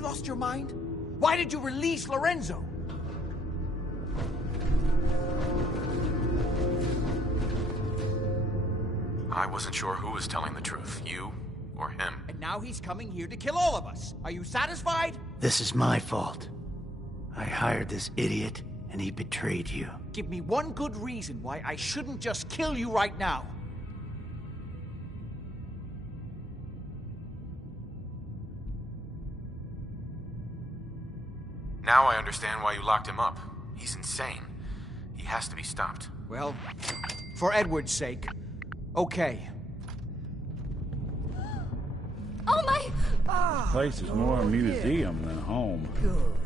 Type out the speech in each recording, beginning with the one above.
you lost your mind? Why did you release Lorenzo? I wasn't sure who was telling the truth, you or him. And now he's coming here to kill all of us. Are you satisfied? This is my fault. I hired this idiot, and he betrayed you. Give me one good reason why I shouldn't just kill you right now. Now I understand why you locked him up. He's insane. He has to be stopped. Well, for Edward's sake, okay. Oh my! Place is more a museum than home. Good.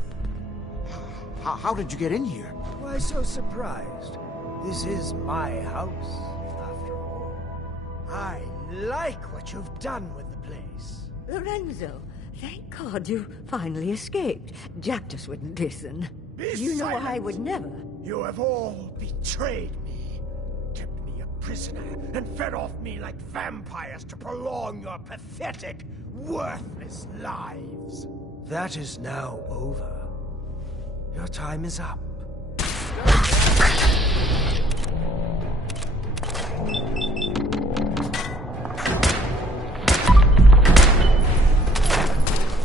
How did you get in here? Why so surprised? This is my house, after all. I like what you've done with the place. Lorenzo, thank God you finally escaped. Jack just wouldn't listen. You know I would never. You have all betrayed me, kept me a prisoner, and fed off me like vampires to prolong your pathetic, worthless lives. That is now over. Your time is up.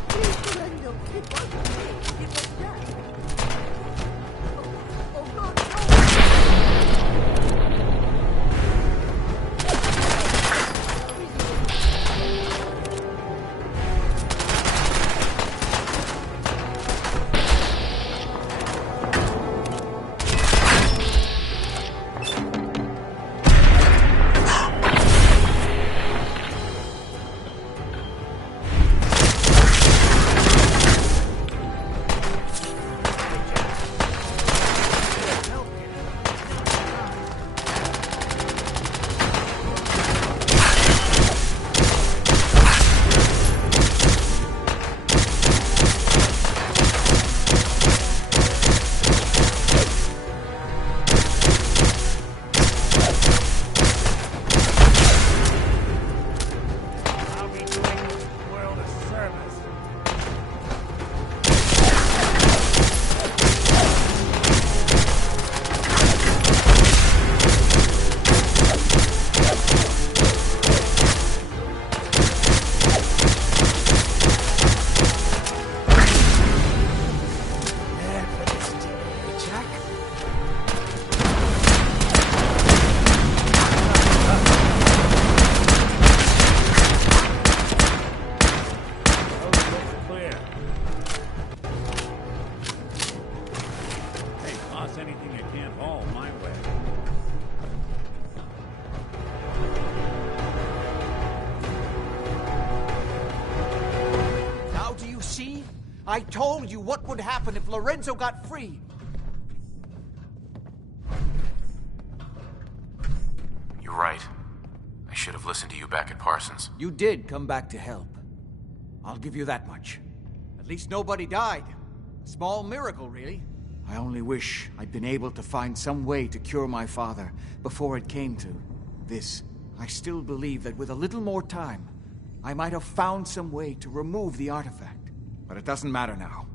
Please, Lorenzo, it wasn't me. It was Jack. Oh, God, Anything you can't haul my way. Now do you see? I told you what would happen if Lorenzo got free. You're right. I should have listened to you back at Parsons. You did come back to help. I'll give you that much. At least nobody died. A small miracle, really. I only wish I'd been able to find some way to cure my father before it came to this. I still believe that with a little more time, I might have found some way to remove the artifact. But it doesn't matter now.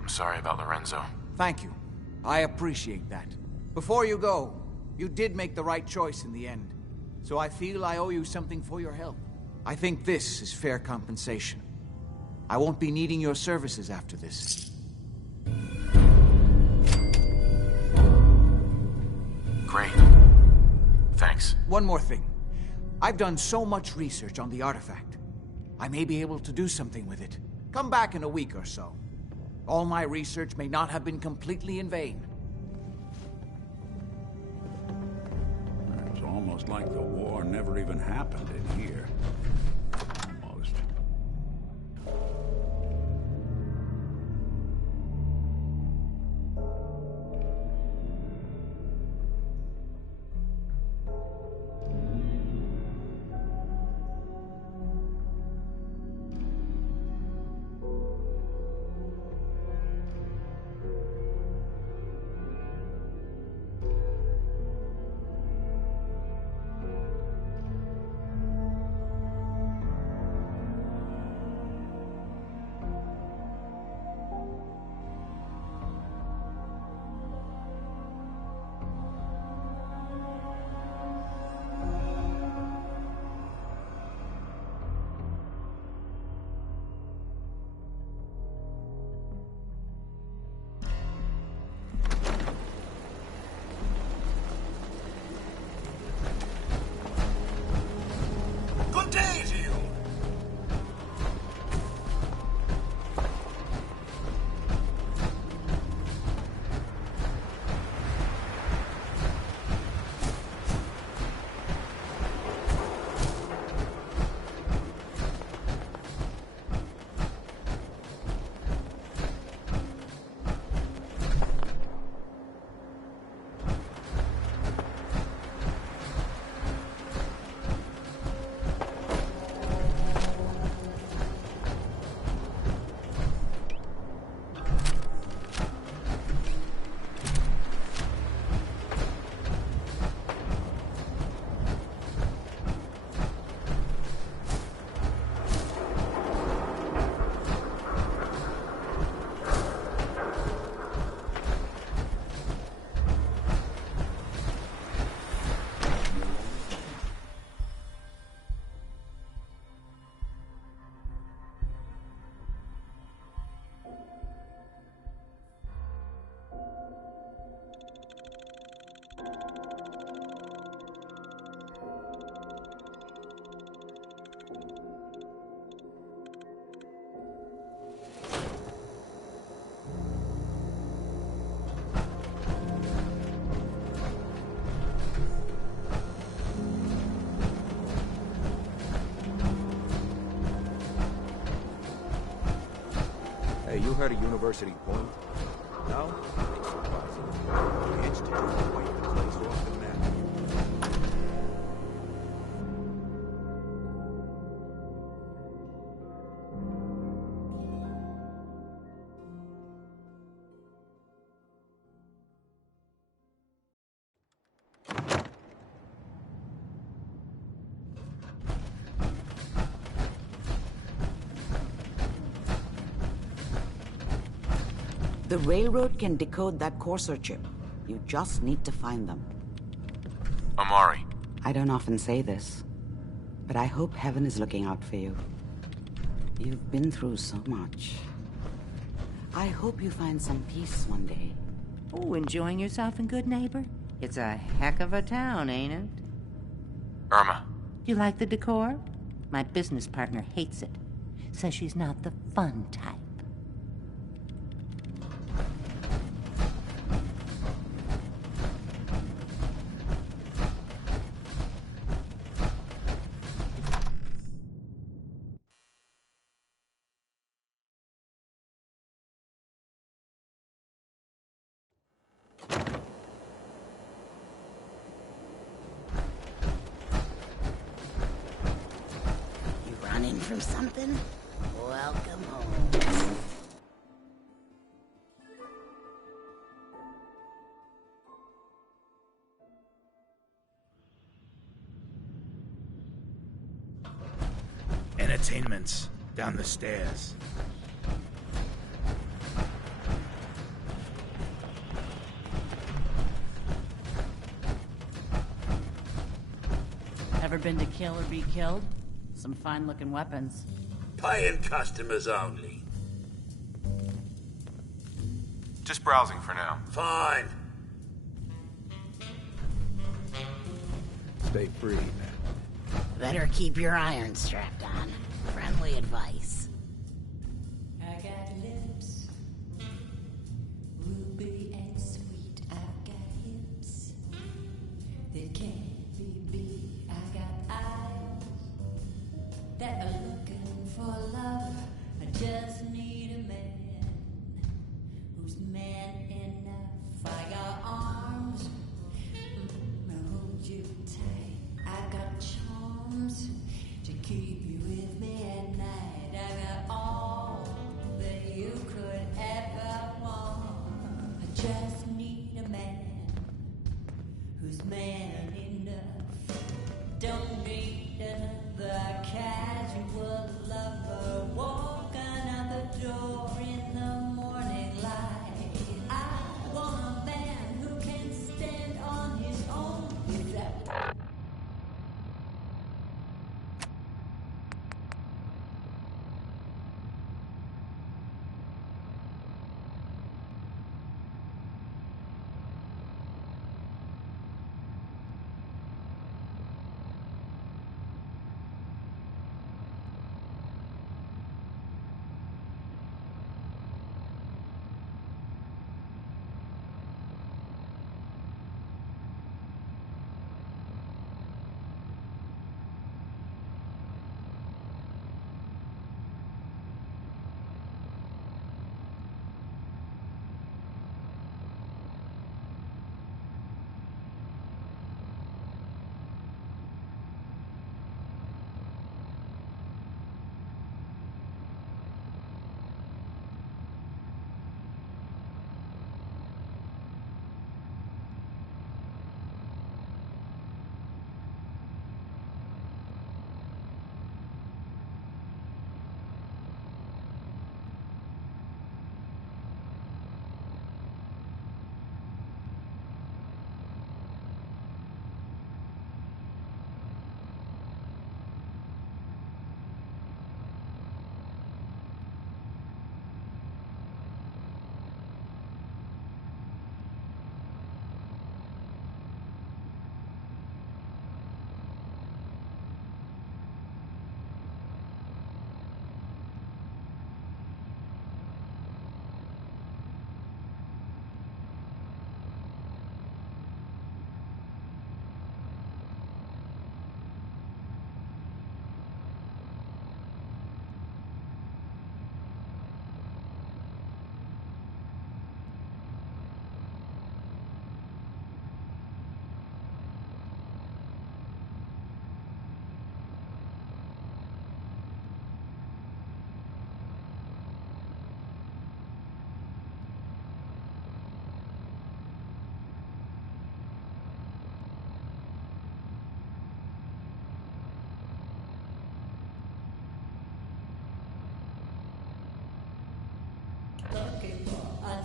I'm sorry about Lorenzo. Thank you. I appreciate that. Before you go, you did make the right choice in the end. So I feel I owe you something for your help. I think this is fair compensation. I won't be needing your services after this. Great. Thanks. One more thing. I've done so much research on the artifact. I may be able to do something with it. Come back in a week or so. All my research may not have been completely in vain. It's almost like the war never even happened in here. Almost. Hey, you heard of University Point? No? Ain't so possible. The Institute is way the place off the map. The railroad can decode that Corsair chip. You just need to find them. Amari. I don't often say this, but I hope heaven is looking out for you. You've been through so much. I hope you find some peace one day. Oh, enjoying yourself in Good Neighbor? It's a heck of a town, ain't it? Irma. You like the decor? My business partner hates it. Says she's not the fun type. Running from something? Welcome home. Entertainment's down the stairs. Ever been to Kill or Be Killed? Some fine-looking weapons. Paying customers only. Just browsing for now. Fine. Stay free, man. Better keep your iron strapped on. Friendly advice. I got lips, ruby and sweet. I've got hips that can't be beat. I got eyes that are looking for love. I just need a man who's man enough. I got arms to hold you tight. I got charms to keep you with me at night. I got all that you could ever want. I just need a man who's man enough. Don't need another casual lover walking out the door in the morning light. I want a man who can stand on his own without.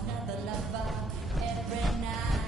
another lover every night.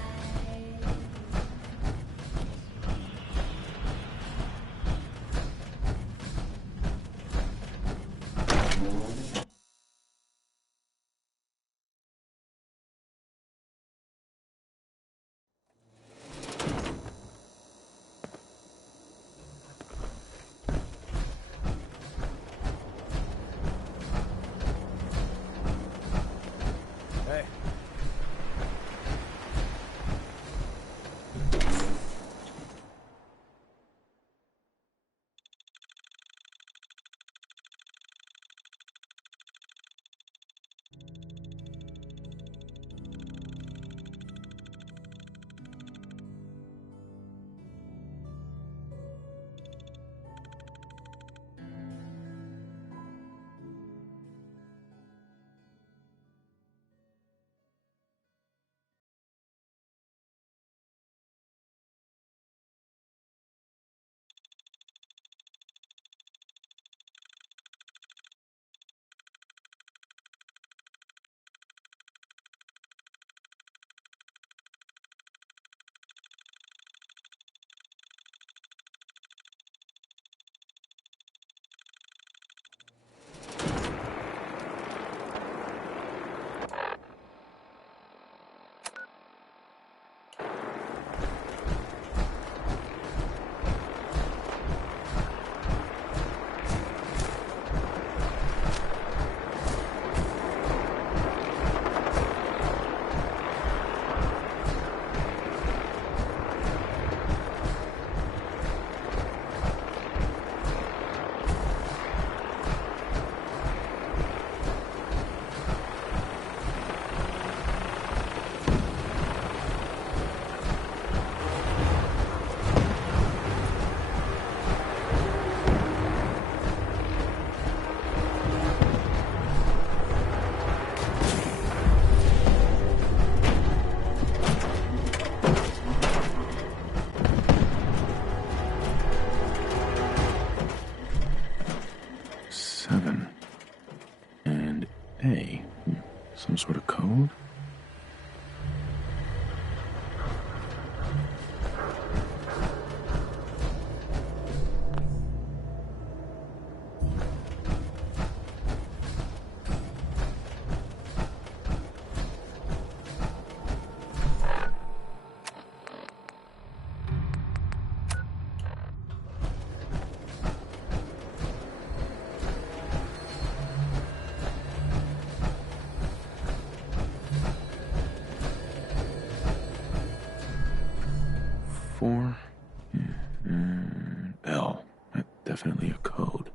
Hey. Some sort of code? L. That's definitely a code.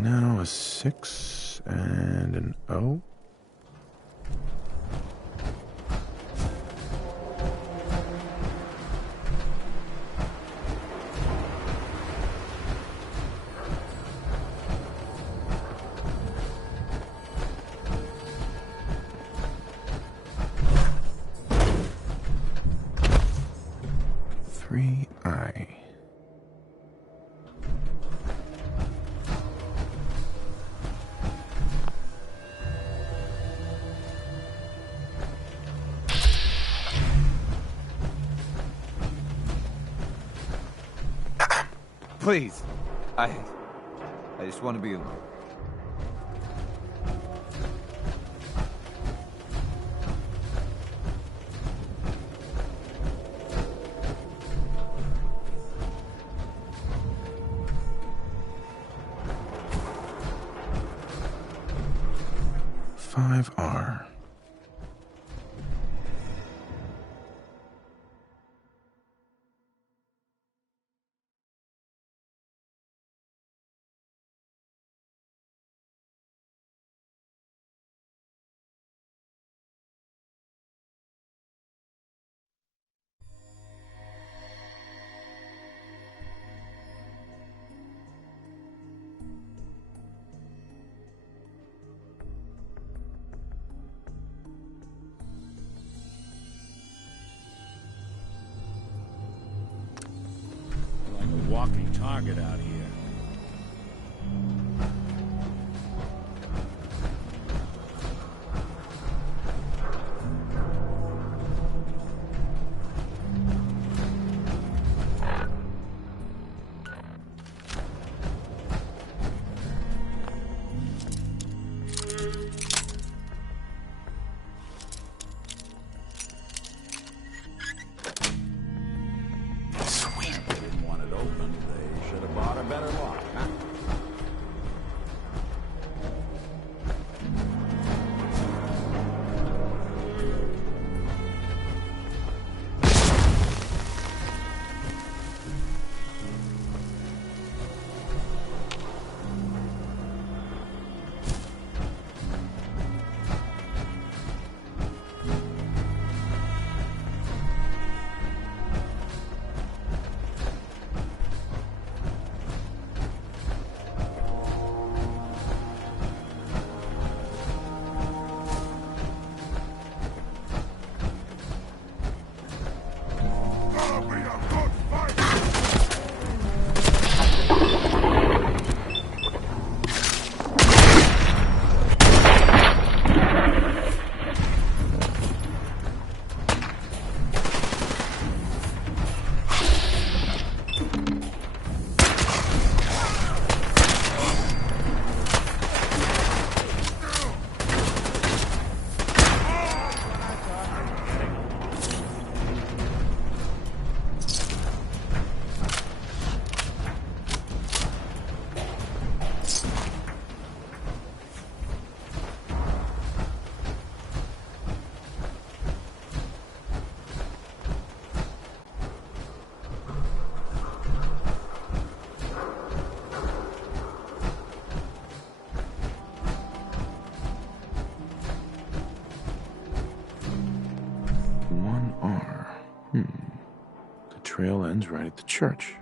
Now a 6 and an O. Three I. Please. I just want to be alone. 5R. Like a walking target out here. Sweet. They didn't want it open. They should have bought a better lock, huh? The trail ends right at the church.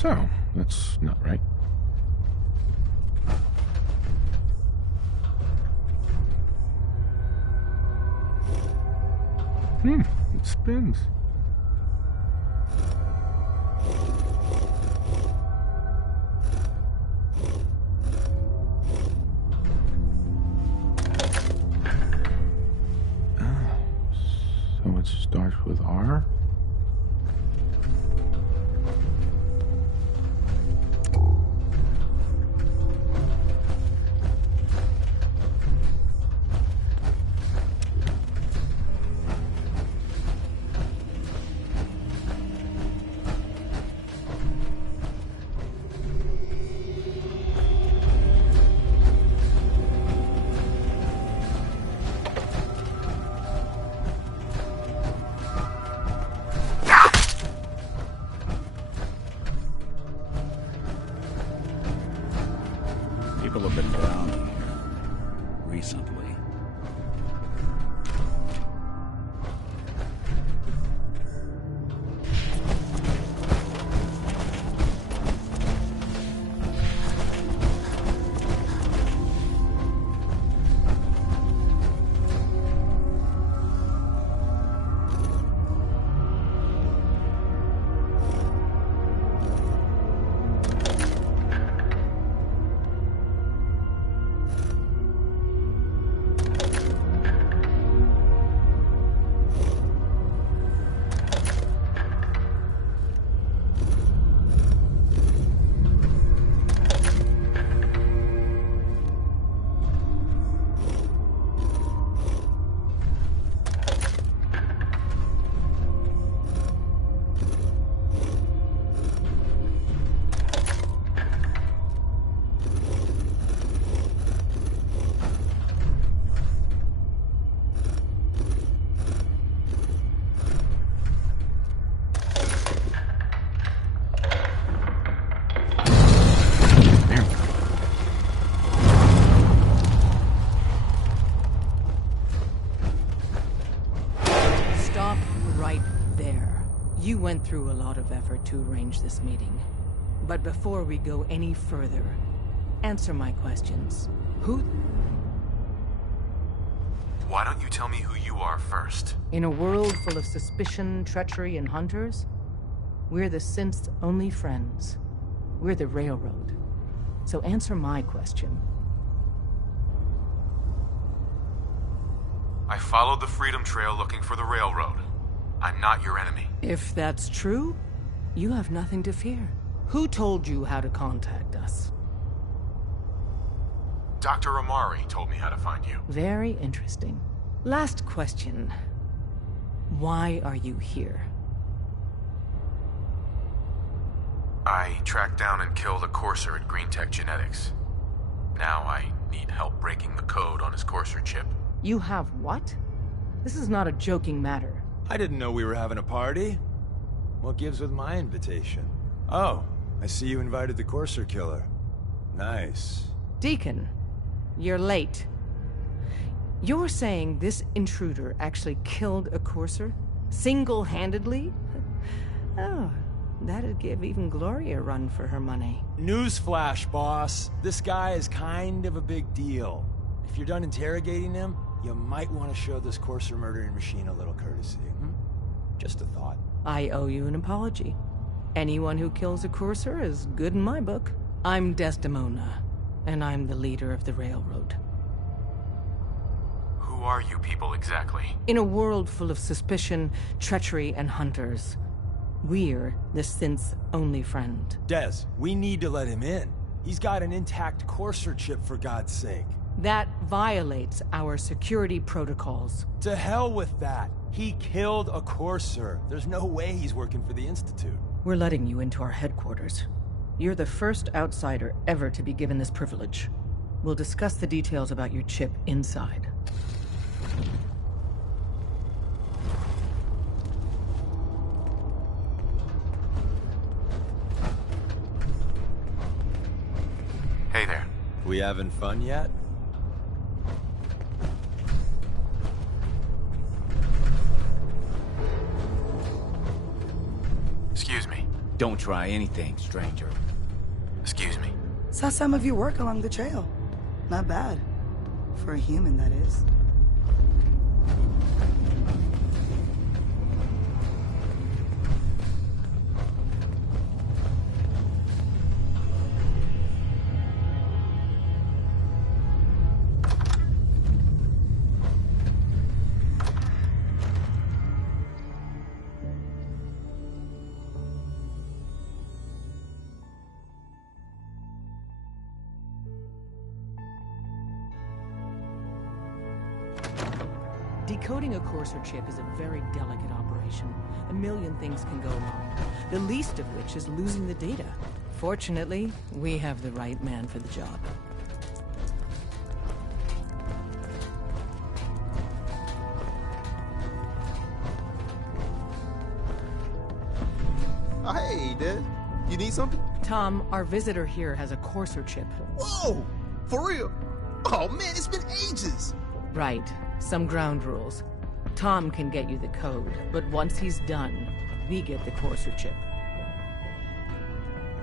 So, that's not right. It spins. So it starts with R? People have been down here recently. You went through a lot of effort to arrange this meeting. But before we go any further, answer my questions. Who... Why don't you tell me who you are first? In a world full of suspicion, treachery, and hunters, we're the synth's only friends. We're the Railroad. So answer my question. I followed the Freedom Trail looking for the Railroad. I'm not your enemy. If that's true, you have nothing to fear. Who told you how to contact us? Dr. Amari told me how to find you. Very interesting. Last question. Why are you here? I tracked down and killed a Courser at GreenTech Genetics. Now I need help breaking the code on his Courser chip. You have what? This is not a joking matter. I didn't know we were having a party. What gives with my invitation? Oh, I see you invited the Courser killer. Nice. Deacon, you're late. You're saying this intruder actually killed a Courser? Single-handedly? Oh, that'd give even Gloria a run for her money. Newsflash, boss. This guy is kind of a big deal. If you're done interrogating him, you might want to show this Courser murdering machine a little courtesy. Just a thought. I owe you an apology. Anyone who kills a Courser is good in my book. I'm Desdemona, and I'm the leader of the Railroad. Who are you people exactly? In a world full of suspicion, treachery, and hunters, we're the synth's only friend. Des, we need to let him in. He's got an intact Courser chip, for God's sake. That violates our security protocols. To hell with that. He killed a Courser. There's no way he's working for the Institute. We're letting you into our headquarters. You're the first outsider ever to be given this privilege. We'll discuss the details about your chip inside. Hey there. We having fun yet? Excuse me. Don't try anything, stranger. Excuse me. Saw some of your work along the trail. Not bad. For a human, that is. Decoding a Courser chip is a very delicate operation. A million things can go wrong, the least of which is losing the data. Fortunately, we have the right man for the job. Oh, hey, Dad. You need something? Tom, our visitor here has a Courser chip. Whoa! For real? Oh, man, it's been ages! Right. Some ground rules. Tom can get you the code, but once he's done, we get the Courser chip.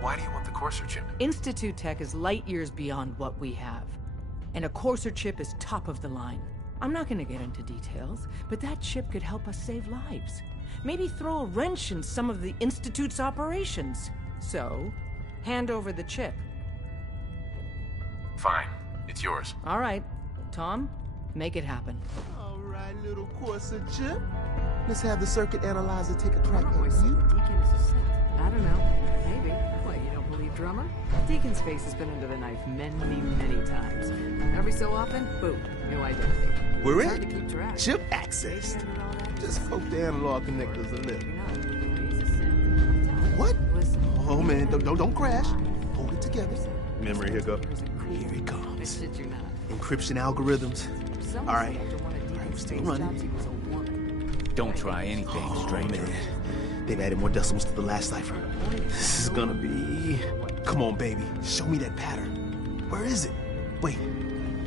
Why do you want the Courser chip? Institute tech is light years beyond what we have. And a Courser chip is top of the line. I'm not gonna get into details, but that chip could help us save lives. Maybe throw a wrench in some of the Institute's operations. So, hand over the chip. Fine. It's yours. All right. Tom, make it happen. All right, little Courser chip. Let's have the circuit analyzer take a crack at you. Deacon is a Sith. I don't know. Maybe. What, you don't believe Drummer? Deacon's face has been under the knife many, many times. Every so often, boom, new identity. We're It's hard in. to keep track. Chip accessed. Just hope the analog connectors a little. What? Oh, man, don't crash. Hold it together. Memory hiccup. Here it comes. Shit, you're not. Encryption algorithms. All right. We're still running. Don't try anything, stranger. Man. They've added more decimals to the last cipher. This is gonna be... Come on, baby. Show me that pattern. Where is it? Wait.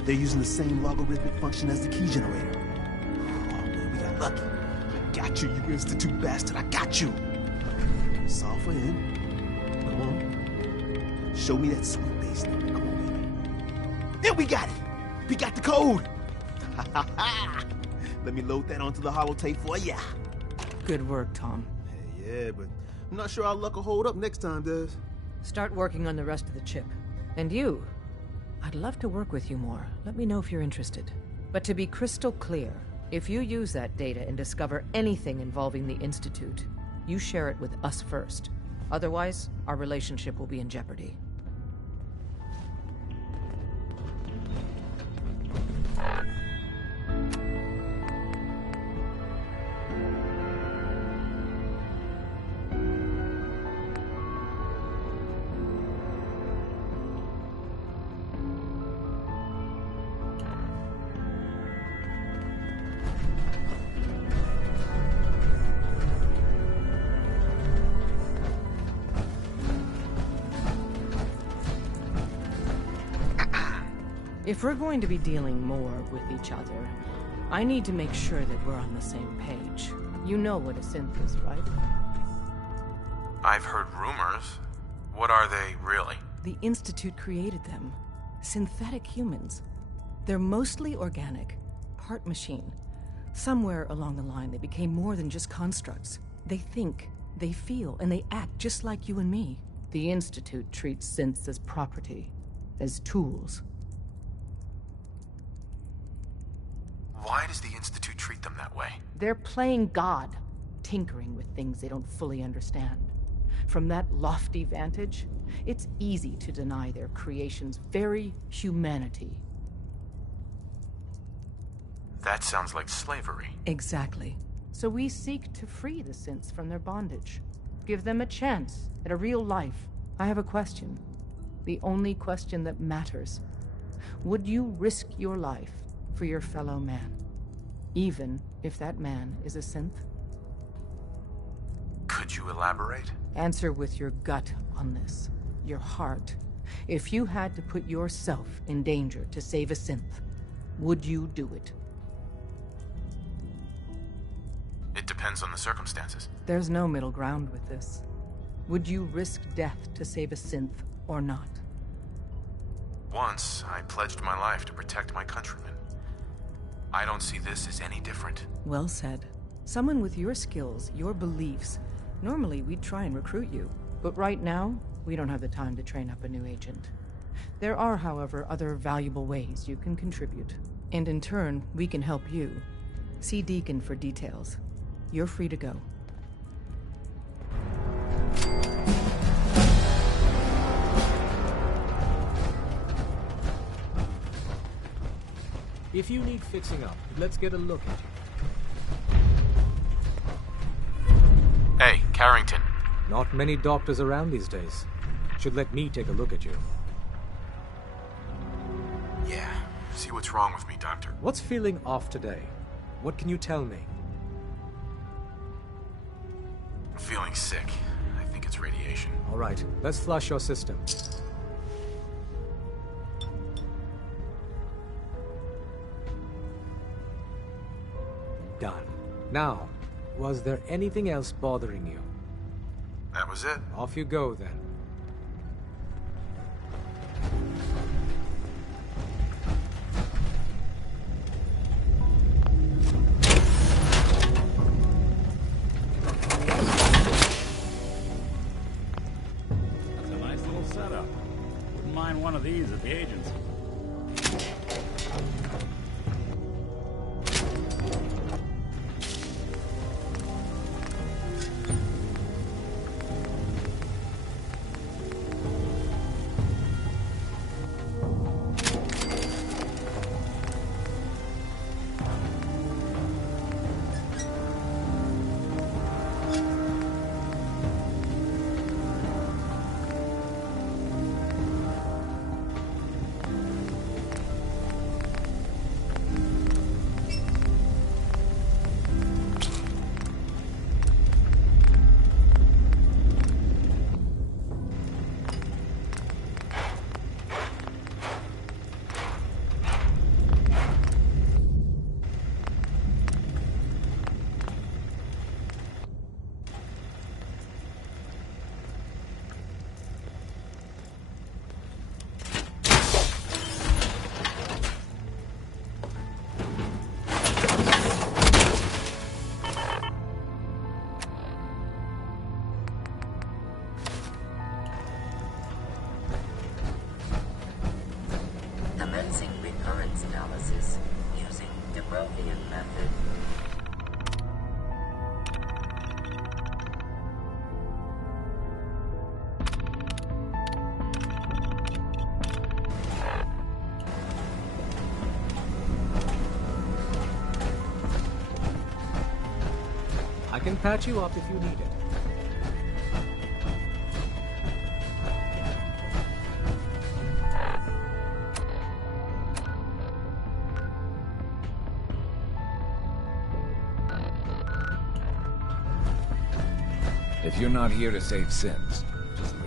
They're using the same logarithmic function as the key generator. Oh, man, we got lucky. I got you, you Institute bastard. I got you. Solve for him. Come on. Show me that sweet bass line. Come on, baby. And we got it. We got the code. Let me load that onto the holotape for ya. Good work, Tom. Hey, yeah, but I'm not sure our luck will hold up next time, Des. Start working on the rest of the chip. And you, I'd love to work with you more. Let me know if you're interested. But to be crystal clear, if you use that data and discover anything involving the Institute, you share it with us first. Otherwise, our relationship will be in jeopardy. If we're going to be dealing more with each other, I need to make sure that we're on the same page. You know what a synth is, right? I've heard rumors. What are they, really? The Institute created them. Synthetic humans. They're mostly organic. Part machine. Somewhere along the line, they became more than just constructs. They think, they feel, and they act just like you and me. The Institute treats synths as property, as tools. Why does the Institute treat them that way? They're playing God, tinkering with things they don't fully understand. From that lofty vantage, it's easy to deny their creation's very humanity. That sounds like slavery. Exactly. So we seek to free the synths from their bondage. Give them a chance at a real life. I have a question. The only question that matters. Would you risk your life for your fellow man, even if that man is a synth? Could you elaborate? Answer with your gut on this, your heart. If you had to put yourself in danger to save a synth, would you do it? It depends on the circumstances. There's no middle ground with this. Would you risk death to save a synth or not? Once, I pledged my life to protect my countrymen. I don't see this as any different. Well said. Someone with your skills, your beliefs, normally we'd try and recruit you. But right now, we don't have the time to train up a new agent. There are, however, other valuable ways you can contribute. And in turn, we can help you. See Deacon for details. You're free to go. If you need fixing up, let's get a look at you. Hey, Carrington. Not many doctors around these days. Should let me take a look at you. Yeah, see what's wrong with me, Doctor. What's feeling off today? What can you tell me? I'm feeling sick. I think it's radiation. All right, let's flush your system. Done. Now, was there anything else bothering you? That was it. Off you go, then. That's a nice little setup. Wouldn't mind one of these at the agency. Commencing recurrence analysis using the Brovian method. I can patch you up if you need it. If you're not here to save sins, just leave.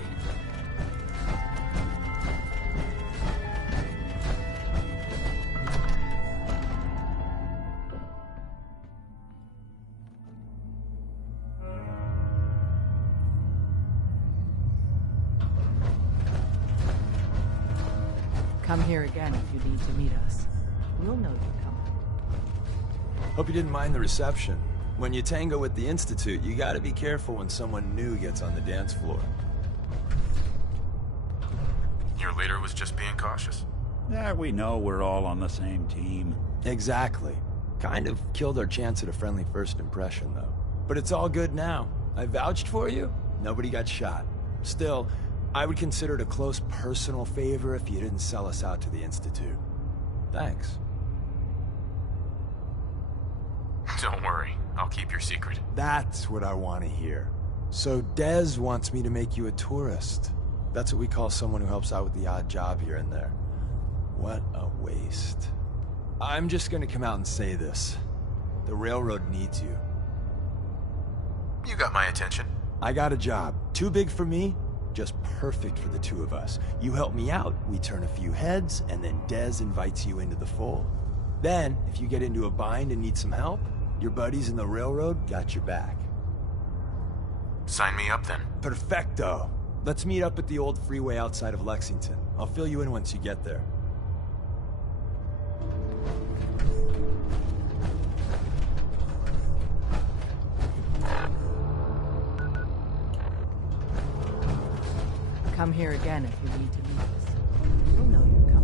Come here again if you need to meet us. We'll know you're coming. Hope you didn't mind the reception. When you tango with the Institute, you gotta be careful when someone new gets on the dance floor. Your leader was just being cautious. Yeah, we know we're all on the same team. Exactly. Kind of killed our chance at a friendly first impression, though. But it's all good now. I vouched for you. Nobody got shot. Still, I would consider it a close personal favor if you didn't sell us out to the Institute. Thanks. Don't worry. I'll keep your secret. That's what I want to hear. So Dez wants me to make you a tourist. That's what we call someone who helps out with the odd job here and there. What a waste. I'm just gonna come out and say this. The railroad needs you. You got my attention. I got a job. Too big for me, just perfect for the two of us. You help me out, we turn a few heads, and then Dez invites you into the fold. Then, if you get into a bind and need some help, your buddies in the railroad got your back. Sign me up then. Perfecto. Let's meet up at the old freeway outside of Lexington. I'll fill you in once you get there. Come here again if you need to meet us. We'll know you're coming.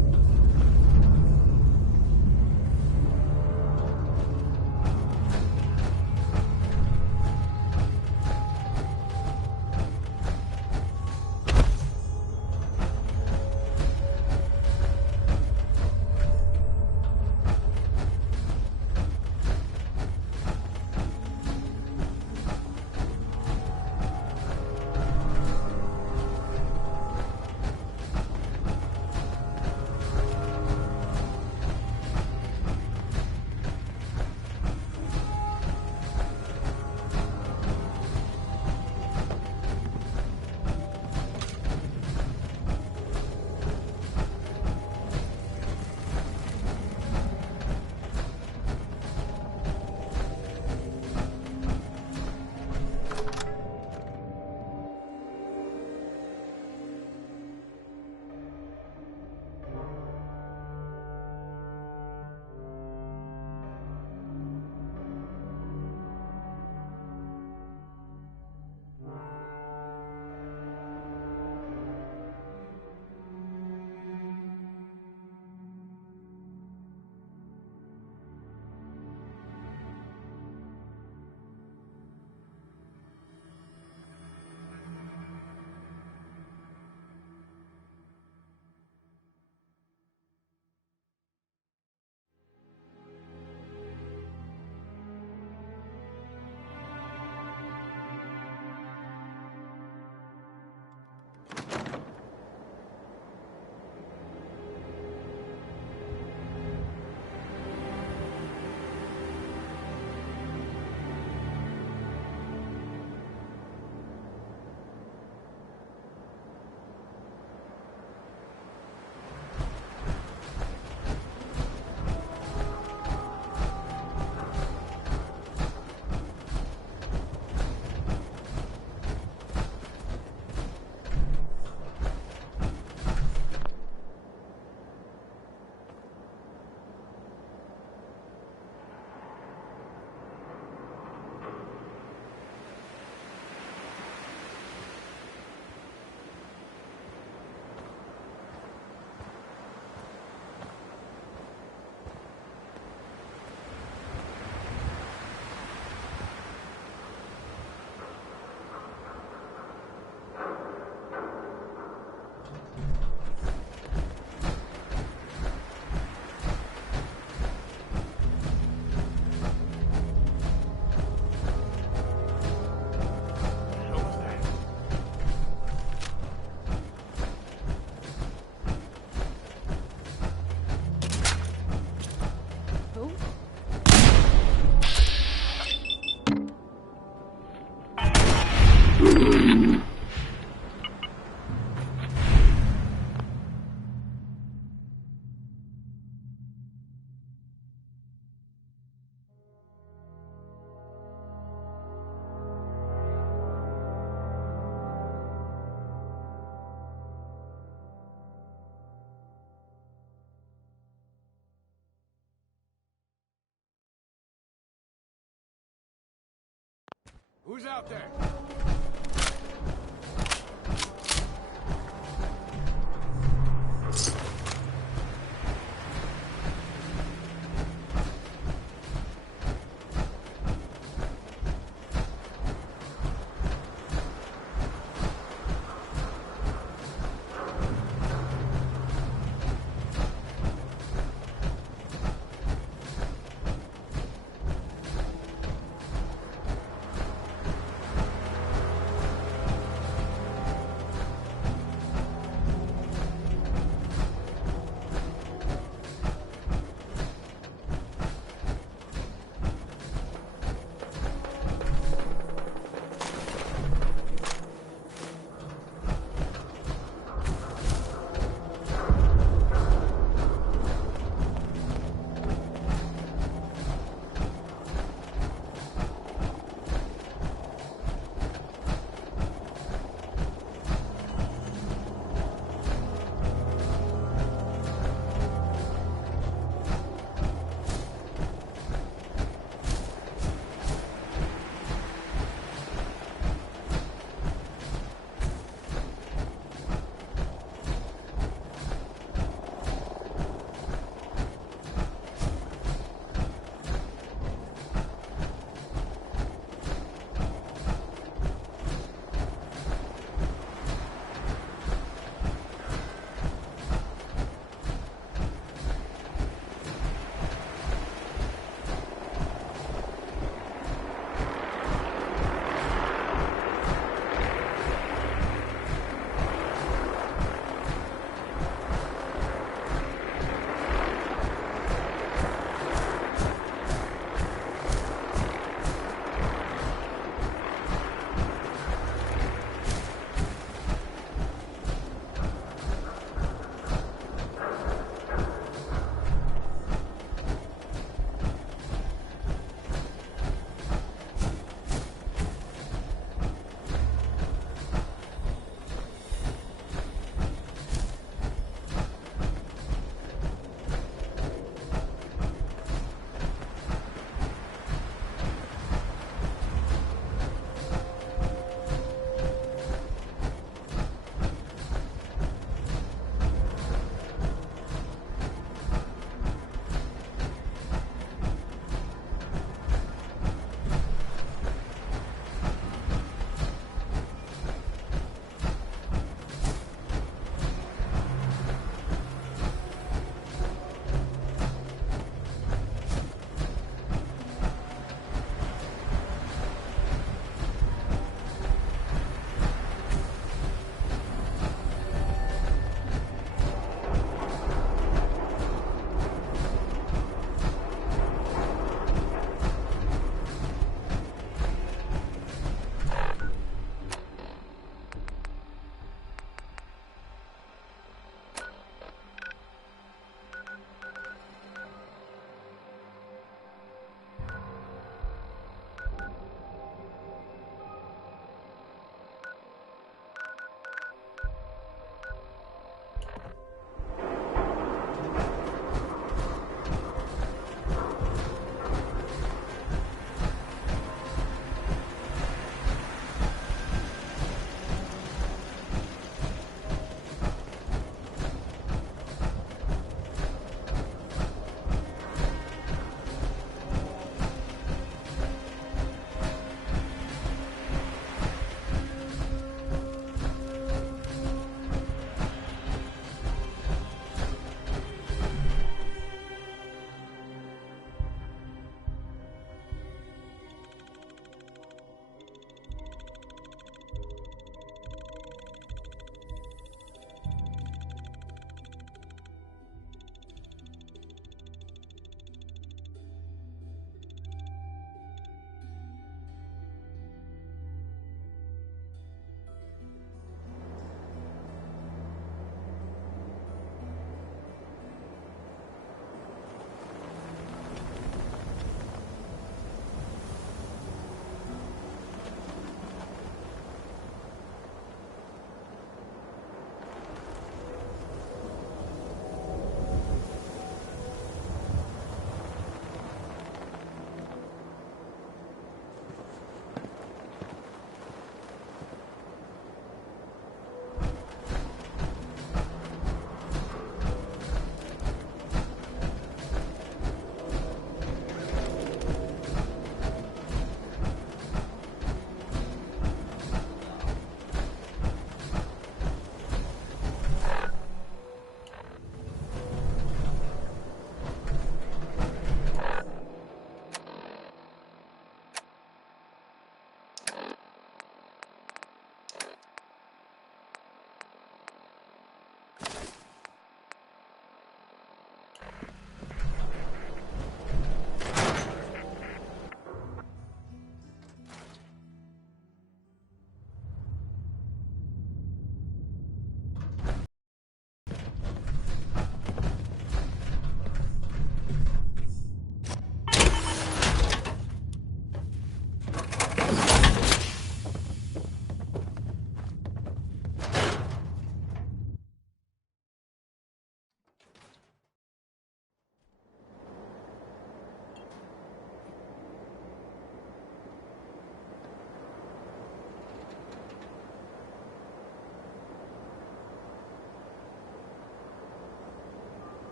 Who's out there?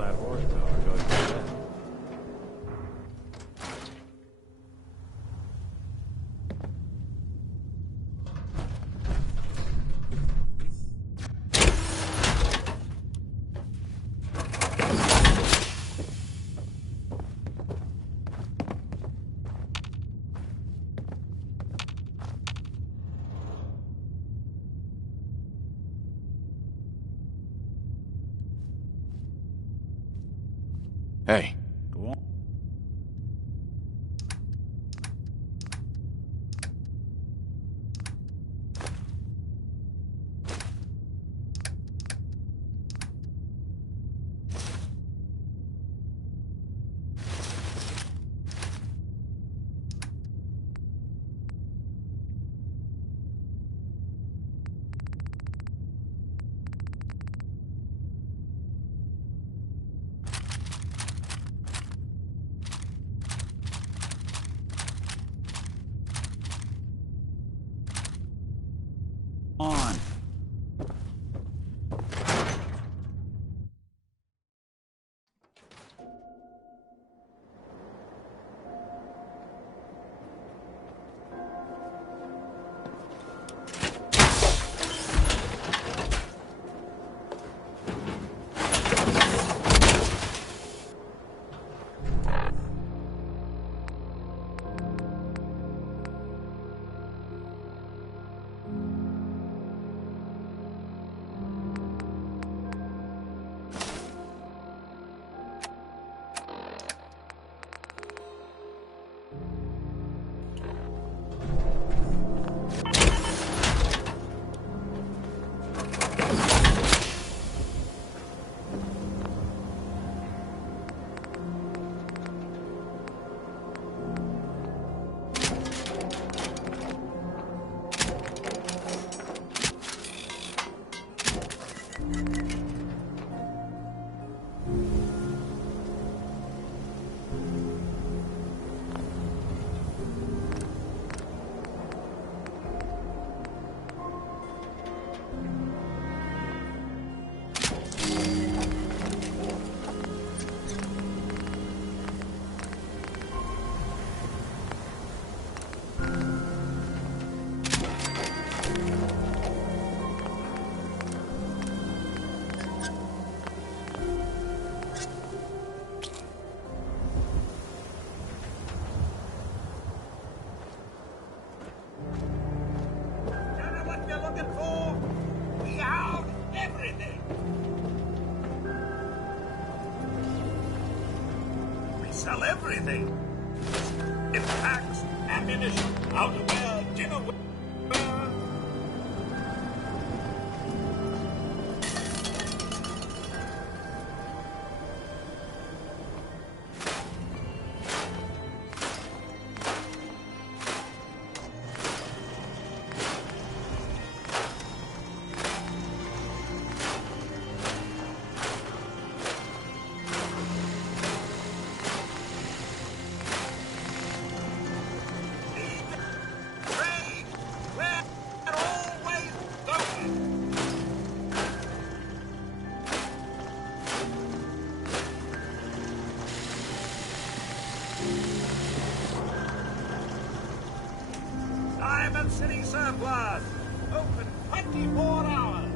that horsepower going to that. Hey. Go on. On. Sell everything. In packs, ammunition, outerwear, dinnerware. Diamond City Surplus. Open 24 hours.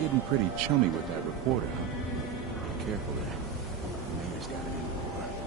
getting pretty chummy with that reporter, huh? Careful there. Mayor's got it in for her.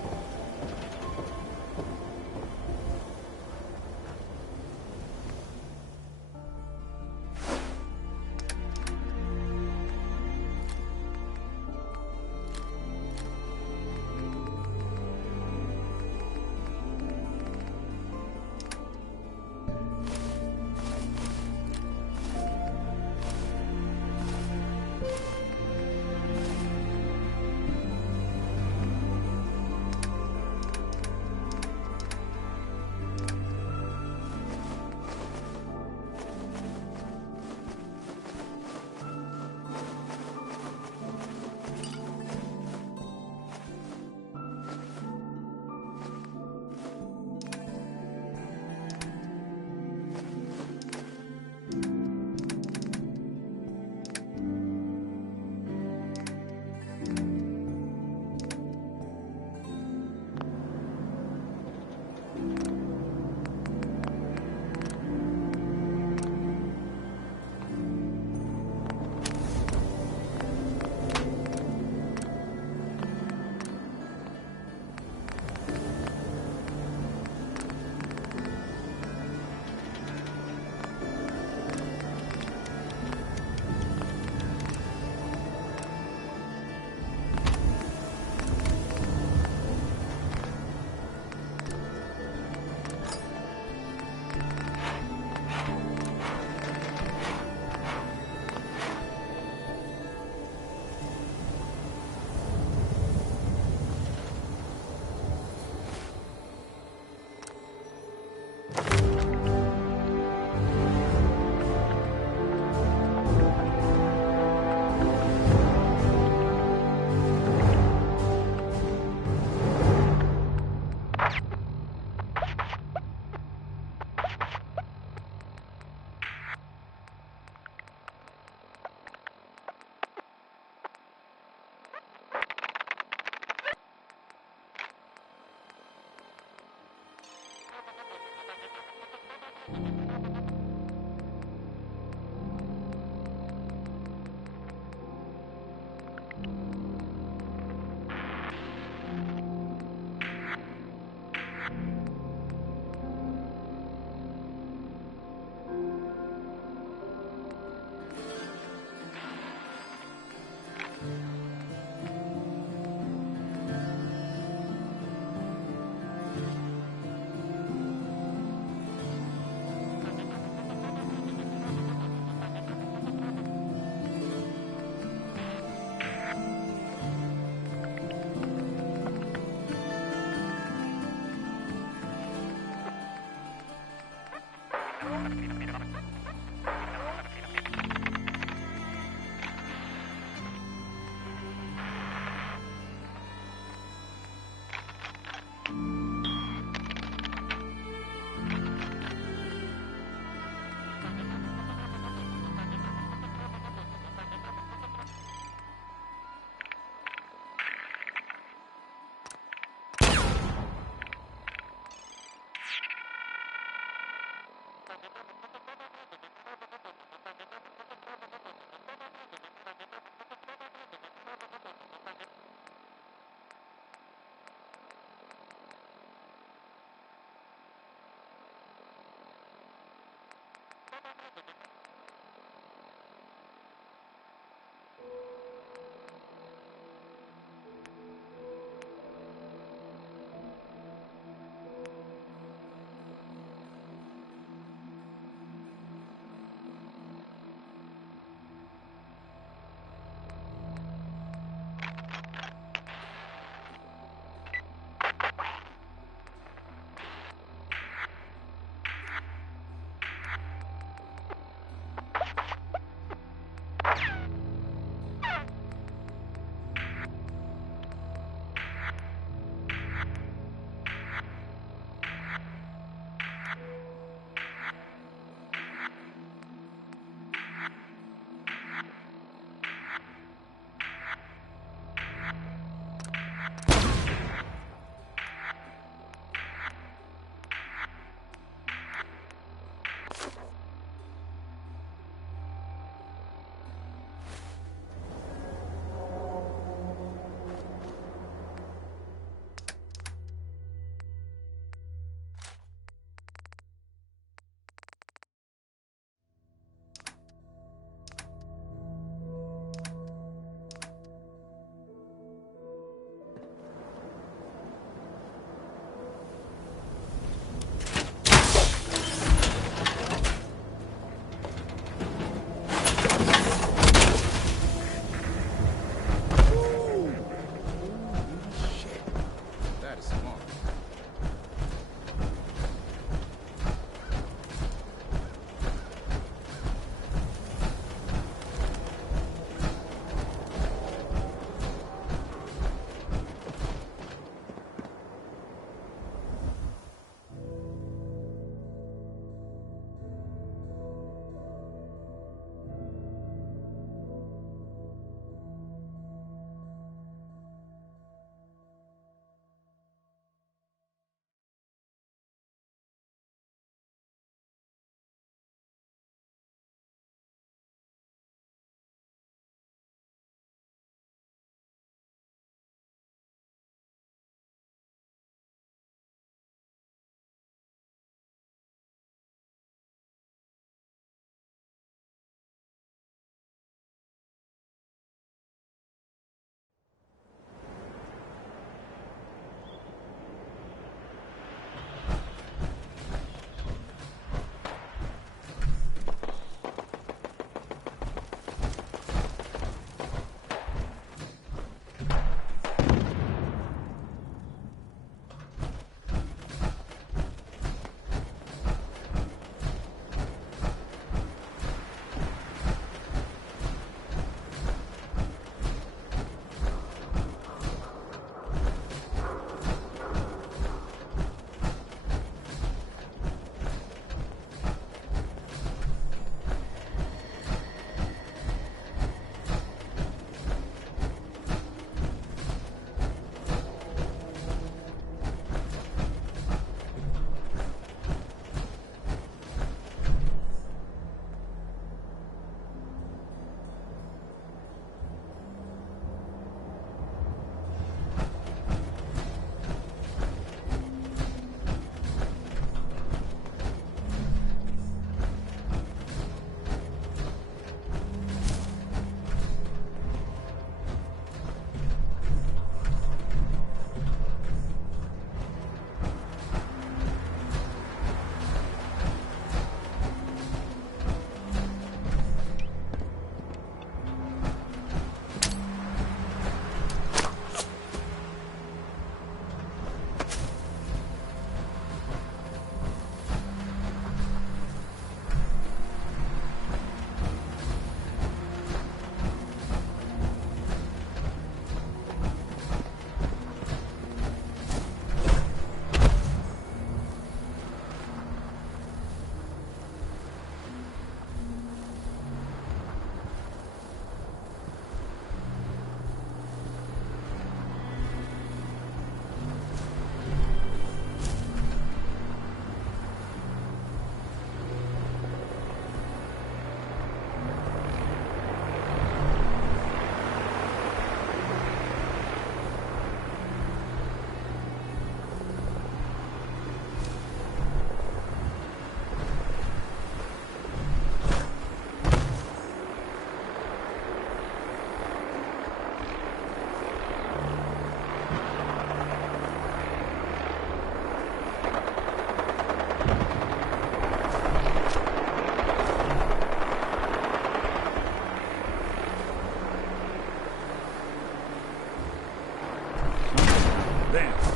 Then.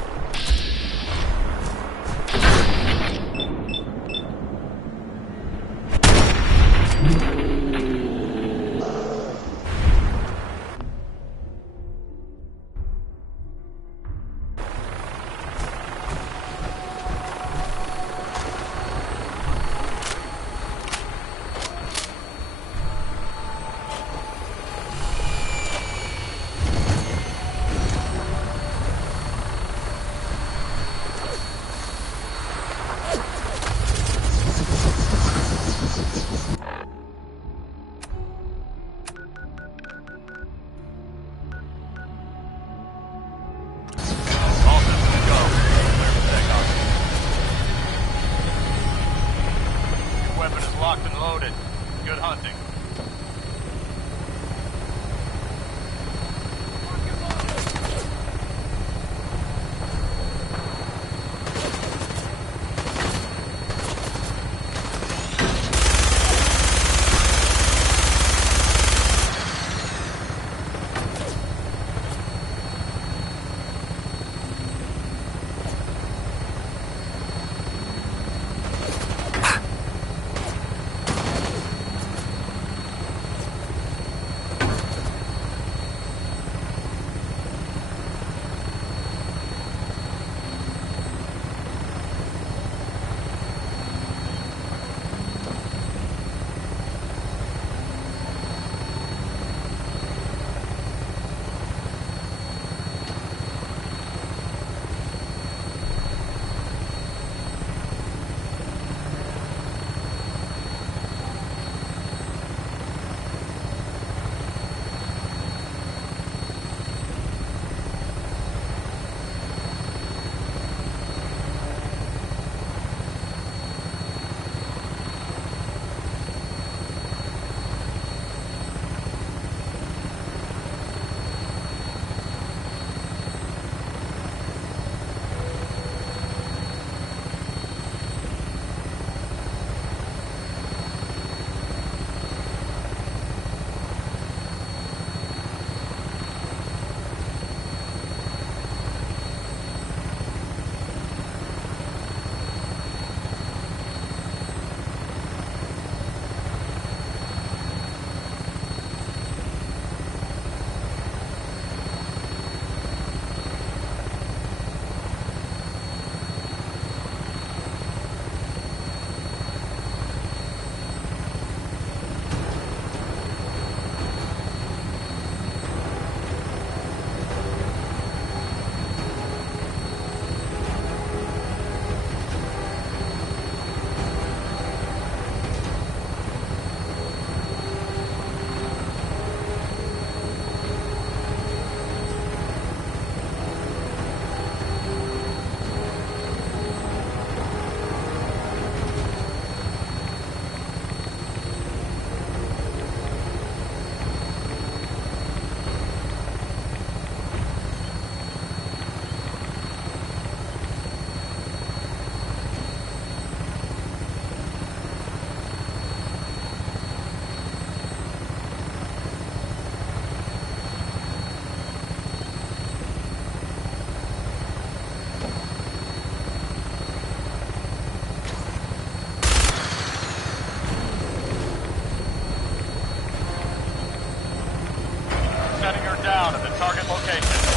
down at the target location.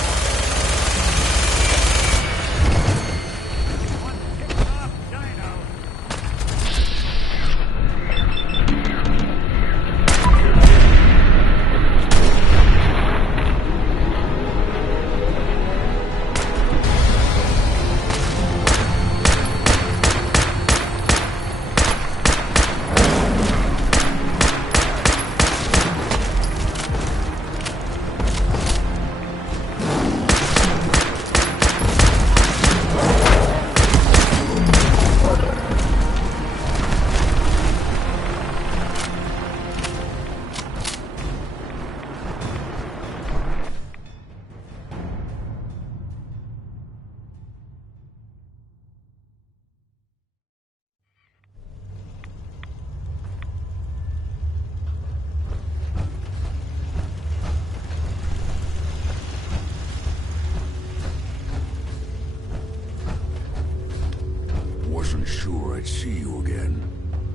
see you again.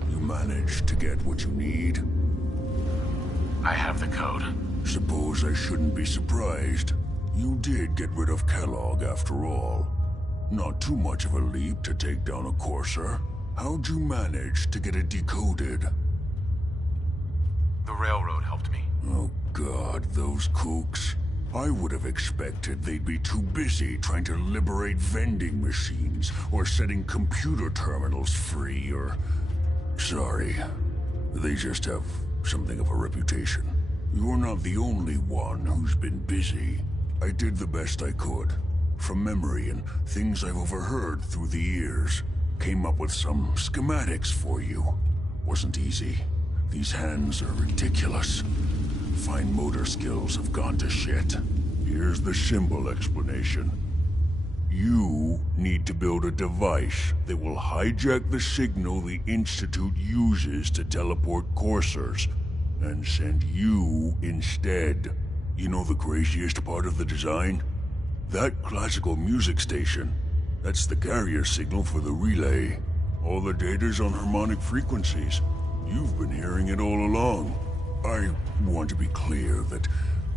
You managed to get what you need? I have the code. Suppose I shouldn't be surprised. You did get rid of Kellogg after all. Not too much of a leap to take down a Courser. How'd you manage to get it decoded? The railroad helped me. Oh God, those kooks. I would have expected they'd be too busy trying to liberate vending machines or setting computer terminals free or... Sorry. They just have something of a reputation. You're not the only one who's been busy. I did the best I could. From memory and things I've overheard through the years. Came up with some schematics for you. Wasn't easy. These hands are ridiculous. Fine motor skills have gone to shit. Here's the symbol explanation. You need to build a device that will hijack the signal the Institute uses to teleport coursers, and send you instead. You know the craziest part of the design? That classical music station. That's the carrier signal for the relay. All the data's on harmonic frequencies. You've been hearing it all along. I want to be clear that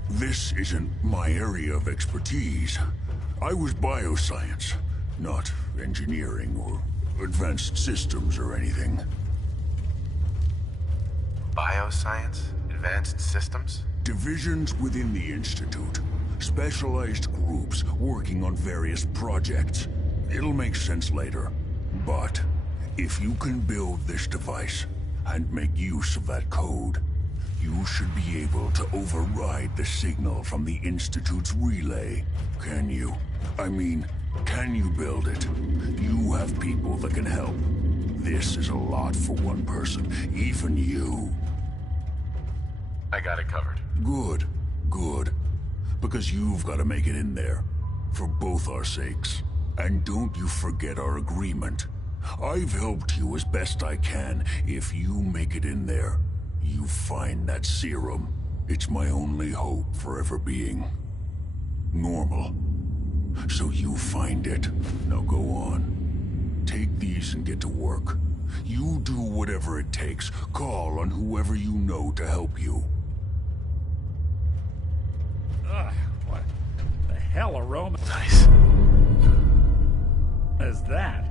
this isn't my area of expertise. I was bioscience, not engineering or advanced systems or anything. Bioscience? Advanced systems? Divisions within the Institute. Specialized groups working on various projects. It'll make sense later. But if you can build this device and make use of that code, you should be able to override the signal from the Institute's relay. Can you? I mean, can you build it? You have people that can help. This is a lot for one person, even you. I got it covered. Good, good. Because you've got to make it in there. For both our sakes. And don't you forget our agreement. I've helped you as best I can. If you make it in there, you find that serum. It's my only hope for ever being normal. So you find it. Now go on. Take these and get to work. You do whatever it takes. Call on whoever you know to help you. Ugh, what the hell aroma? Nice. Is that?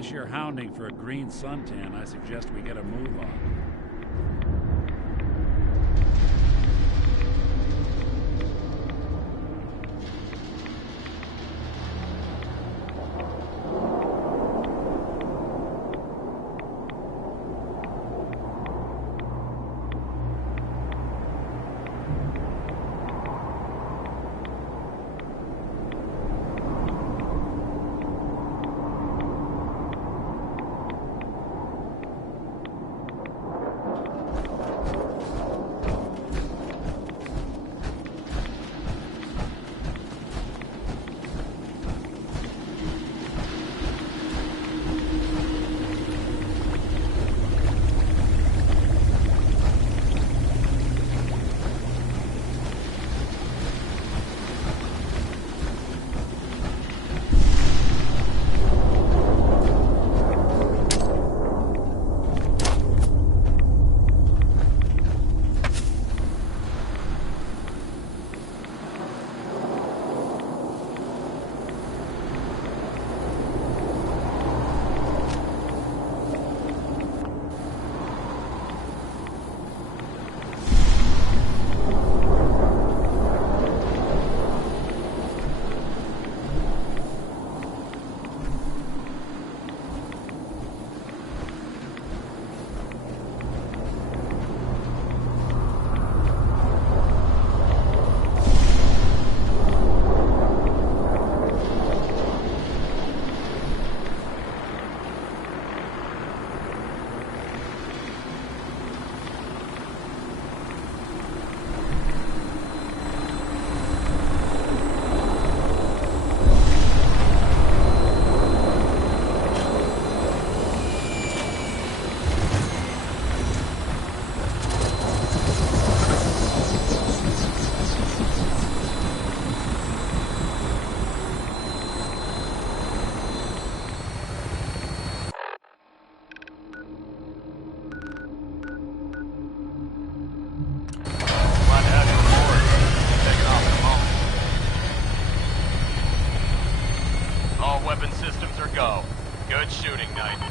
Unless you're hounding for a green suntan, I suggest we get a move on. Ignite.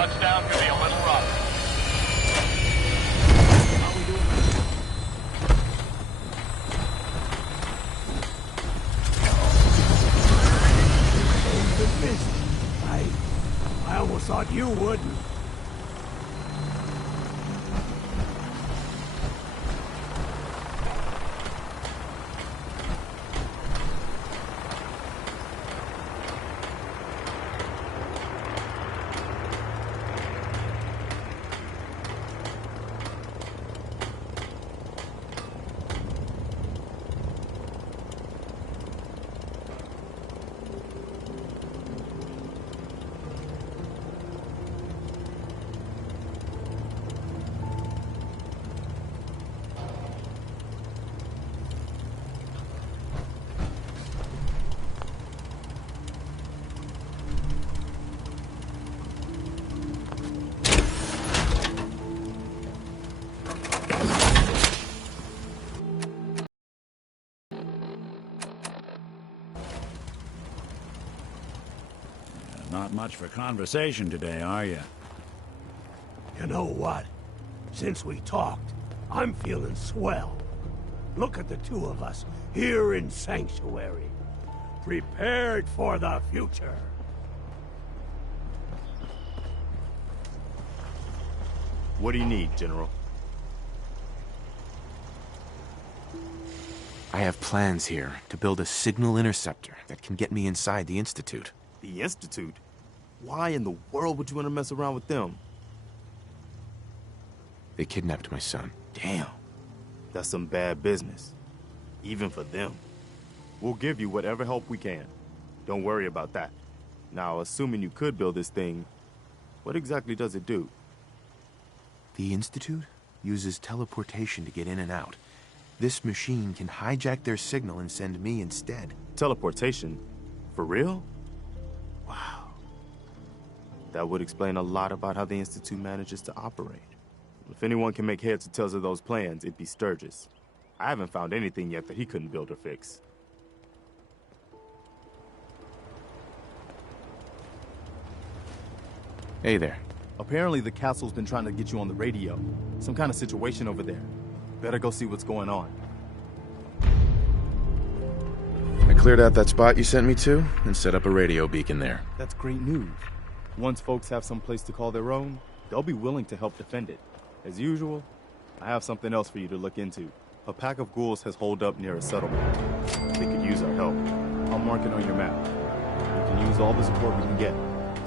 Touchdown could be a little rough. Not much for conversation today, are you? You know what? Since we talked, I'm feeling swell. Look at the two of us here in Sanctuary, prepared for the future. What do you need, General? I have plans here to build a signal interceptor that can get me inside the Institute. The Institute? Why in the world would you want to mess around with them? They kidnapped my son. Damn. That's some bad business. Even for them. We'll give you whatever help we can. Don't worry about that. Now, assuming you could build this thing, what exactly does it do? The Institute uses teleportation to get in and out. This machine can hijack their signal and send me instead. Teleportation? For real? Wow. That would explain a lot about how the Institute manages to operate. If anyone can make heads or tails of those plans, it'd be Sturgis. I haven't found anything yet that he couldn't build or fix. Hey there. Apparently the castle's been trying to get you on the radio. Some kind of situation over there. Better go see what's going on. I cleared out that spot you sent me to and set up a radio beacon there. That's great news. Once folks have some place to call their own, they'll be willing to help defend it. As usual, I have something else for you to look into. A pack of ghouls has holed up near a settlement. They could use our help. I'll mark it on your map. We can use all the support we can get.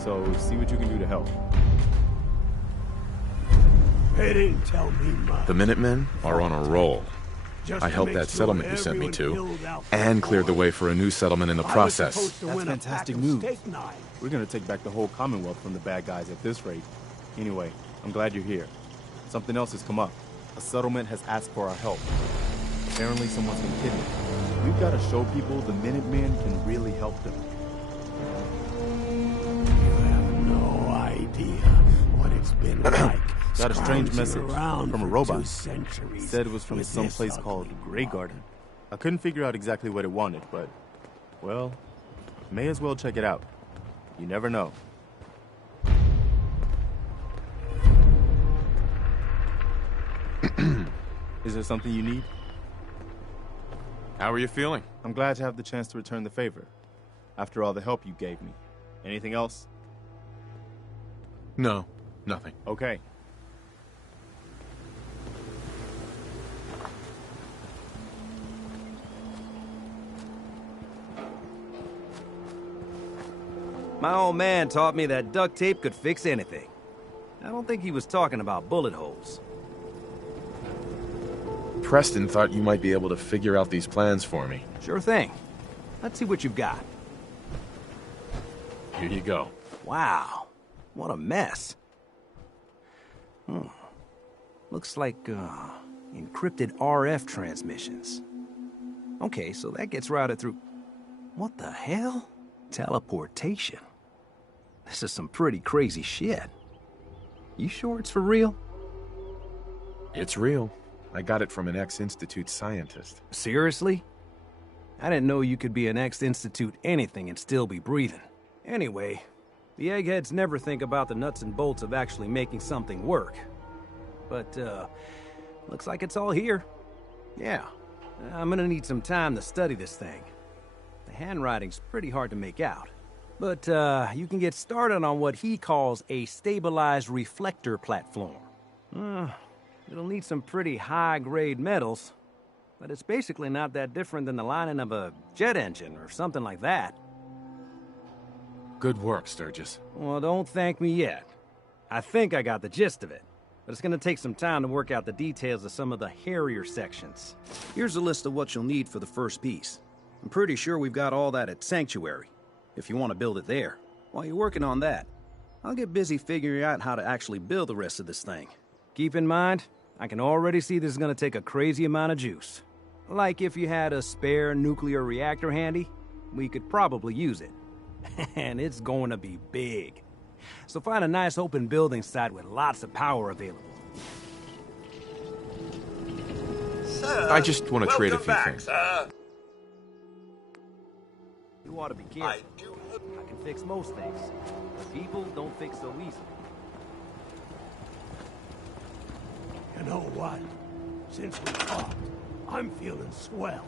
So see what you can do to help. They didn't tell me much. The Minutemen are on a roll. I helped that settlement you sent me to, and cleared the way for a new settlement in the process. That's fantastic news. We're gonna take back the whole Commonwealth from the bad guys at this rate. Anyway, I'm glad you're here. Something else has come up. A settlement has asked for our help. Apparently someone's been kidnapped. We've got to show people the Minutemen can really help them. You have no idea what it's been like. Got a strange message from a robot. Said it was from some place called Grey Garden. I couldn't figure out exactly what it wanted, but, well, may as well check it out. You never know. Is there something you need? How are you feeling? I'm glad to have the chance to return the favor. After all the help you gave me. Anything else? No, nothing. Okay. My old man taught me that duct tape could fix anything. I don't think he was talking about bullet holes. Preston thought you might be able to figure out these plans for me. Sure thing. Let's see what you've got. Here you go. Wow. What a mess. Looks like, encrypted RF transmissions. Okay, so that gets routed through... What the hell? Teleportation. This is some pretty crazy shit. You sure it's for real? It's real. I got it from an ex-Institute scientist. Seriously? I didn't know you could be an ex-Institute anything and still be breathing. Anyway, the eggheads never think about the nuts and bolts of actually making something work. But, looks like it's all here. Yeah, I'm gonna need some time to study this thing. The handwriting's pretty hard to make out. But, you can get started on what he calls a stabilized reflector platform. It'll need some pretty high-grade metals, but it's basically not that different than the lining of a jet engine or something like that. Good work, Sturgis. Well, don't thank me yet. I think I got the gist of it, but it's gonna take some time to work out the details of some of the hairier sections. Here's a list of what you'll need for the first piece. I'm pretty sure we've got all that at Sanctuary, if you want to build it there. While you're working on that, I'll get busy figuring out how to actually build the rest of this thing. Keep in mind, I can already see this is gonna take a crazy amount of juice. Like if you had a spare nuclear reactor handy, we could probably use it. And it's going to be big. So find a nice open building site with lots of power available. Sir, I just want to trade a few things. You ought to be careful. I can fix most things. But people don't fix so easily. You know what? Since we talked, I'm feeling swell.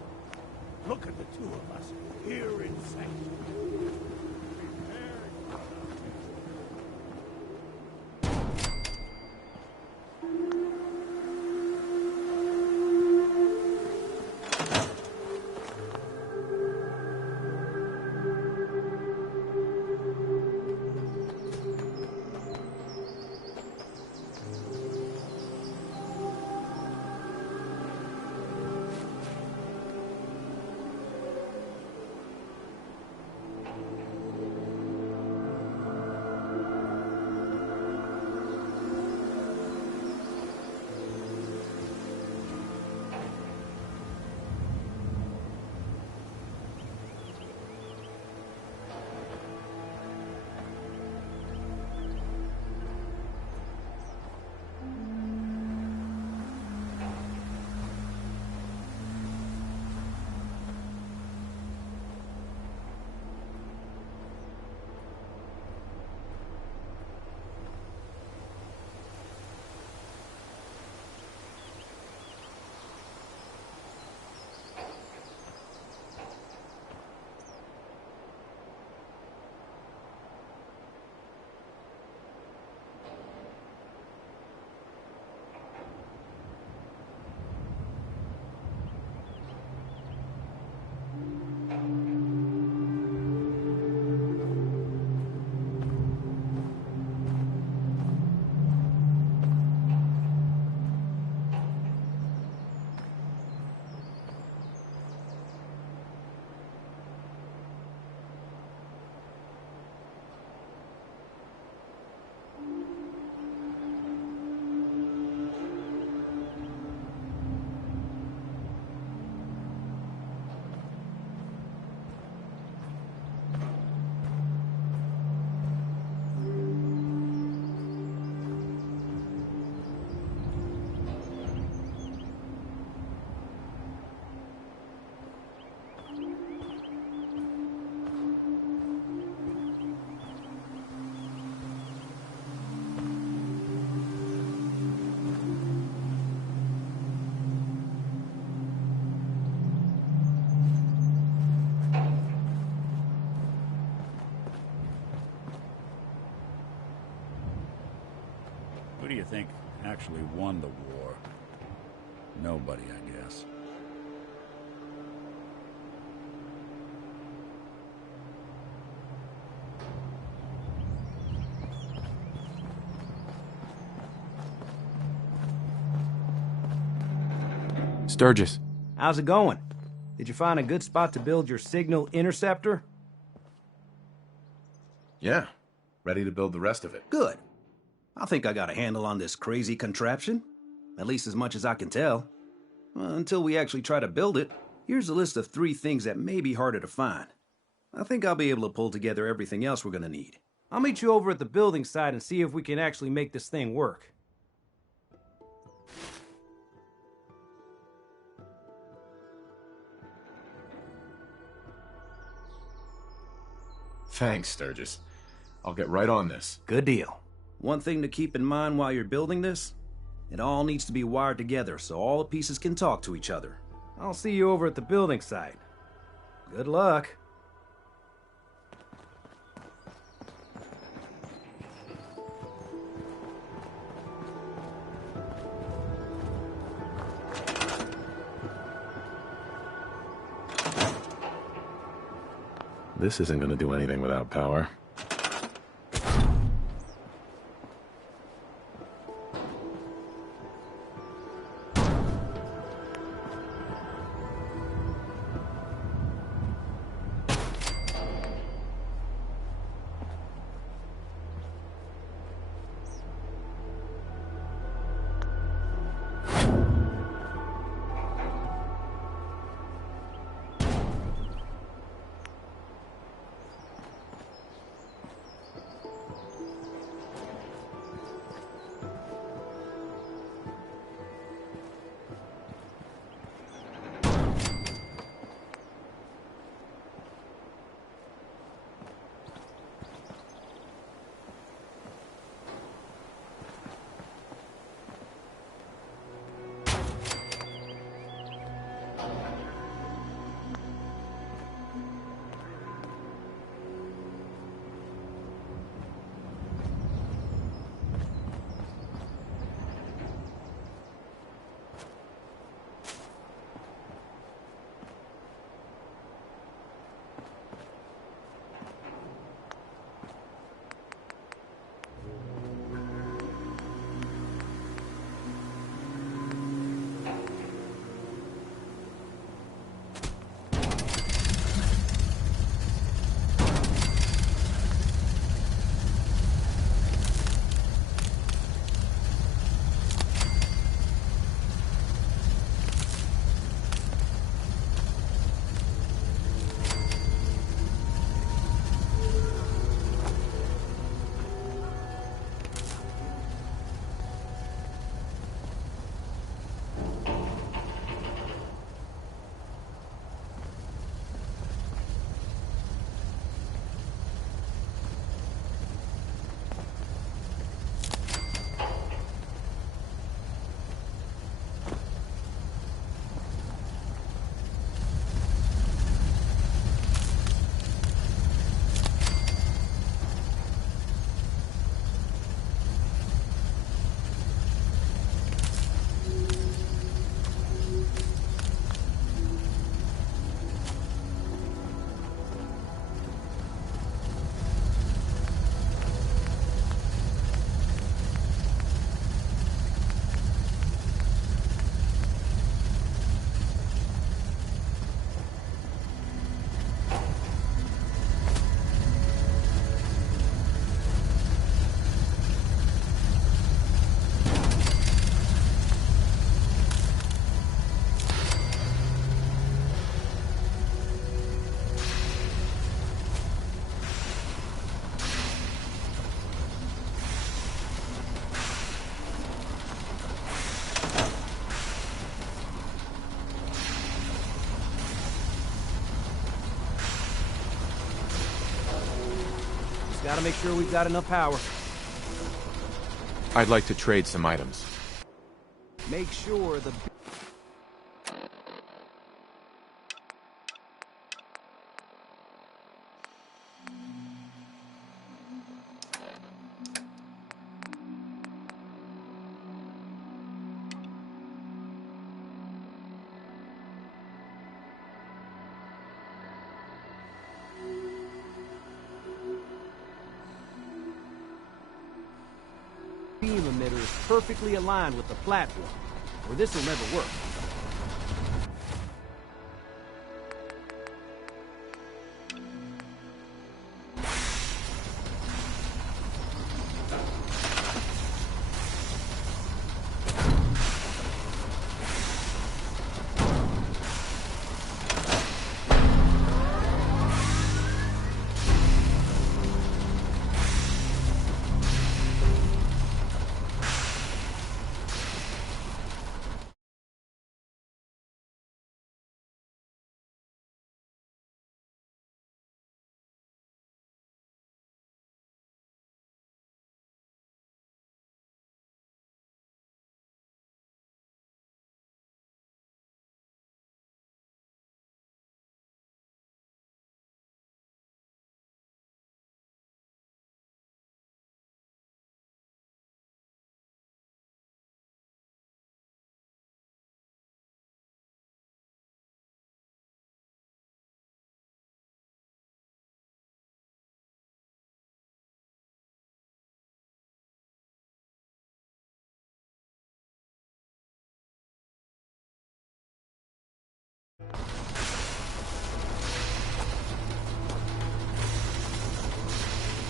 Look at the two of us here in Sanctuary. Who do you think actually won the war? Nobody, I guess. Sturgis. How's it going? Did you find a good spot to build your signal interceptor? Yeah. Ready to build the rest of it. Good. I think I got a handle on this crazy contraption. At least as much as I can tell. Until we actually try to build it, here's a list of 3 things that may be harder to find. I think I'll be able to pull together everything else we're gonna need. I'll meet you over at the building site and see if we can actually make this thing work. Thanks, Sturgis. I'll get right on this. Good deal. One thing to keep in mind while you're building this, it all needs to be wired together so all the pieces can talk to each other. I'll see you over at the building site. Good luck. This isn't going to do anything without power. Gotta make sure we've got enough power. I'd like to trade some items. Make sure the... beam emitter is perfectly aligned with the platform, or this will never work.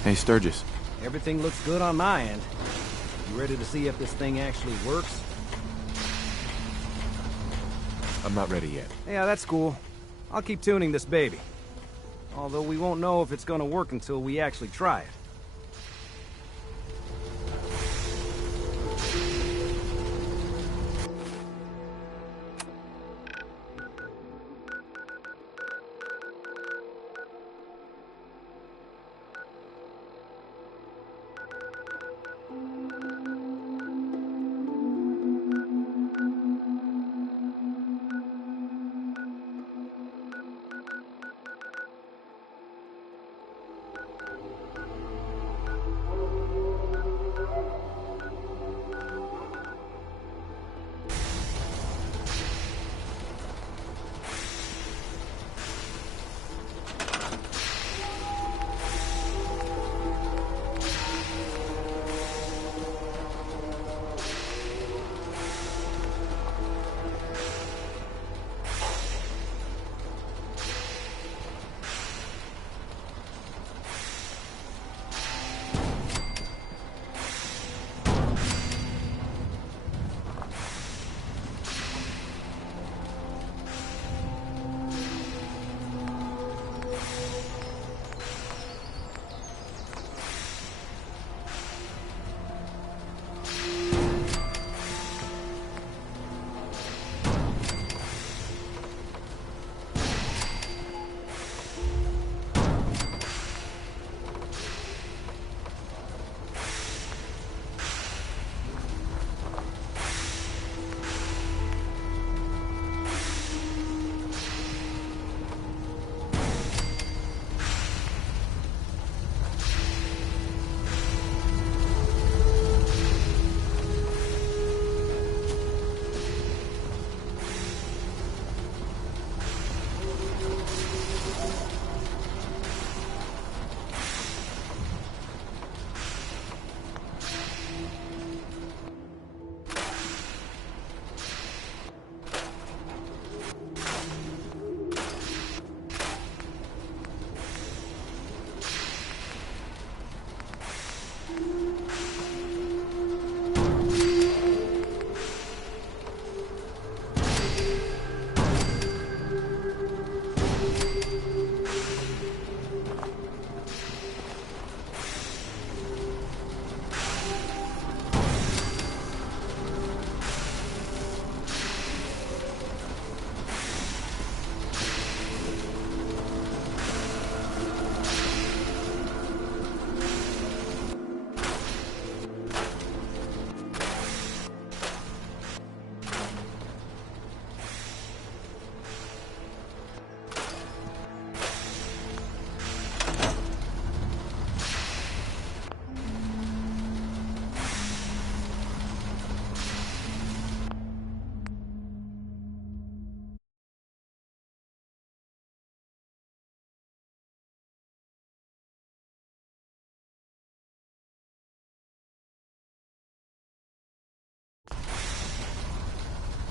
Hey, Sturgis. Everything looks good on my end. You ready to see if this thing actually works? I'm not ready yet. Yeah, that's cool. I'll keep tuning this baby. Although we won't know if it's gonna work until we actually try it.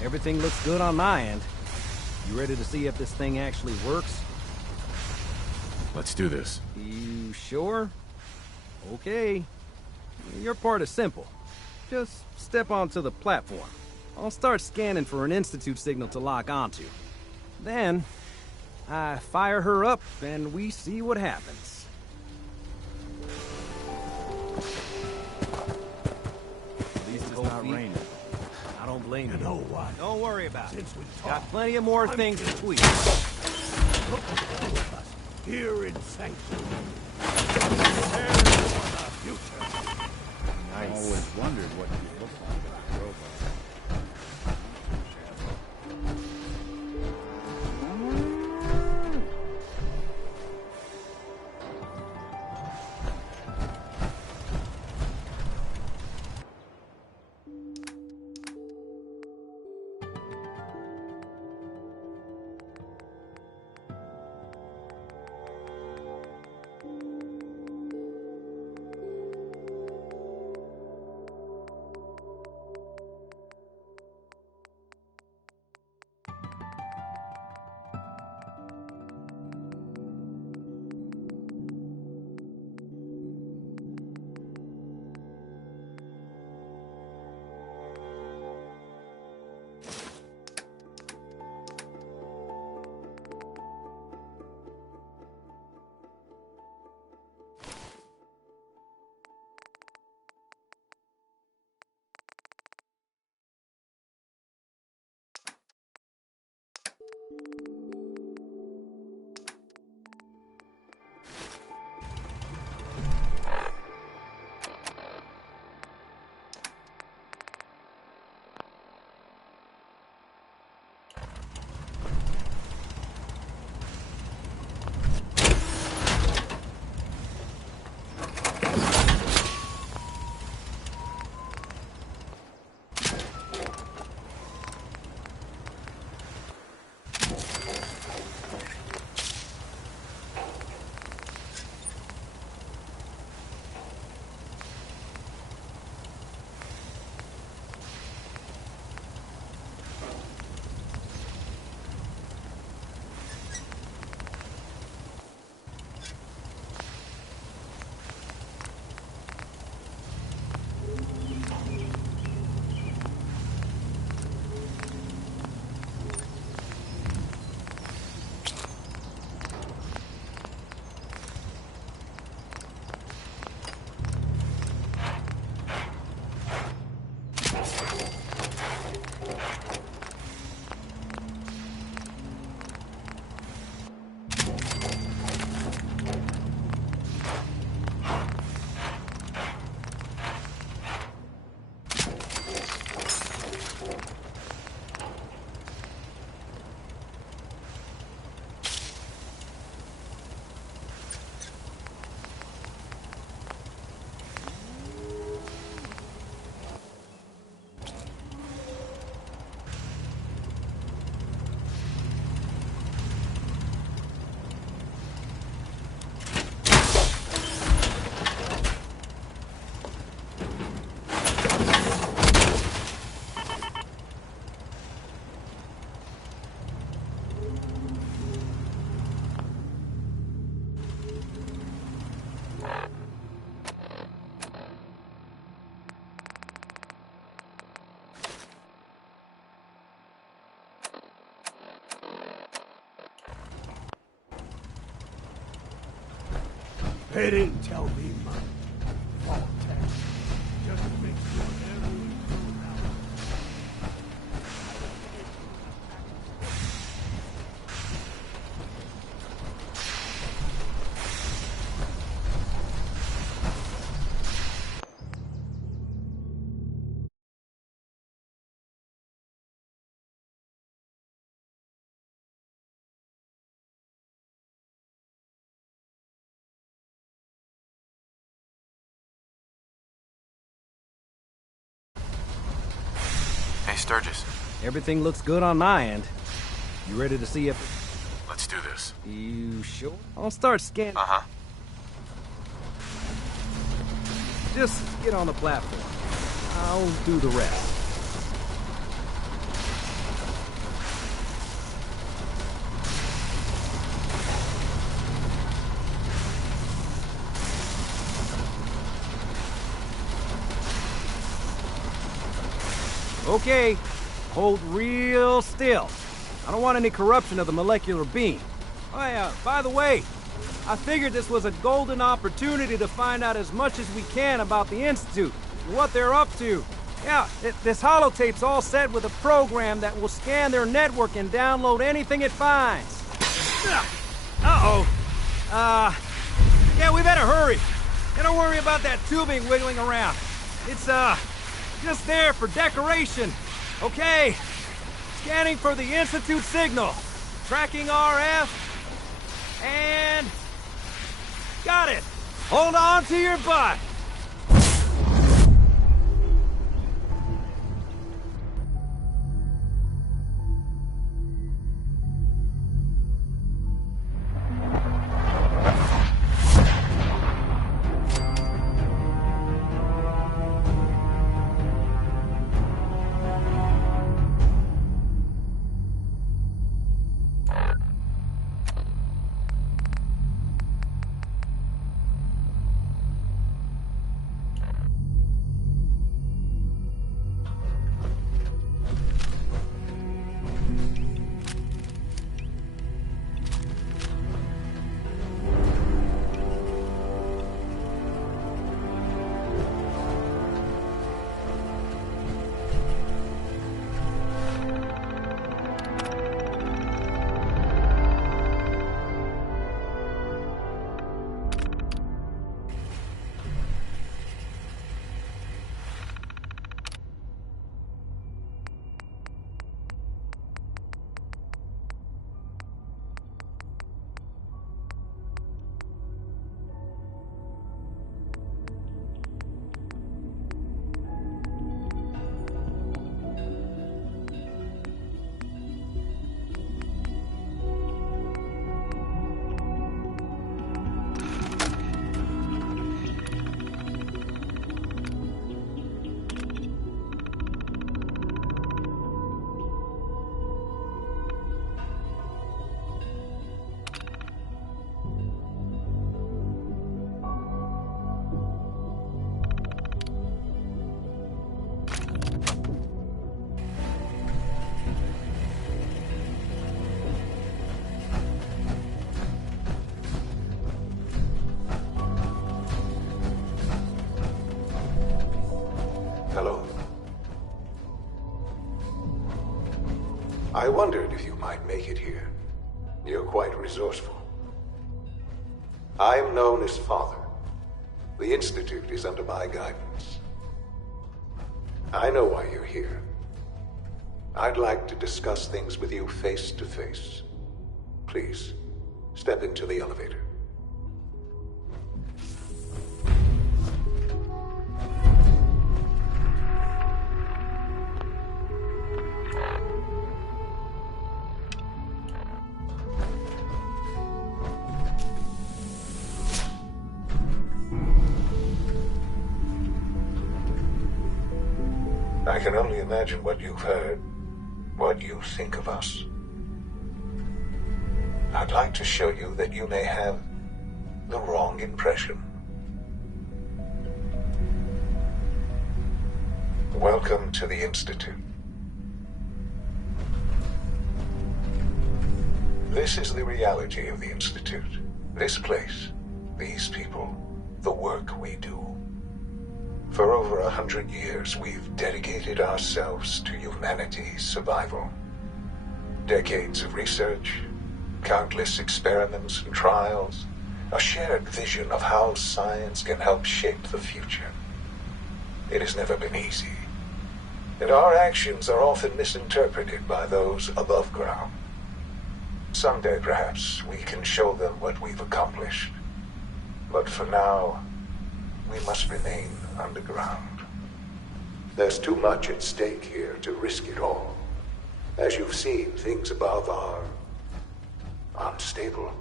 Everything looks good on my end. You ready to see if this thing actually works? Let's do this. You sure? Okay. Your part is simple. Just step onto the platform. I'll start scanning for an Institute signal to lock onto. Then, I fire her up and we see what happens. At least it's not raining. I don't blame you. You know what? Don't worry about it. Since we Got plenty of more things to tweak. Look at us here in Sanctuary. Preparing for the future. I always wondered what you look like as a robot. They didn't tell me my fault test. Just to make sure everyone's doing right. Hey, Sturgis. Everything looks good on my end. You ready to see if... Let's do this. You sure? I'll start scanning. Uh-huh. Just get on the platform. I'll do the rest. Okay, hold real still. I don't want any corruption of the molecular beam. Oh yeah, by the way, I figured this was a golden opportunity to find out as much as we can about the Institute and what they're up to. Yeah, this holotape's all set with a program that will scan their network and download anything it finds. Uh-oh. Yeah, we better hurry. And don't worry about that tubing wiggling around. It's, just there for decoration. Okay. Scanning for the Institute signal. Tracking RF. And... got it. Hold on to your butt. I wondered if you might make it here. You're quite resourceful. I am known as Father. The Institute is under my guidance. I know why you're here. I'd like to discuss things with you face to face. Please, step into the elevator. I can only imagine what you've heard, what you think of us. I'd like to show you that you may have the wrong impression. Welcome to the Institute. This is the reality of the Institute. This place, these people, the work we do. For over 100 years, we've dedicated ourselves to humanity's survival. Decades of research, countless experiments and trials, a shared vision of how science can help shape the future. It has never been easy, and our actions are often misinterpreted by those above ground. Someday, perhaps, we can show them what we've accomplished. But for now, we must remain underground. There's too much at stake here to risk it all. As you've seen, things above are unstable.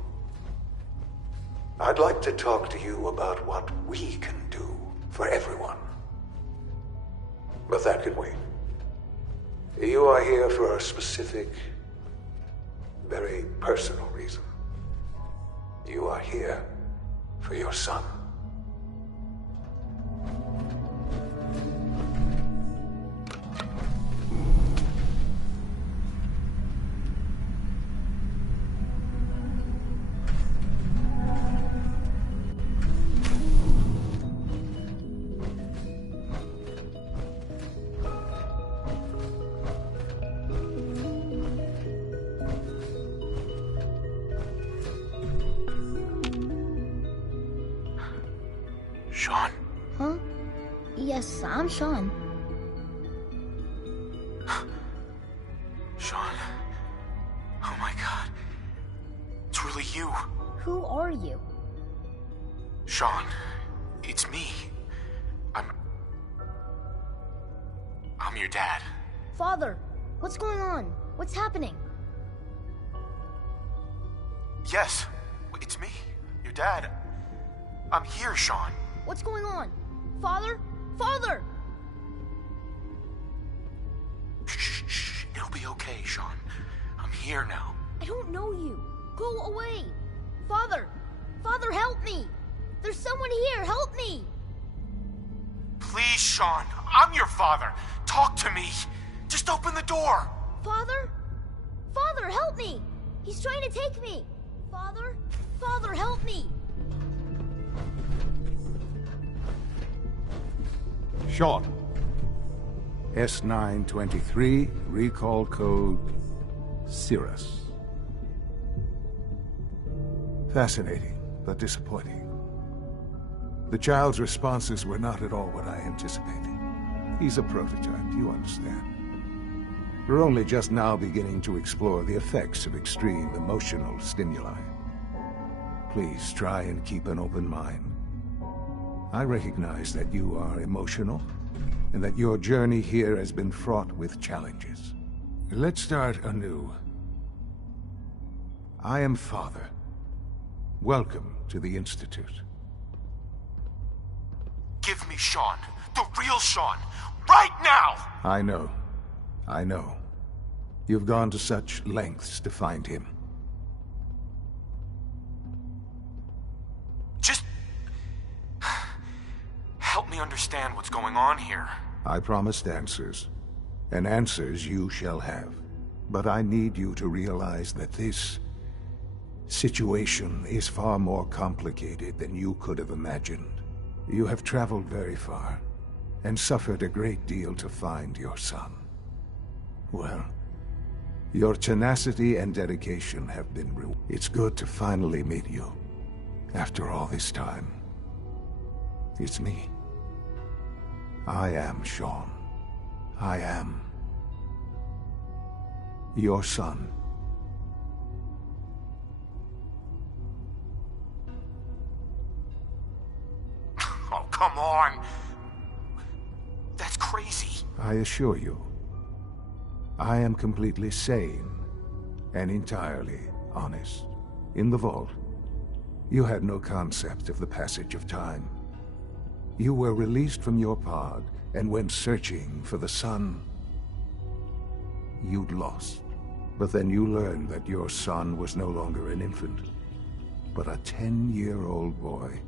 I'd like to talk to you about what we can do for everyone. But that can wait. You are here for a specific, very personal reason. You are here for your son. Sean? Huh? Yes, I'm Sean. Sean. Oh my god. It's really you. Who are you? Sean, it's me. I'm your dad. Father, what's going on? What's happening? Yes, it's me, your dad. I'm here, Sean. What's going on? Father? Father! Shh. It'll be okay, Sean. I'm here now. I don't know you. Go away. Father! Father, help me! There's someone here. Help me! Please, Sean. I'm your father. Talk to me. Just open the door. Father? Father, help me! He's trying to take me. Father? Father, help me! Sean. S923, recall code Cirrus. Fascinating, but disappointing. The child's responses were not at all what I anticipated. He's a prototype, you understand. We're only just now beginning to explore the effects of extreme emotional stimuli. Please try and keep an open mind. I recognize that you are emotional, and that your journey here has been fraught with challenges. Let's start anew. I am Father. Welcome to the Institute. Give me Sean. The real Sean. Right now! I know. You've gone to such lengths to find him. Just help me understand what's going on here. I promised answers, and answers you shall have. But I need you to realize that this situation is far more complicated than you could have imagined. You have traveled very far, and suffered a great deal to find your son. Well, your tenacity and dedication have been rewarded. It's good to finally meet you. After all this time, it's me. I am Sean. I am your son. Oh, come on. That's crazy. I assure you, I am completely sane and entirely honest. In the vault, you had no concept of the passage of time. You were released from your pod and went searching for the son you'd lost. But then you learned that your son was no longer an infant, but a 10-year-old boy.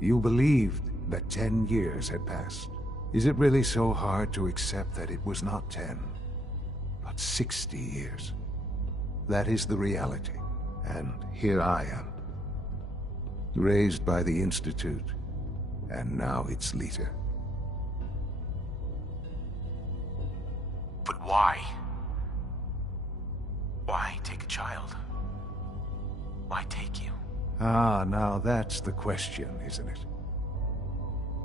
You believed that 10 years had passed. Is it really so hard to accept that it was not 10, but 60 years? That is the reality. And here I am, raised by the Institute, and now its leader. But why? Why take a child? Why take you? Ah, now that's the question, isn't it?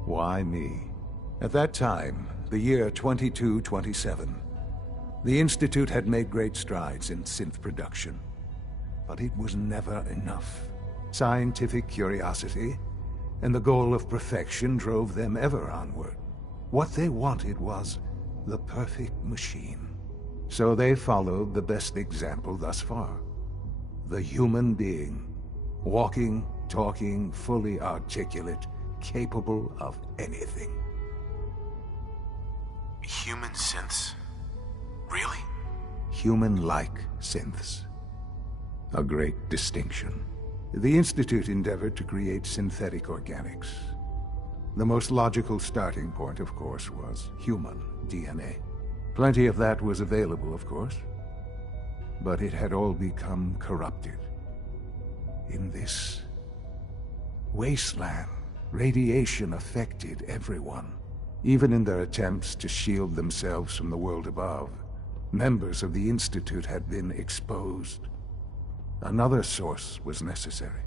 Why me? At that time, the year 2227, the Institute had made great strides in synth production. But it was never enough. Scientific curiosity and the goal of perfection drove them ever onward. What they wanted was the perfect machine. So they followed the best example thus far. The human being. Walking, talking, fully articulate, capable of anything. Human synths? Really? Human-like synths. A great distinction. The Institute endeavored to create synthetic organics. The most logical starting point, of course, was human DNA. Plenty of that was available, of course. But it had all become corrupted. In this wasteland, radiation affected everyone. Even in their attempts to shield themselves from the world above, members of the Institute had been exposed. Another source was necessary.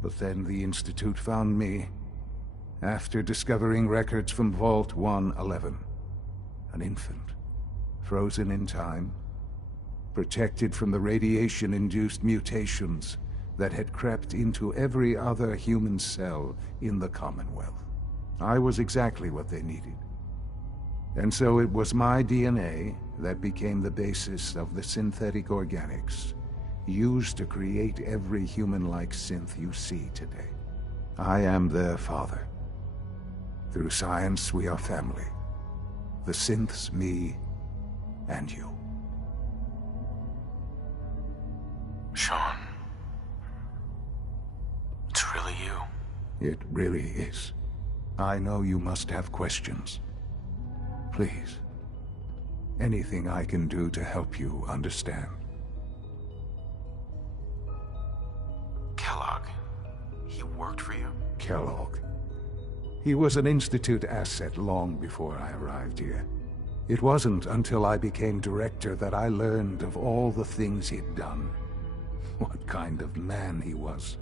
But then the Institute found me, after discovering records from Vault 111. An infant, frozen in time, protected from the radiation-induced mutations that had crept into every other human cell in the Commonwealth. I was exactly what they needed. And so it was my DNA that became the basis of the synthetic organics used to create every human-like synth you see today. I am their father. Through science, we are family. The synths, me, and you. Sean. It's really you. It really is. I know you must have questions. Please. Anything I can do to help you understand. Kellogg. He worked for you? Kellogg. He was an Institute asset long before I arrived here. It wasn't until I became director that I learned of all the things he'd done. What kind of man he was.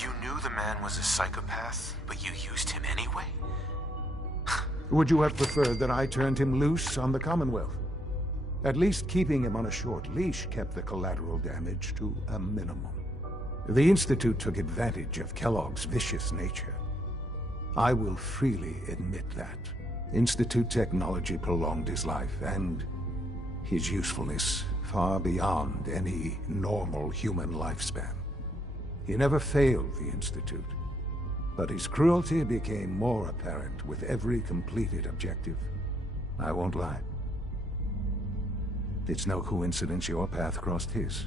You knew the man was a psychopath, but you used him anyway? Would you have preferred that I turned him loose on the Commonwealth? At least keeping him on a short leash kept the collateral damage to a minimum. The Institute took advantage of Kellogg's vicious nature. I will freely admit that. Institute technology prolonged his life, and his usefulness far beyond any normal human lifespan. He never failed the Institute, but his cruelty became more apparent with every completed objective. I won't lie. It's no coincidence your path crossed his.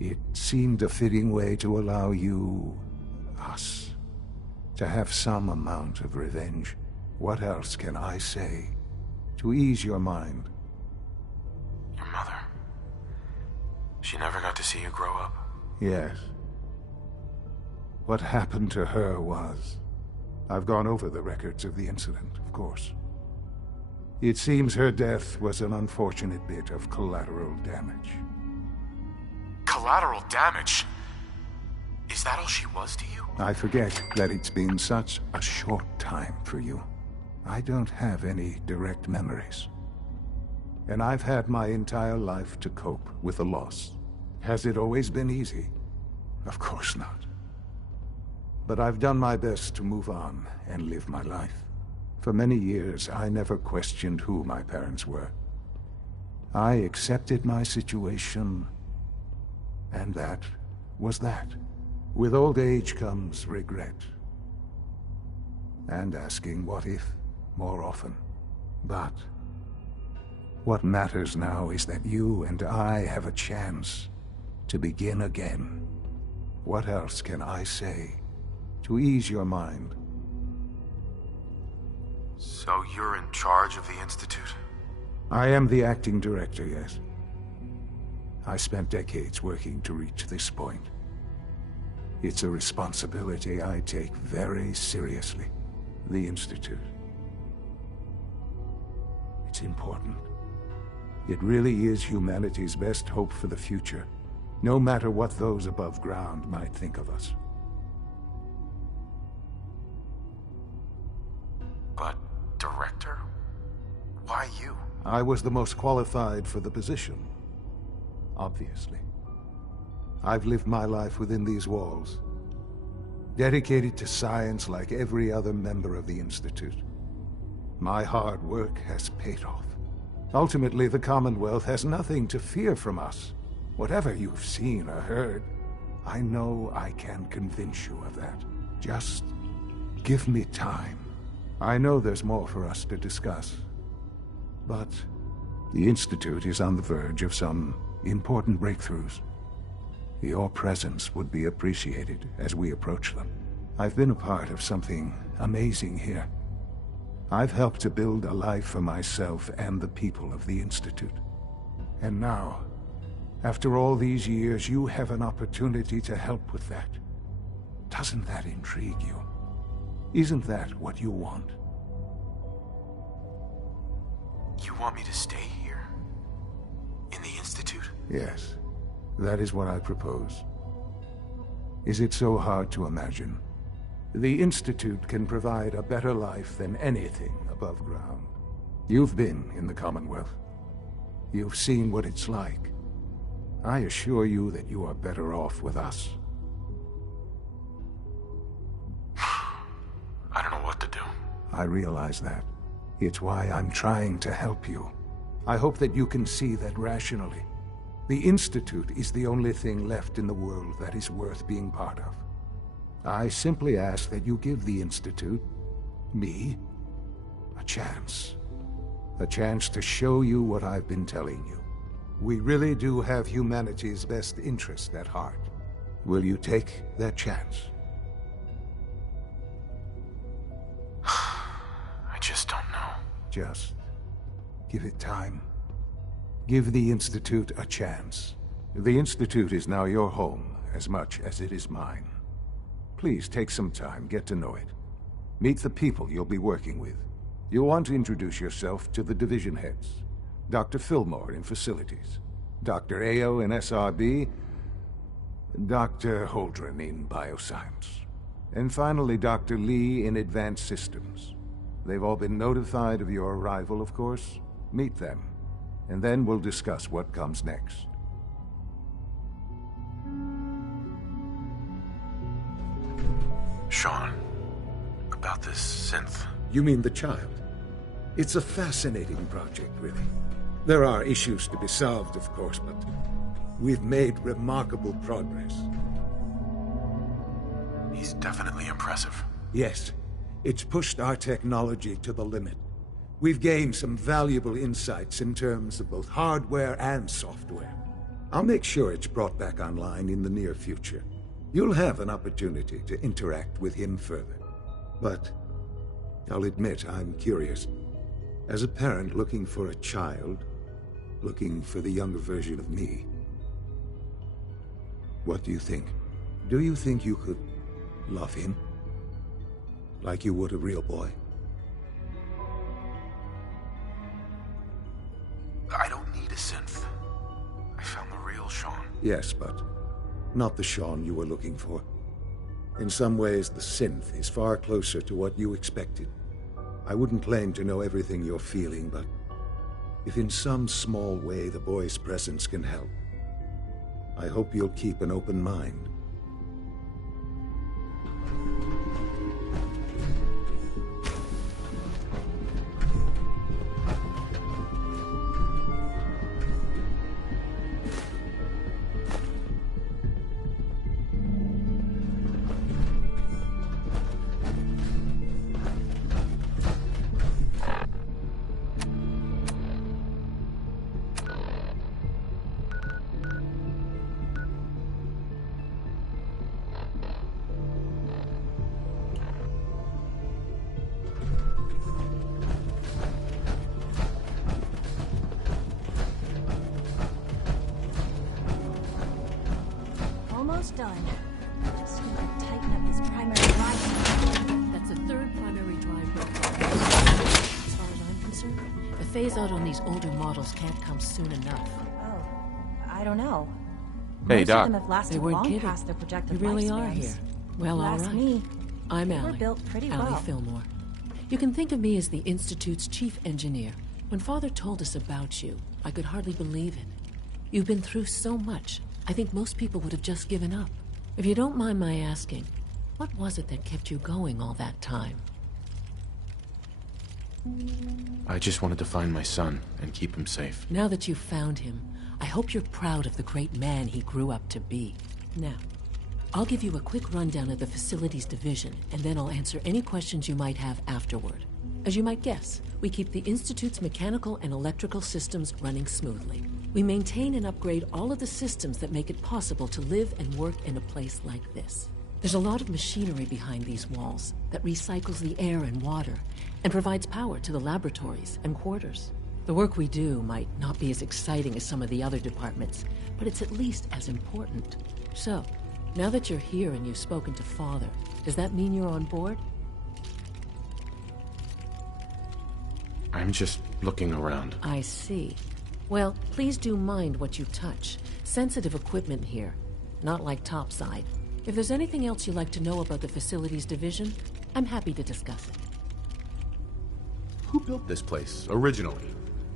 It seemed a fitting way to allow you, us, to have some amount of revenge. What else can I say to ease your mind? Your mother. She never got to see you grow up? Yes. What happened to her was... I've gone over the records of the incident, of course. It seems her death was an unfortunate bit of collateral damage. Collateral damage? Is that all she was to you? I forget that it's been such a short time for you. I don't have any direct memories. And I've had my entire life to cope with the loss. Has it always been easy? Of course not. But I've done my best to move on and live my life. For many years, I never questioned who my parents were. I accepted my situation, and that was that. With old age comes regret. And asking what if more often. But what matters now is that you and I have a chance to begin again. What else can I say to ease your mind? So you're in charge of the Institute? I am the acting director, yes. I spent decades working to reach this point. It's a responsibility I take very seriously. The Institute. It's important. It really is humanity's best hope for the future, no matter what those above ground might think of us. But, director? Why you? I was the most qualified for the position. Obviously. I've lived my life within these walls, dedicated to science like every other member of the Institute. My hard work has paid off. Ultimately, the Commonwealth has nothing to fear from us. Whatever you've seen or heard, I know I can convince you of that. Just give me time. I know there's more for us to discuss. But the Institute is on the verge of some important breakthroughs. Your presence would be appreciated as we approach them. I've been a part of something amazing here. I've helped to build a life for myself and the people of the Institute. And now, after all these years, you have an opportunity to help with that. Doesn't that intrigue you? Isn't that what you want? You want me to stay here? In the Institute? Yes. That is what I propose. Is it so hard to imagine? The Institute can provide a better life than anything above ground. You've been in the Commonwealth. You've seen what it's like. I assure you that you are better off with us. I don't know what to do. I realize that. It's why I'm trying to help you. I hope that you can see that rationally. The Institute is the only thing left in the world that is worth being part of. I simply ask that you give the Institute, me, a chance. A chance to show you what I've been telling you. We really do have humanity's best interest at heart. Will you take that chance? I just don't know. Just give it time. Give the Institute a chance. The Institute is now your home as much as it is mine. Please take some time, get to know it. Meet the people you'll be working with. You'll want to introduce yourself to the division heads. Dr. Fillmore in Facilities, Dr. Ao in SRB, Dr. Holdren in Bioscience, and finally Dr. Lee in Advanced Systems. They've all been notified of your arrival, of course. Meet them, and then we'll discuss what comes next. Sean, about this synth. You mean the child? It's a fascinating project, really. There are issues to be solved, of course, but we've made remarkable progress. He's definitely impressive. Yes, it's pushed our technology to the limit. We've gained some valuable insights in terms of both hardware and software. I'll make sure it's brought back online in the near future. You'll have an opportunity to interact with him further. But I'll admit I'm curious. As a parent looking for a child, looking for the younger version of me, what do you think? Do you think you could love him? Like you would a real boy? I don't need a synth. I found the real Sean. Yes, but not the Sean you were looking for. In some ways, the synth is far closer to what you expected. I wouldn't claim to know everything you're feeling, but if in some small way the boy's presence can help, I hope you'll keep an open mind. Almost done. Just gonna tighten up this primary drive. That's a third primary drive repair. As far as I'm concerned, the phase out on these older models can't come soon enough. Oh, I don't know. Hey, Most Doc. of them have lasted They weren't long kidding. past their projected You really lifespans. are here. Well, You all ask right. me. I'm They were Allie. built pretty Allie well. Fillmore. You can think of me as the Institute's chief engineer. When Father told us about you, I could hardly believe it. You've been through so much, I think most people would have just given up. If you don't mind my asking, what was it that kept you going all that time? I just wanted to find my son and keep him safe. Now that you've found him, I hope you're proud of the great man he grew up to be. Now, I'll give you a quick rundown of the facilities division, and then I'll answer any questions you might have afterward. As you might guess, we keep the Institute's mechanical and electrical systems running smoothly. We maintain and upgrade all of the systems that make it possible to live and work in a place like this. There's a lot of machinery behind these walls that recycles the air and water and provides power to the laboratories and quarters. The work we do might not be as exciting as some of the other departments, but it's at least as important. So, now that you're here and you've spoken to Father, does that mean you're on board? I'm just looking around. I see. Well, please do mind what you touch. Sensitive equipment here, not like topside. If there's anything else you'd like to know about the Facilities Division, I'm happy to discuss it. Who built this place, originally?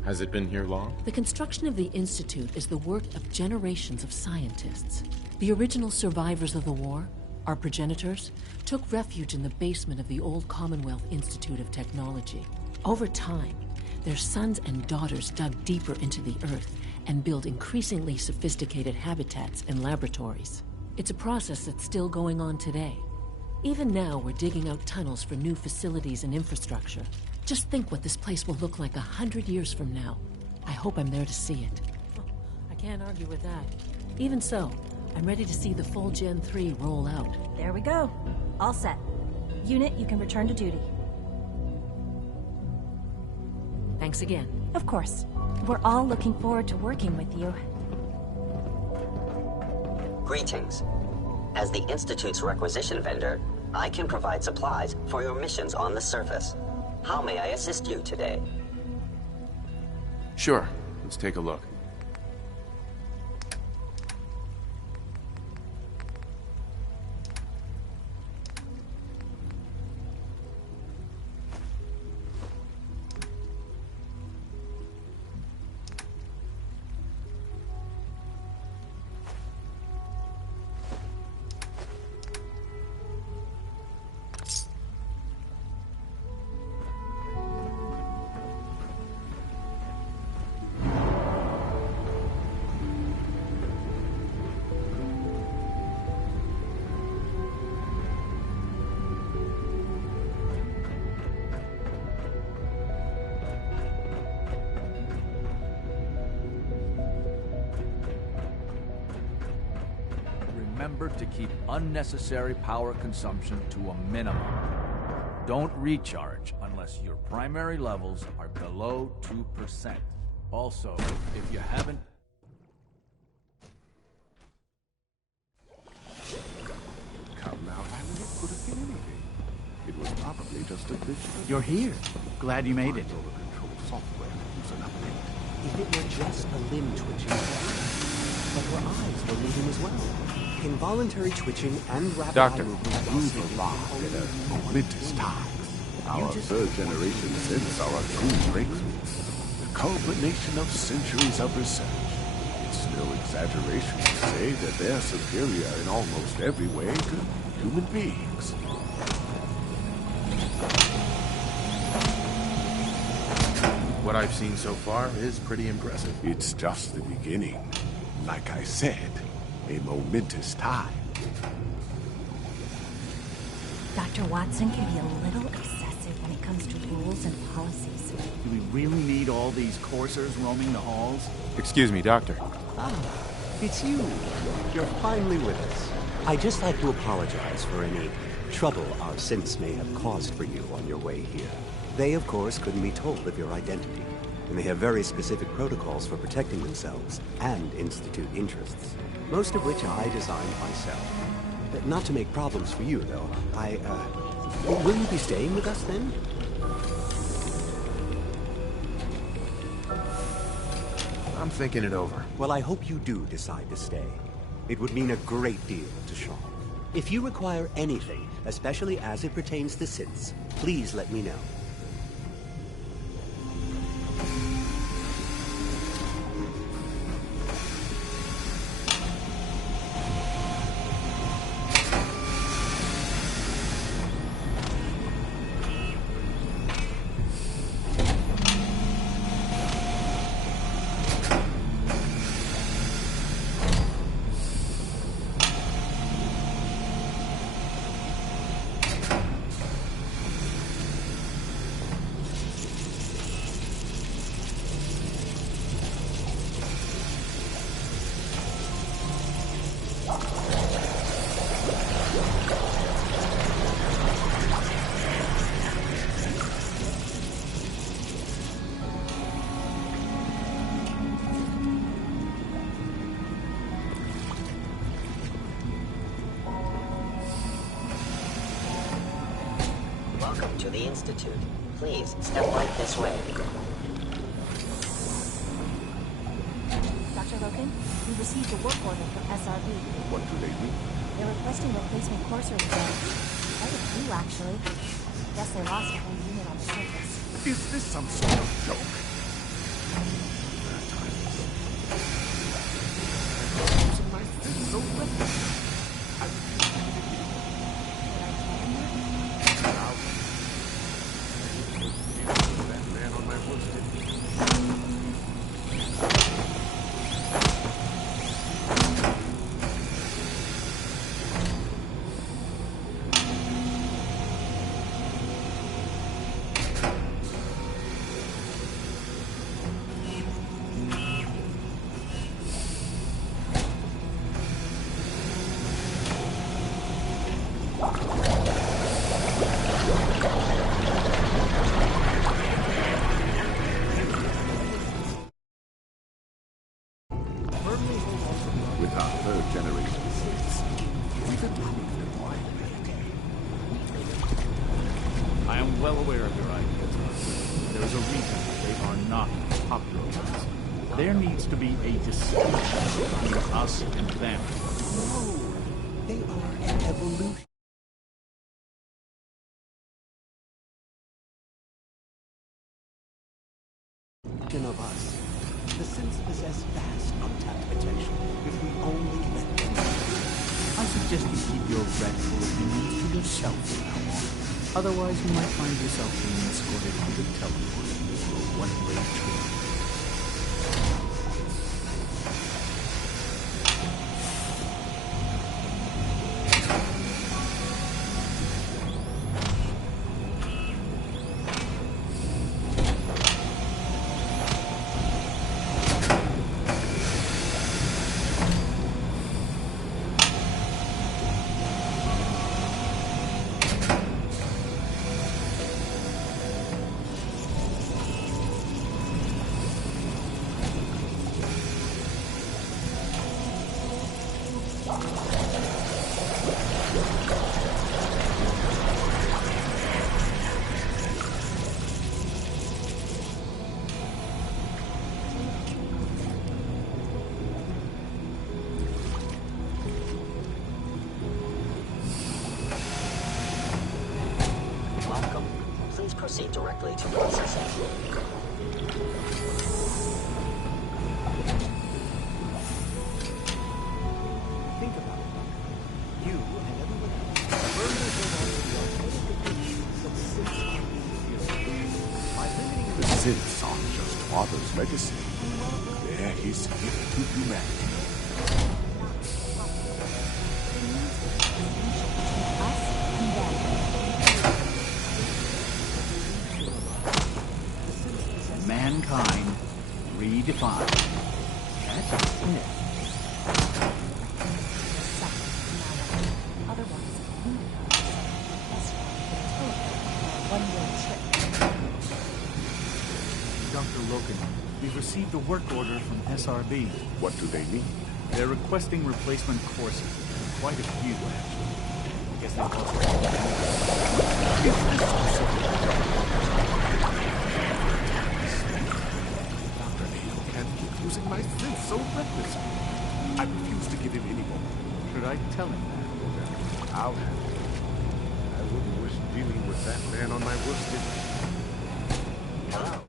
Has it been here long? The construction of the Institute is the work of generations of scientists. The original survivors of the war, our progenitors, took refuge in the basement of the old Commonwealth Institute of Technology. Over time, their sons and daughters dug deeper into the earth and built increasingly sophisticated habitats and laboratories. It's a process that's still going on today. Even now, we're digging out tunnels for new facilities and infrastructure. Just think what this place will look like 100 years from now. I hope I'm there to see it. I can't argue with that. Even so, I'm ready to see the full Gen 3 roll out. There we go. All set. Unit, you can return to duty. Thanks again. Of course. We're all looking forward to working with you. Greetings. As the Institute's requisition vendor, I can provide supplies for your missions on the surface. How may I assist you today? Sure. Let's take a look. Remember to keep unnecessary power consumption to a minimum. Don't recharge unless your primary levels are below 2%. Also, if you haven't... Come now, Alan, it could have been anything. It was probably just a glitch. You're here. Glad you made it. Control software use an update. If it were just a limb twitching, but her eyes were moving as well. Involuntary twitching and rapid Doctor, eye movement you've arrived at a momentous time. Our third-generation synths are a true breakthrough. The culmination of centuries of research. It's no exaggeration to say that they're superior in almost every way to human beings. What I've seen so far is pretty impressive. It's just the beginning. Like I said, a momentous time. Dr. Watson can be a little obsessive when it comes to rules and policies. Do we really need all these coursers roaming the halls? Excuse me, Doctor. Ah, it's you. You're finally with us. I'd just like to apologize for any trouble our synths may have caused for you on your way here. They, of course, couldn't be told of your identity, and they have very specific protocols for protecting themselves and Institute interests, most of which I designed myself. Not to make problems for you, though. Will you be staying with us, then? I'm thinking it over. Well, I hope you do decide to stay. It would mean a great deal to Shaw. If you require anything, especially as it pertains to synths, please let me know. To the Institute. Please, step right this way. Dr. Logan, we received a work order from SRB. What do they do? They're requesting replacement coursers again. Quite a few, actually. Guess they lost a whole unit on the surface. Is this some sort of joke? Using my fist so reckless. I refuse to give it now. That man on my horse did. With our third generation Siths, we've improved them widely. I am well aware of your ideas. There is a reason they are not popular ones. There needs to be a distinction between us and them. No, they are an evolution of us. The Siths possess vast untapped potential if we only let them. I suggest you keep your dreadful opinions to yourself from now on. Otherwise, you might find yourself being escorted to the teleport for a one-way trip. Please proceed directly to processing. Think about it. You and everyone else burn yourself out to the alternative beliefs of the Siths are inferior. By limiting The Siths aren't just Father's legacy. They're his gift to humanity. Mankind redefined. That's a Sith. Dr. Loken, we've received a work order from SRB. What do they need? They're requesting replacement courses. Quite a few, actually. I guess they lost Dr. Aho can't keep using my strength so recklessly. I refuse to give him any more. Should I tell him that? I'll have it. I wouldn't wish dealing with that man on my worst enemy. Hello.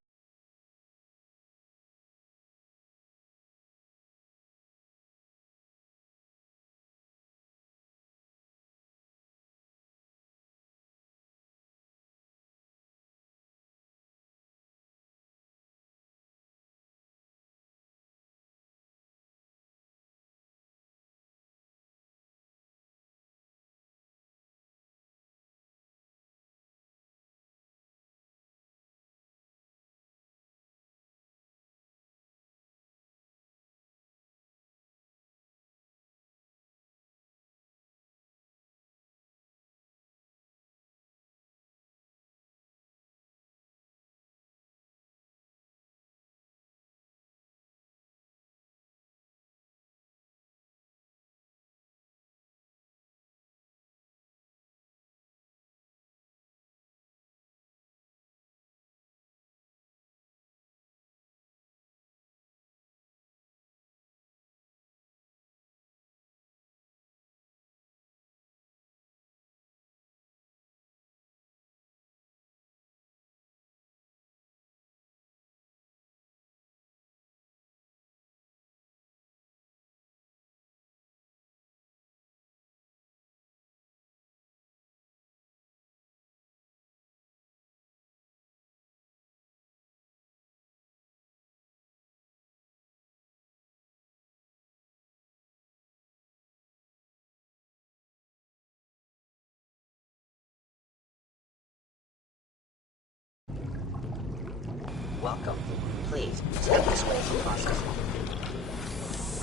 Please, step this way for processing.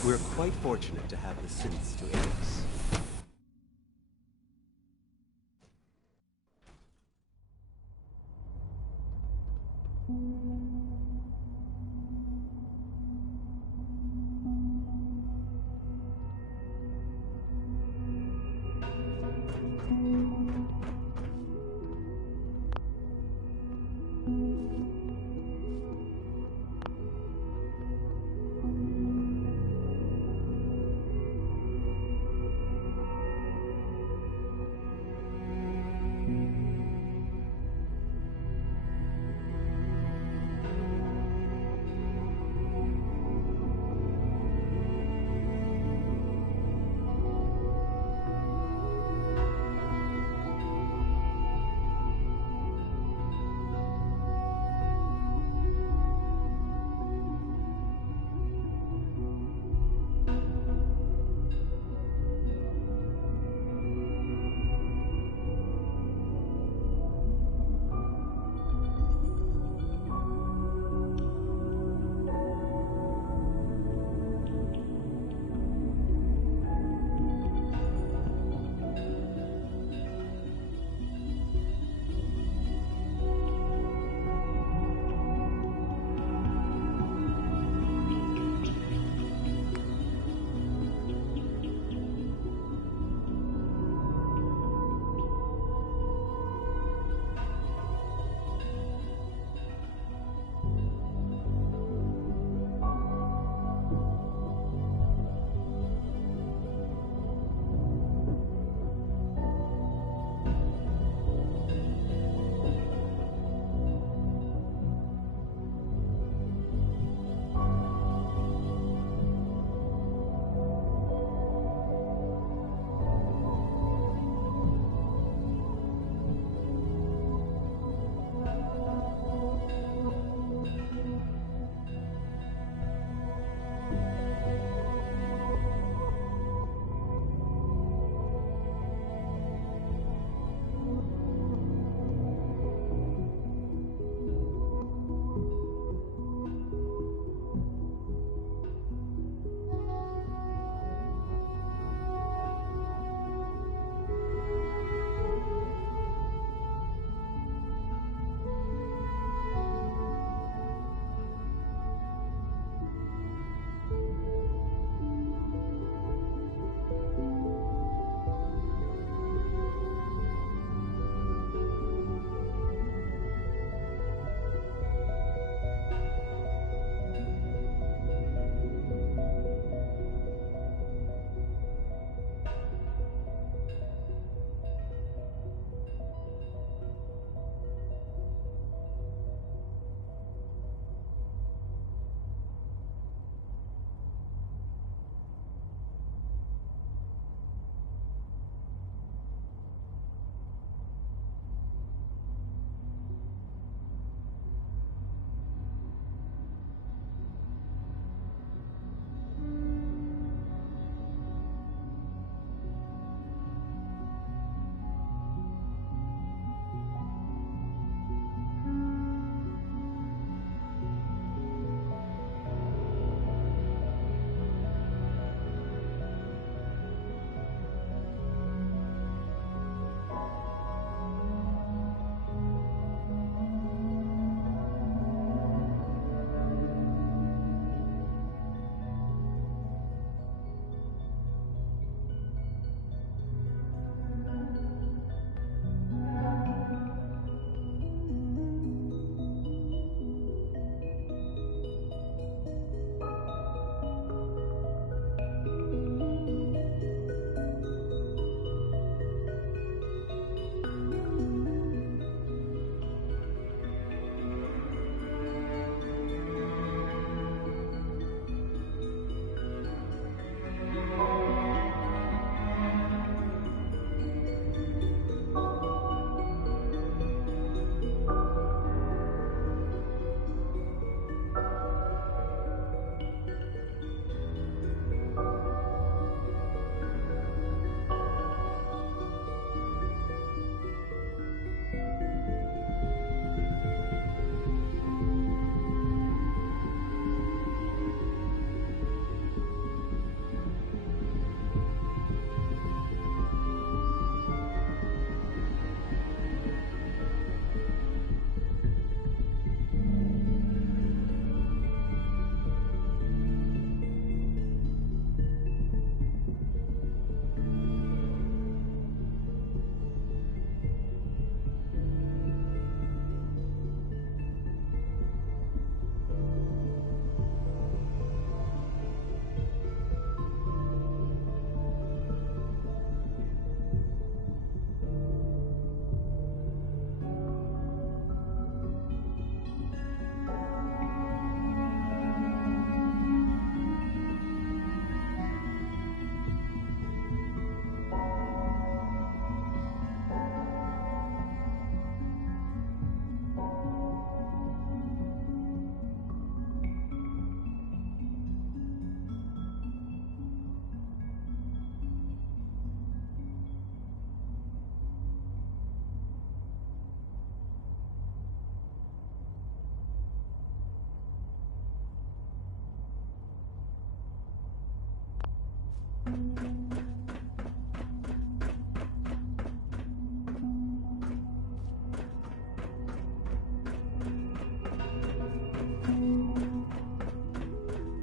We're quite fortunate to have the synths to aid us.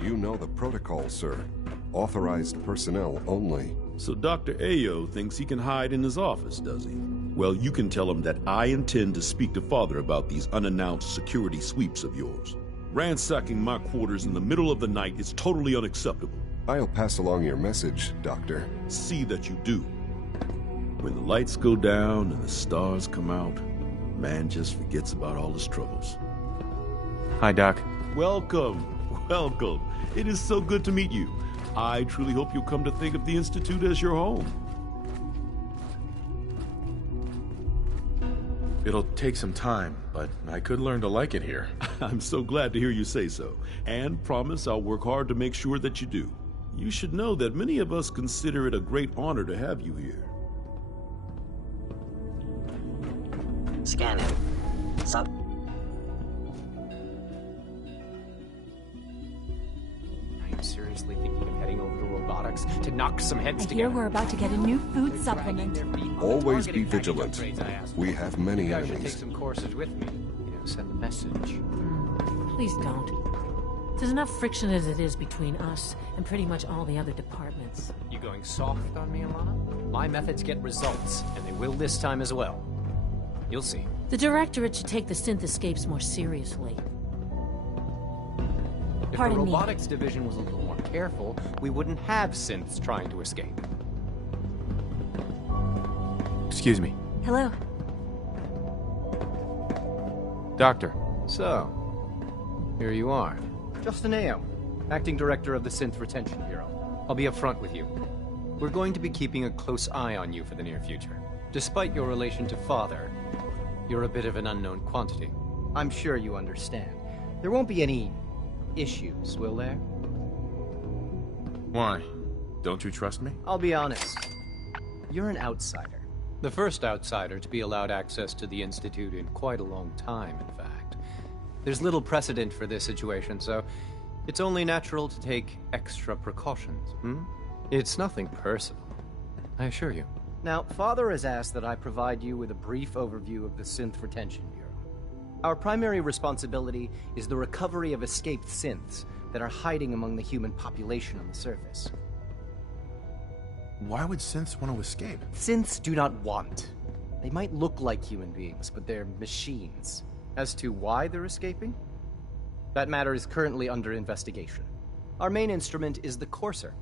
You know the protocol, sir. Authorized personnel only. So Dr. Ayo thinks he can hide in his office, does he? Well, you can tell him that I intend to speak to Father about these unannounced security sweeps of yours. Ransacking my quarters in the middle of the night is totally unacceptable. I'll pass along your message, Doctor. See that you do. When the lights go down and the stars come out, man just forgets about all his troubles. Hi, Doc. Welcome. Welcome. It is so good to meet you. I truly hope you'll come to think of the Institute as your home. It'll take some time, but I could learn to like it here. I'm so glad to hear you say so, and promise I'll work hard to make sure that you do. You should know that many of us consider it a great honor to have you here. Scanning. Seriously thinking of heading over to robotics to knock some heads I together. hear we're about to get a new food supplement. Always be vigilant. We have many Maybe I should take enemies. some courses with me. You know, send a message. Please don't. There's enough friction as it is between us and pretty much all the other departments. You going soft on me, Alana? My methods get results, and they will this time as well. You'll see. The Directorate should take the synth escapes more seriously. If Pardon the me. robotics division was a little more careful, we wouldn't have synths trying to escape. Excuse me. Hello. Doctor. So, here you are. Justin Ayo, Acting Director of the Synth Retention Bureau. I'll be upfront with you. We're going to be keeping a close eye on you for the near future. Despite your relation to Father, you're a bit of an unknown quantity. I'm sure you understand. There won't be any issues, will there? Why? Don't you trust me? I'll be honest. You're an outsider. The first outsider to be allowed access to the Institute in quite a long time, in fact. There's little precedent for this situation, so it's only natural to take extra precautions, It's nothing personal, I assure you. Now, Father has asked that I provide you with a brief overview of the Synth Retention Bureau. Our primary responsibility is the recovery of escaped synths that are hiding among the human population on the surface. Why would synths want to escape? Synths do not want. They might look like human beings, but they're machines. As to why they're escaping? That matter is currently under investigation. Our main instrument is the Courser,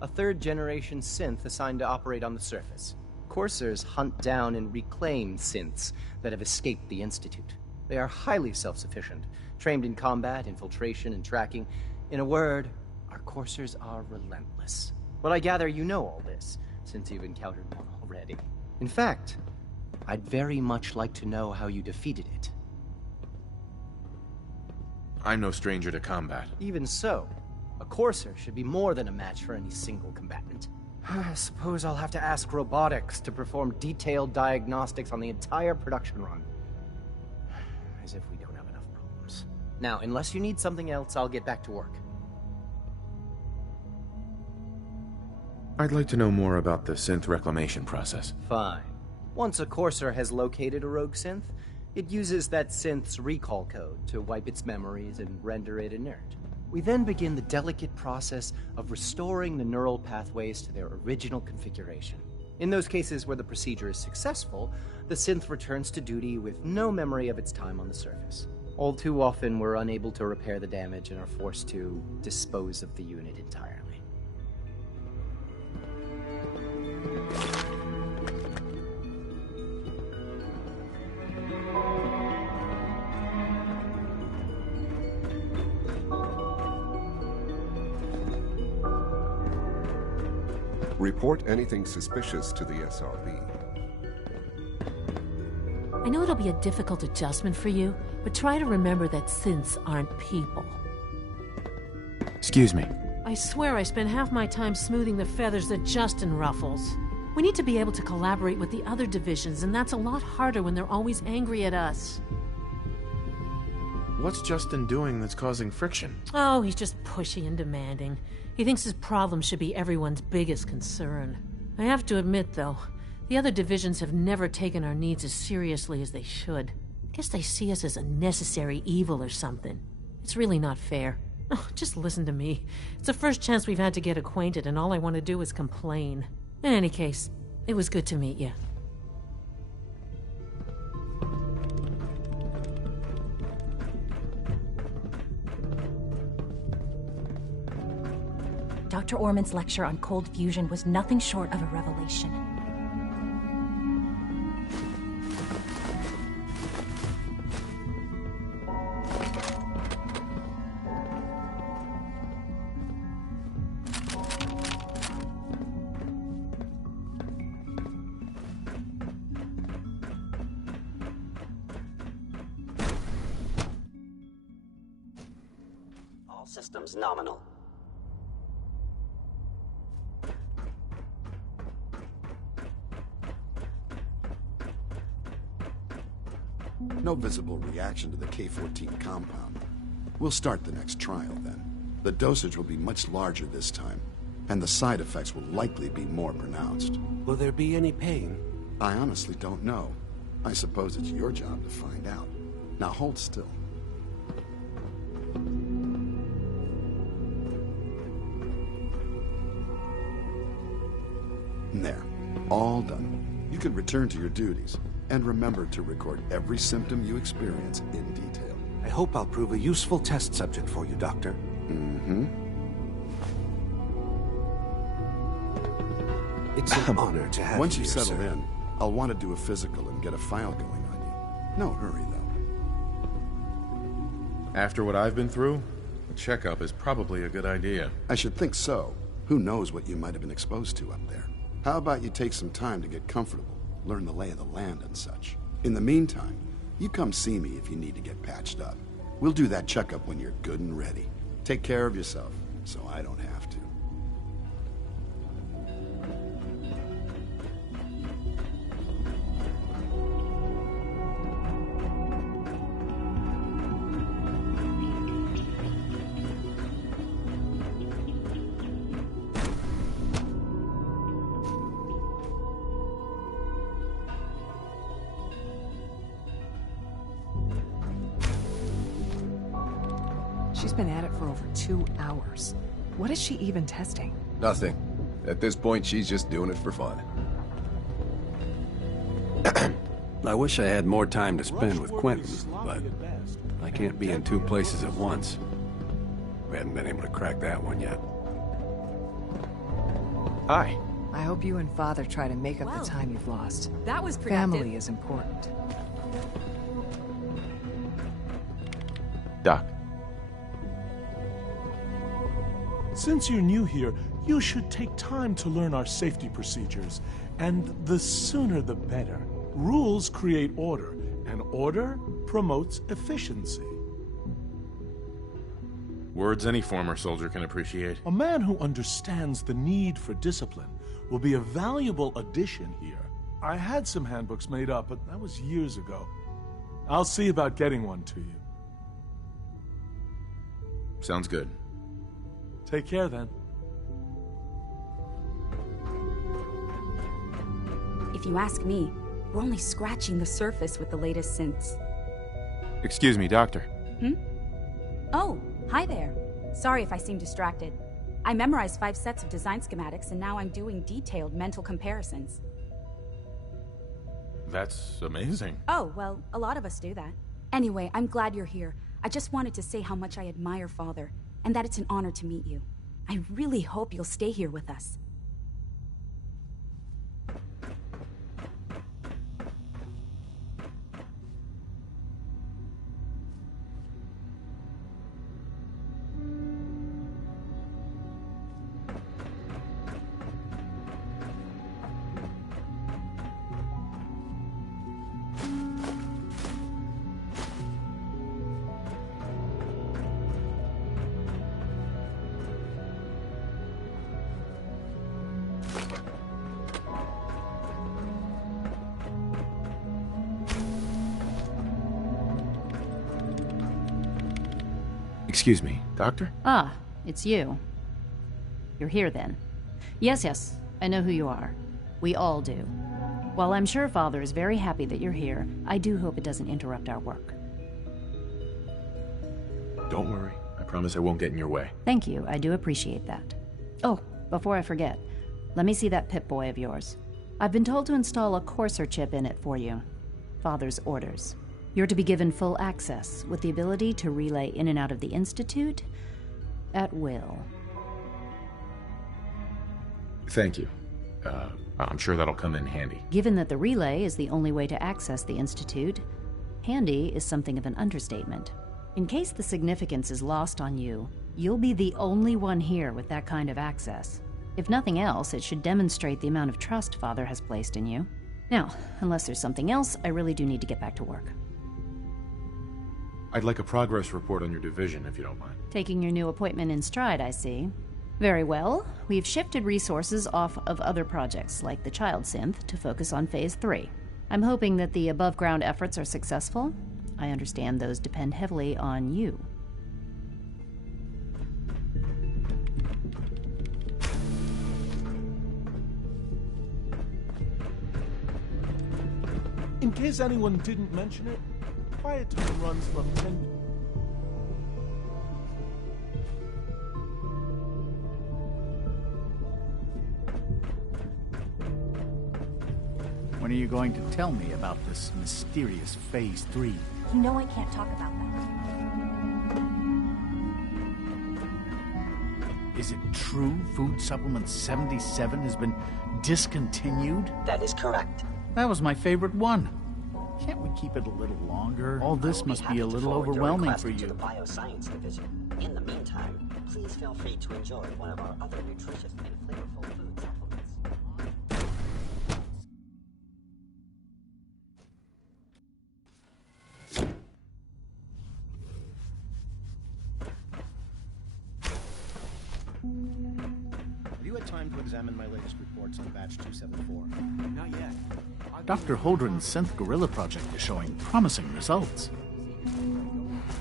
a third-generation synth assigned to operate on the surface. Coursers hunt down and reclaim synths that have escaped the Institute. They are highly self-sufficient, trained in combat, infiltration, and tracking. In a word, our coursers are relentless. But I gather you know all this, since you've encountered one already. In fact, I'd very much like to know how you defeated it. I'm no stranger to combat. Even so, a courser should be more than a match for any single combatant. I suppose I'll have to ask robotics to perform detailed diagnostics on the entire production run. As if we don't have enough problems. Now, unless you need something else, I'll get back to work. I'd like to know more about the synth reclamation process. Fine. Once a courser has located a rogue synth, it uses that synth's recall code to wipe its memories and render it inert. We then begin the delicate process of restoring the neural pathways to their original configuration. In those cases where the procedure is successful, the synth returns to duty with no memory of its time on the surface. All too often, we're unable to repair the damage and are forced to dispose of the unit entirely. Report anything suspicious to the SRB. I know it'll be a difficult adjustment for you, but try to remember that synths aren't people. Excuse me. I swear I spend half my time smoothing the feathers that Justin ruffles. We need to be able to collaborate with the other divisions, and that's a lot harder when they're always angry at us. What's Justin doing that's causing friction? Oh, he's just pushy and demanding. He thinks his problem should be everyone's biggest concern. I have to admit, though, the other divisions have never taken our needs as seriously as they should. I guess they see us as a necessary evil or something. It's really not fair. Oh, just listen to me. It's the first chance we've had to get acquainted, and all I want to do is complain. In any case, it was good to meet you. Dr. Orman's lecture on cold fusion was nothing short of a revelation. All systems nominal. No visible reaction to the K-14 compound. We'll start the next trial then. The dosage will be much larger this time, and the side effects will likely be more pronounced. Will there be any pain? I honestly don't know. I suppose it's your job to find out. Now hold still. There. All done. You can return to your duties. And remember to record every symptom you experience in detail. I hope I'll prove a useful test subject for you, Doctor. Mm-hmm. It's an honor to have Once you you here, settle sir. in, I'll want to do a physical and get a file going on you. No hurry, though. After what I've been through, a checkup is probably a good idea. I should think so. Who knows what you might have been exposed to up there? How about you take some time to get comfortable? Learn the lay of the land and such. In the meantime, you come see me if you need to get patched up. We'll do that checkup when you're good and ready. Take care of yourself, so I don't have to. She's been at it for over 2 hours. What is she even testing? Nothing. At this point, she's just doing it for fun. I wish I had more time to spend with Quentin, but I can't be in 2 places at once. We haven't been able to crack that one yet. Hi. I hope you and Father try to make up the time you've lost. That was productive. Family is important. Doc. Since you're new here, you should take time to learn our safety procedures. And the sooner the better. Rules create order, and order promotes efficiency. Words any former soldier can appreciate. A man who understands the need for discipline will be a valuable addition here. I had some handbooks made up, but that was years ago. I'll see about getting one to you. Sounds good. Take care, then. If you ask me, we're only scratching the surface with the latest synths. Excuse me, Doctor. Oh, hi there. Sorry if I seem distracted. I memorized 5 sets of design schematics, and now I'm doing detailed mental comparisons. That's amazing. Oh, well, a lot of us do that. Anyway, I'm glad you're here. I just wanted to say how much I admire Father, and that it's an honor to meet you. I really hope you'll stay here with us. Excuse me, Doctor? Ah, it's you. You're here then. Yes, I know who you are. We all do. While I'm sure Father is very happy that you're here, I do hope it doesn't interrupt our work. Don't worry. I promise I won't get in your way. Thank you, I do appreciate that. Oh, before I forget, let me see that Pip-Boy of yours. I've been told to install a Courser chip in it for you. Father's orders. You're to be given full access, with the ability to relay in and out of the Institute at will. Thank you. I'm sure that'll come in handy. Given that the relay is the only way to access the Institute, handy is something of an understatement. In case the significance is lost on you, you'll be the only one here with that kind of access. If nothing else, it should demonstrate the amount of trust Father has placed in you. Now, unless there's something else, I really do need to get back to work. I'd like a progress report on your division, if you don't mind. Taking your new appointment in stride, I see. Very well. We've shifted resources off of other projects, like the Child Synth, to focus on Phase 3. I'm hoping that the above-ground efforts are successful. I understand those depend heavily on you. In case anyone didn't mention it, Quiet Time runs from 10... When are you going to tell me about this mysterious Phase 3? You know I can't talk about that. Is it true Food Supplement 77 has been discontinued? That is correct. That was my favorite one. Can't we keep it a little longer? All this must be a little overwhelming for you. To the Bioscience Division. In the meantime, please feel free to enjoy one of our other nutritious and flavorful food supplements. Have you had time to examine my latest reports on Batch 274? Not yet. Dr. Holdren's Synth Gorilla project is showing promising results.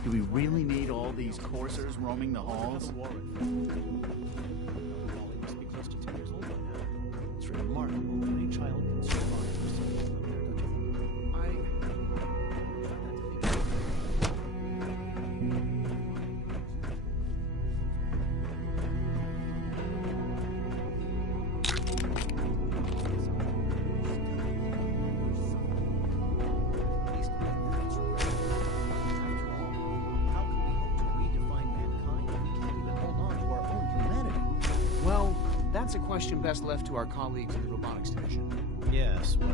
Do we really need all these coursers roaming the halls? Wally must be close to 10 years old by now. It's remarkable that any child can survive for such a long period of time. That's a question best left to our colleagues in the robotics division. Yes, well...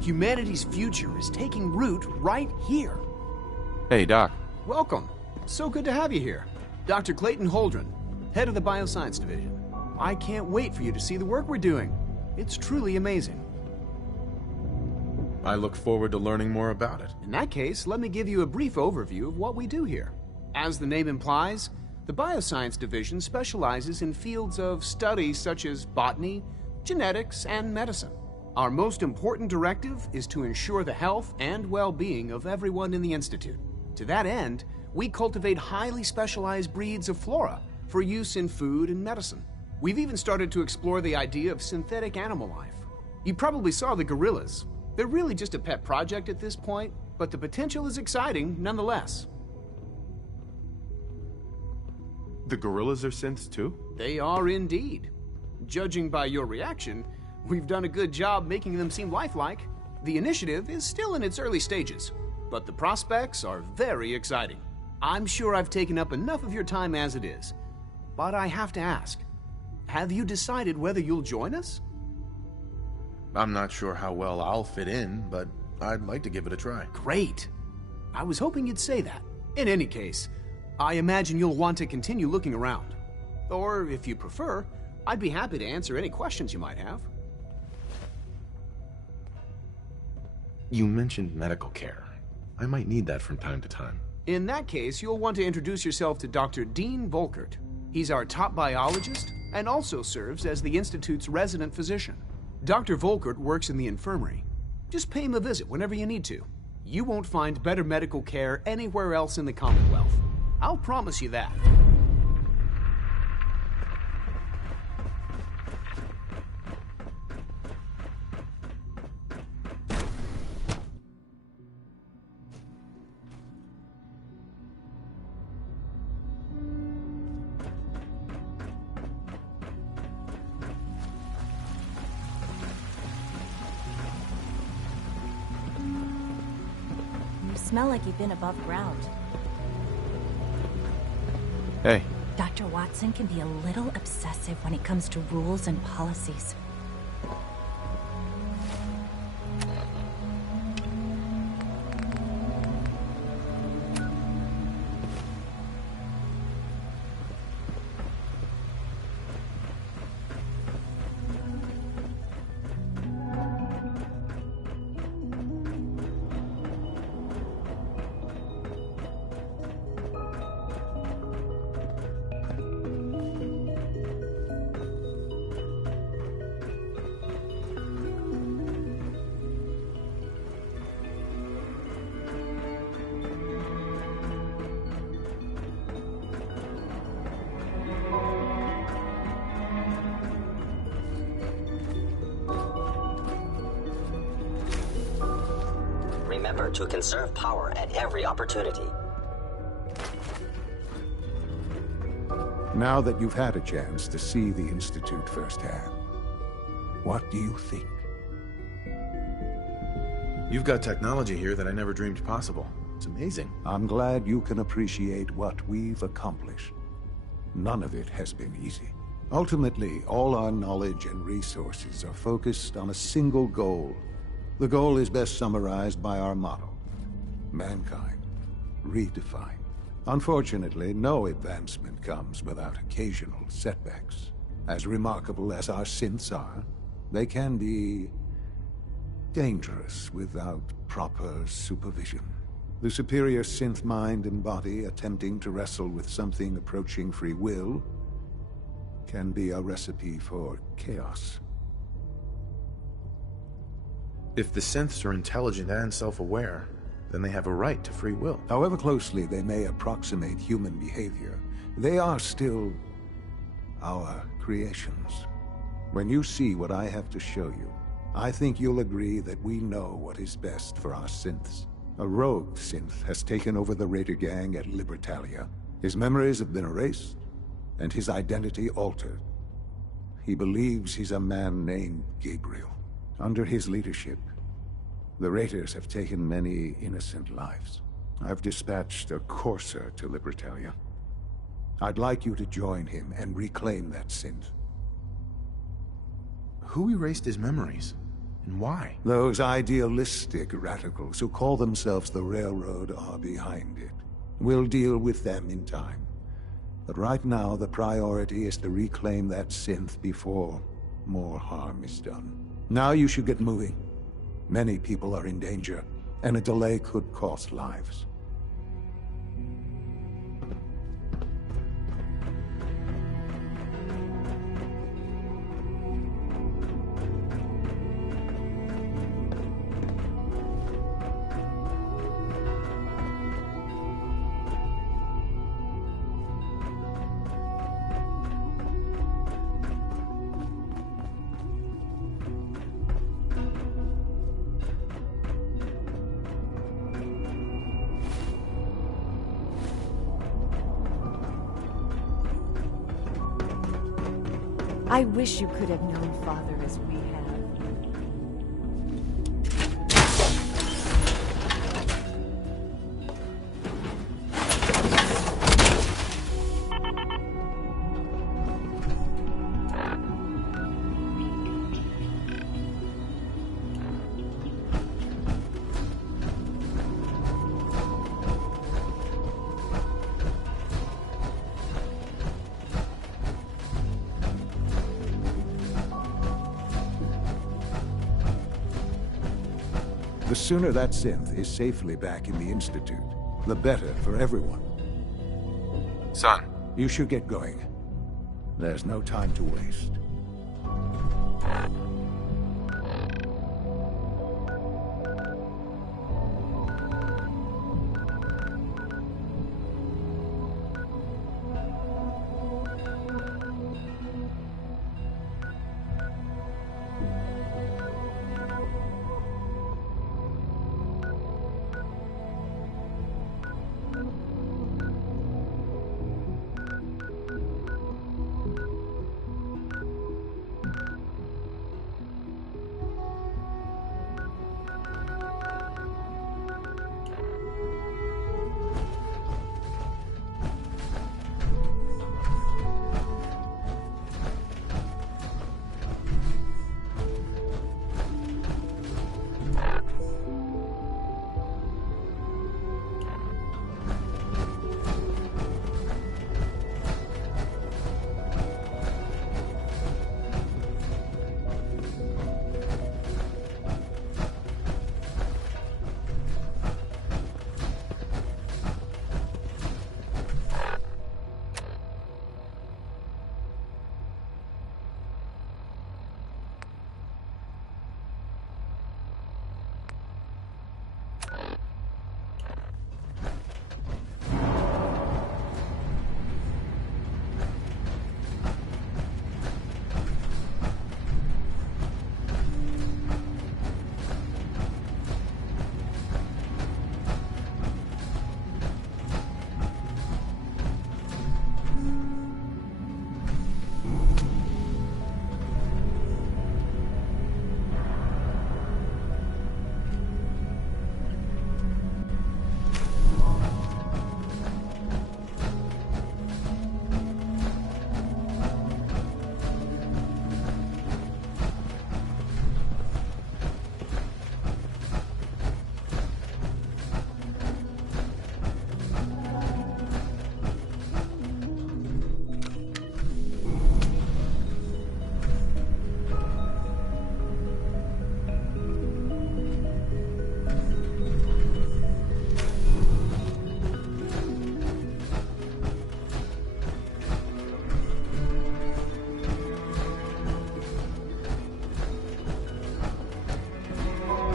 Humanity's future is taking root right here. Hey, Doc. Welcome. So good to have you here. Dr. Clayton Holdren, head of the Bioscience Division. I can't wait for you to see the work we're doing. It's truly amazing. I look forward to learning more about it. In that case, let me give you a brief overview of what we do here. As the name implies, the Bioscience Division specializes in fields of study such as botany, genetics, and medicine. Our most important directive is to ensure the health and well-being of everyone in the Institute. To that end, we cultivate highly specialized breeds of flora for use in food and medicine. We've even started to explore the idea of synthetic animal life. You probably saw the gorillas. They're really just a pet project at this point, but the potential is exciting nonetheless. The gorillas are synths too? They are indeed. Judging by your reaction, we've done a good job making them seem lifelike. The initiative is still in its early stages, but the prospects are very exciting. I'm sure I've taken up enough of your time as it is, but I have to ask, have you decided whether you'll join us? I'm not sure how well I'll fit in, but I'd like to give it a try. Great. I was hoping you'd say that. In any case, I imagine you'll want to continue looking around. Or, if you prefer, I'd be happy to answer any questions you might have. You mentioned medical care. I might need that from time to time. In that case, you'll want to introduce yourself to Dr. Dean Volkert. He's our top biologist and also serves as the Institute's resident physician. Dr. Volkert works in the infirmary. Just pay him a visit whenever you need to. You won't find better medical care anywhere else in the Commonwealth. I'll promise you that. You smell like you've been above ground. Hey. Dr. Watson can be a little obsessive when it comes to rules and policies. Remember to conserve power at every opportunity. Now that you've had a chance to see the Institute firsthand, what do you think? You've got technology here that I never dreamed possible. It's amazing. I'm glad you can appreciate what we've accomplished. None of it has been easy. Ultimately, all our knowledge and resources are focused on a single goal. The goal is best summarized by our motto: mankind, redefined. Unfortunately, no advancement comes without occasional setbacks. As remarkable as our synths are, they can be dangerous without proper supervision. The superior synth mind and body attempting to wrestle with something approaching free will can be a recipe for chaos. If the synths are intelligent and self-aware, then they have a right to free will. However closely they may approximate human behavior, they are still our creations. When you see what I have to show you, I think you'll agree that we know what is best for our synths. A rogue synth has taken over the Raider gang at Libertalia. His memories have been erased, and his identity altered. He believes he's a man named Gabriel. Under his leadership, the Raiders have taken many innocent lives. I've dispatched a courser to Libertalia. I'd like you to join him and reclaim that synth. Who erased his memories? And why? Those idealistic radicals who call themselves the Railroad are behind it. We'll deal with them in time. But right now, the priority is to reclaim that synth before more harm is done. Now you should get moving. Many people are in danger, and a delay could cost lives. I wish you could have known Father as we have. The sooner that synth is safely back in the Institute, the better for everyone. Son. You should get going. There's no time to waste.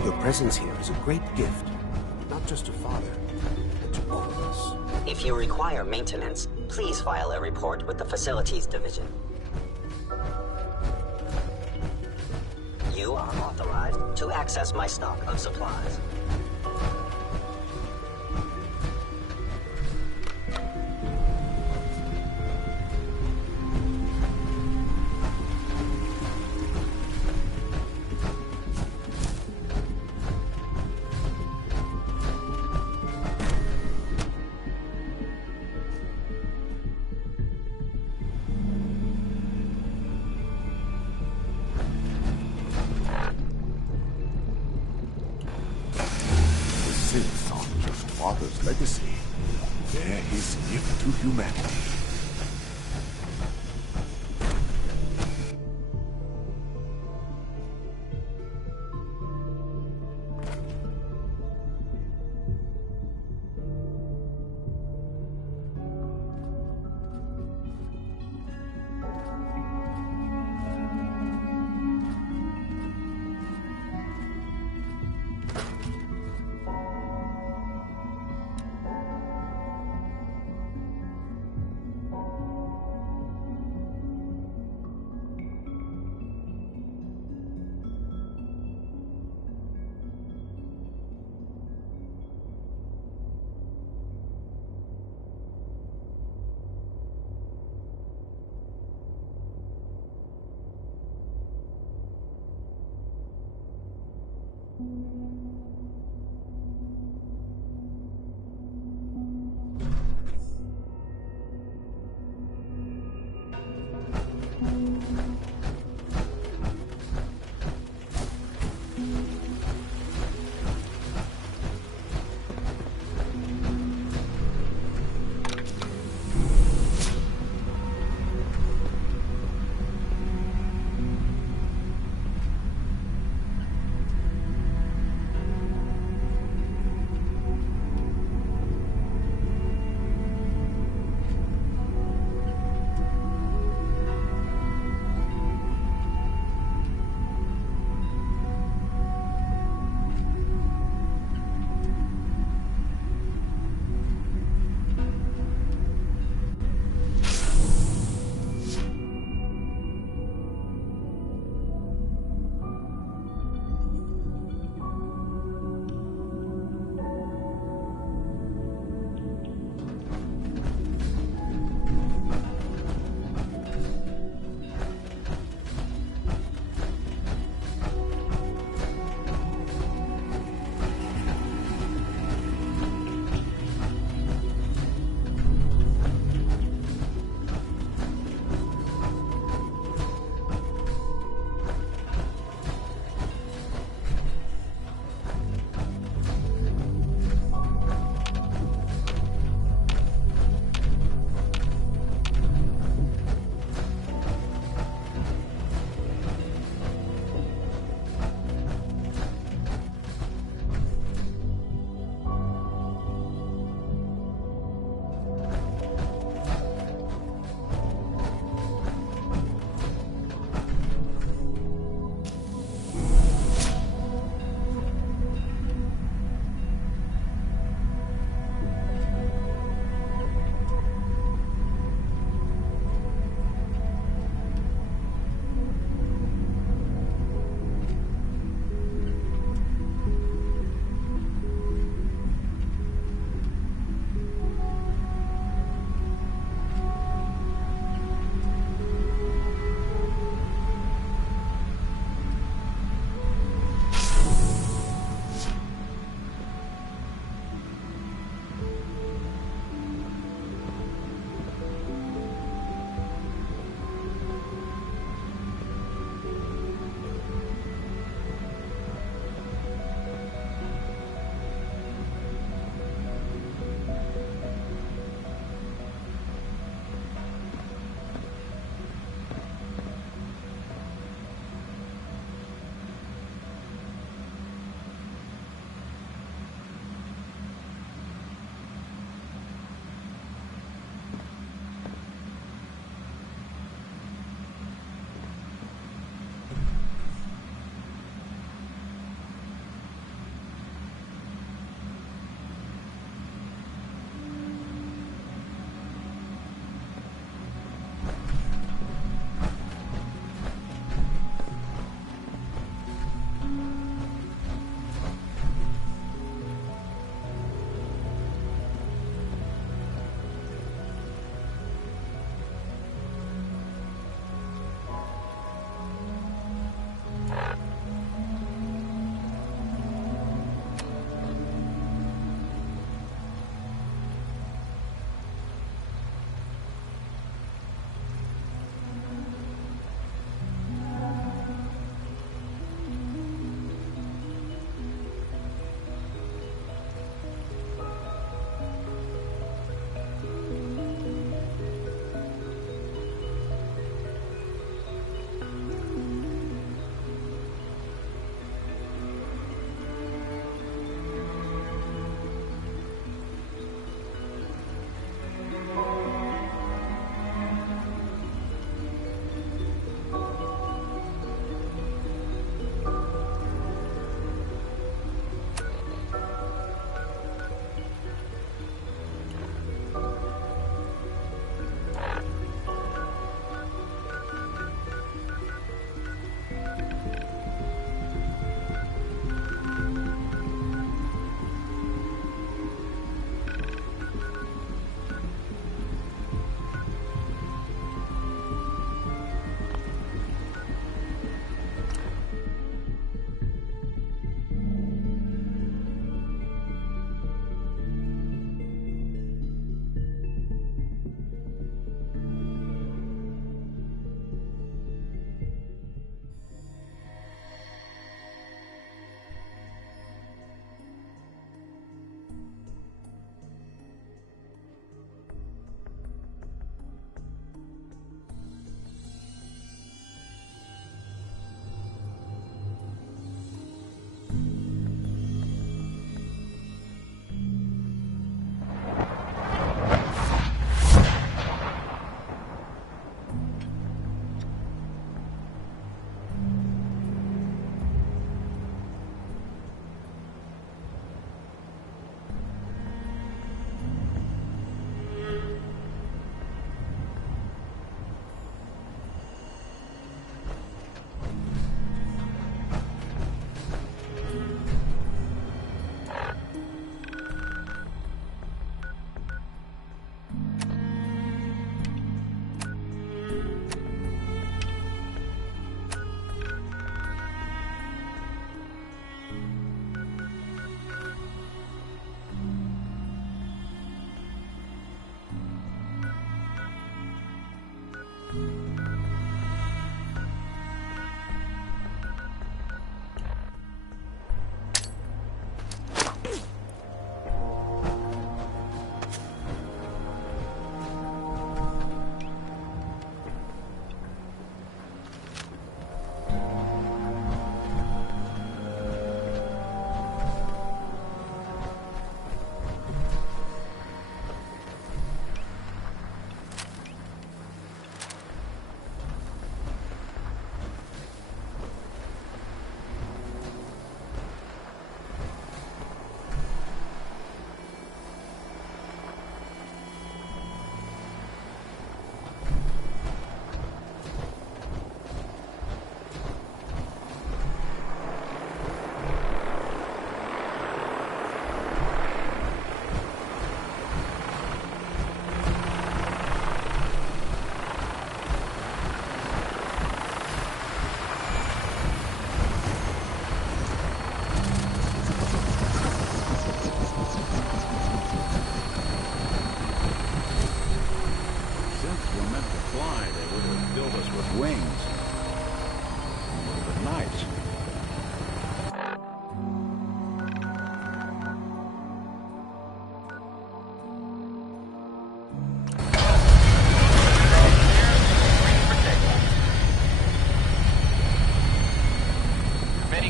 Your presence here is a great gift, not just to Father, but to all of us. If you require maintenance, please file a report with the Facilities Division. You are authorized to access my stock of supplies. Father's legacy. They're his gift to humanity.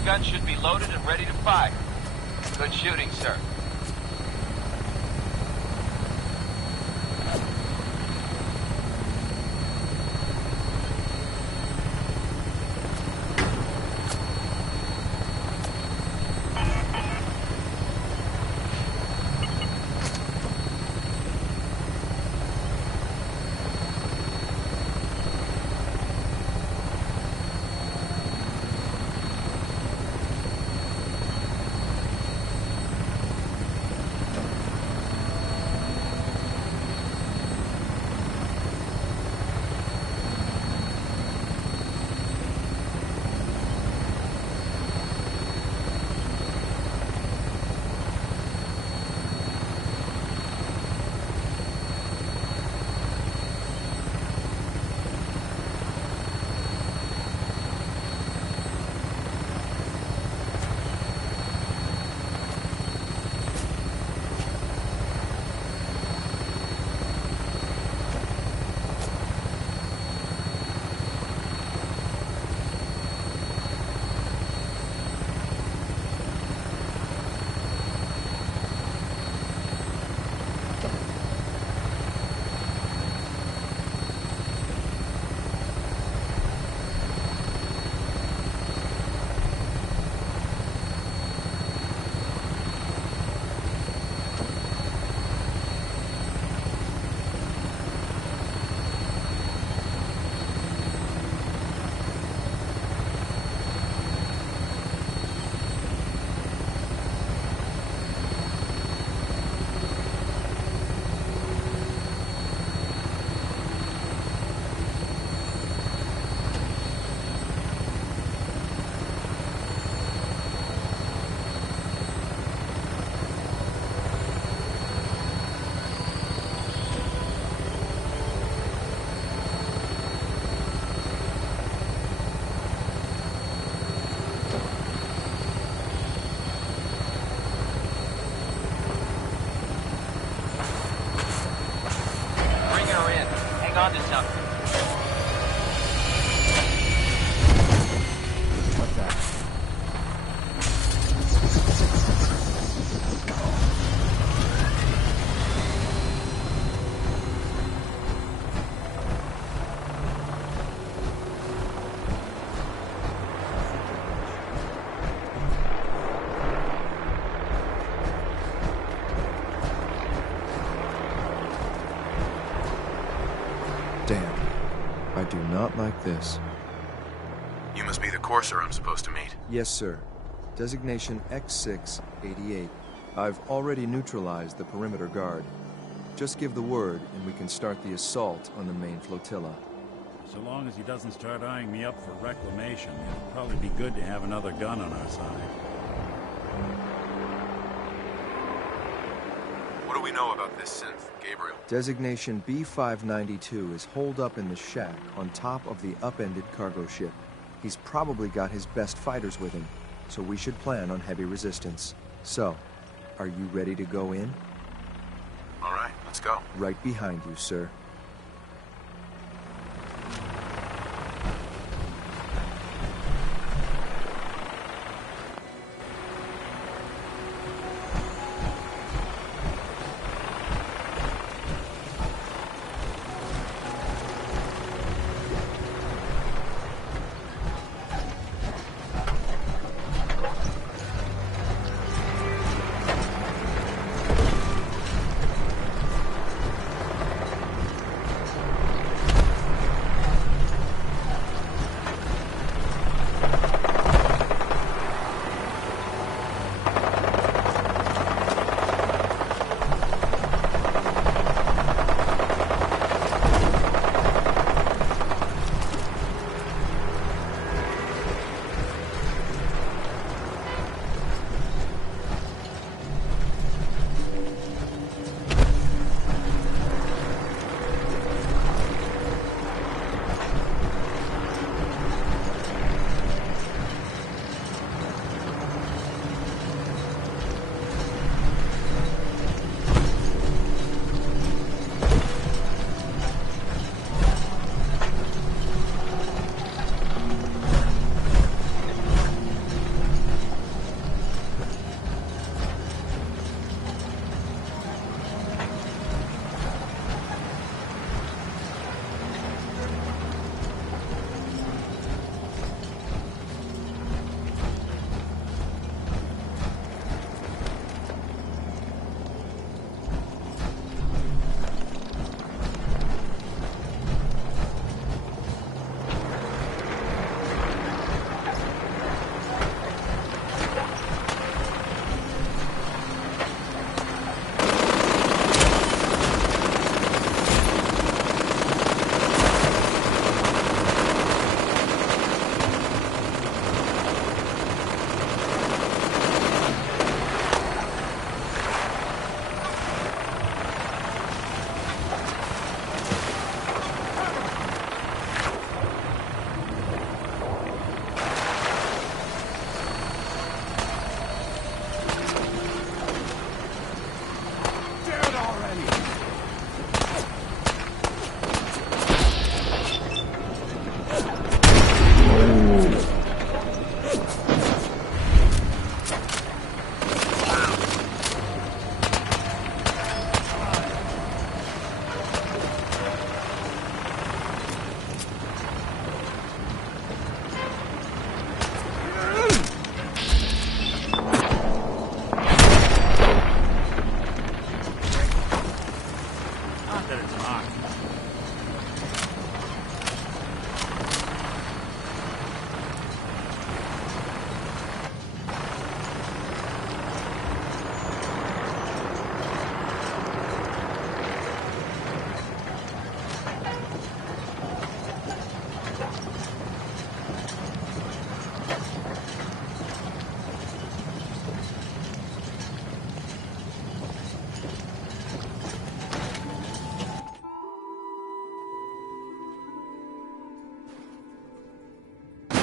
Gun should be loaded and ready to fire. Good shooting, sir. onto something. What's that? I do not like this. You must be the courser I'm supposed to meet. Yes, sir. Designation X688. I've already neutralized the perimeter guard. Just give the word, and we can start the assault on the main flotilla. So long as he doesn't start eyeing me up for reclamation, it'll probably be good to have another gun on our side. What do we know about this synth, Gabriel? Designation B592 is holed up in the shack on top of the upended cargo ship. He's probably got his best fighters with him, so we should plan on heavy resistance. So, are you ready to go in? All right, let's go. Right behind you, sir.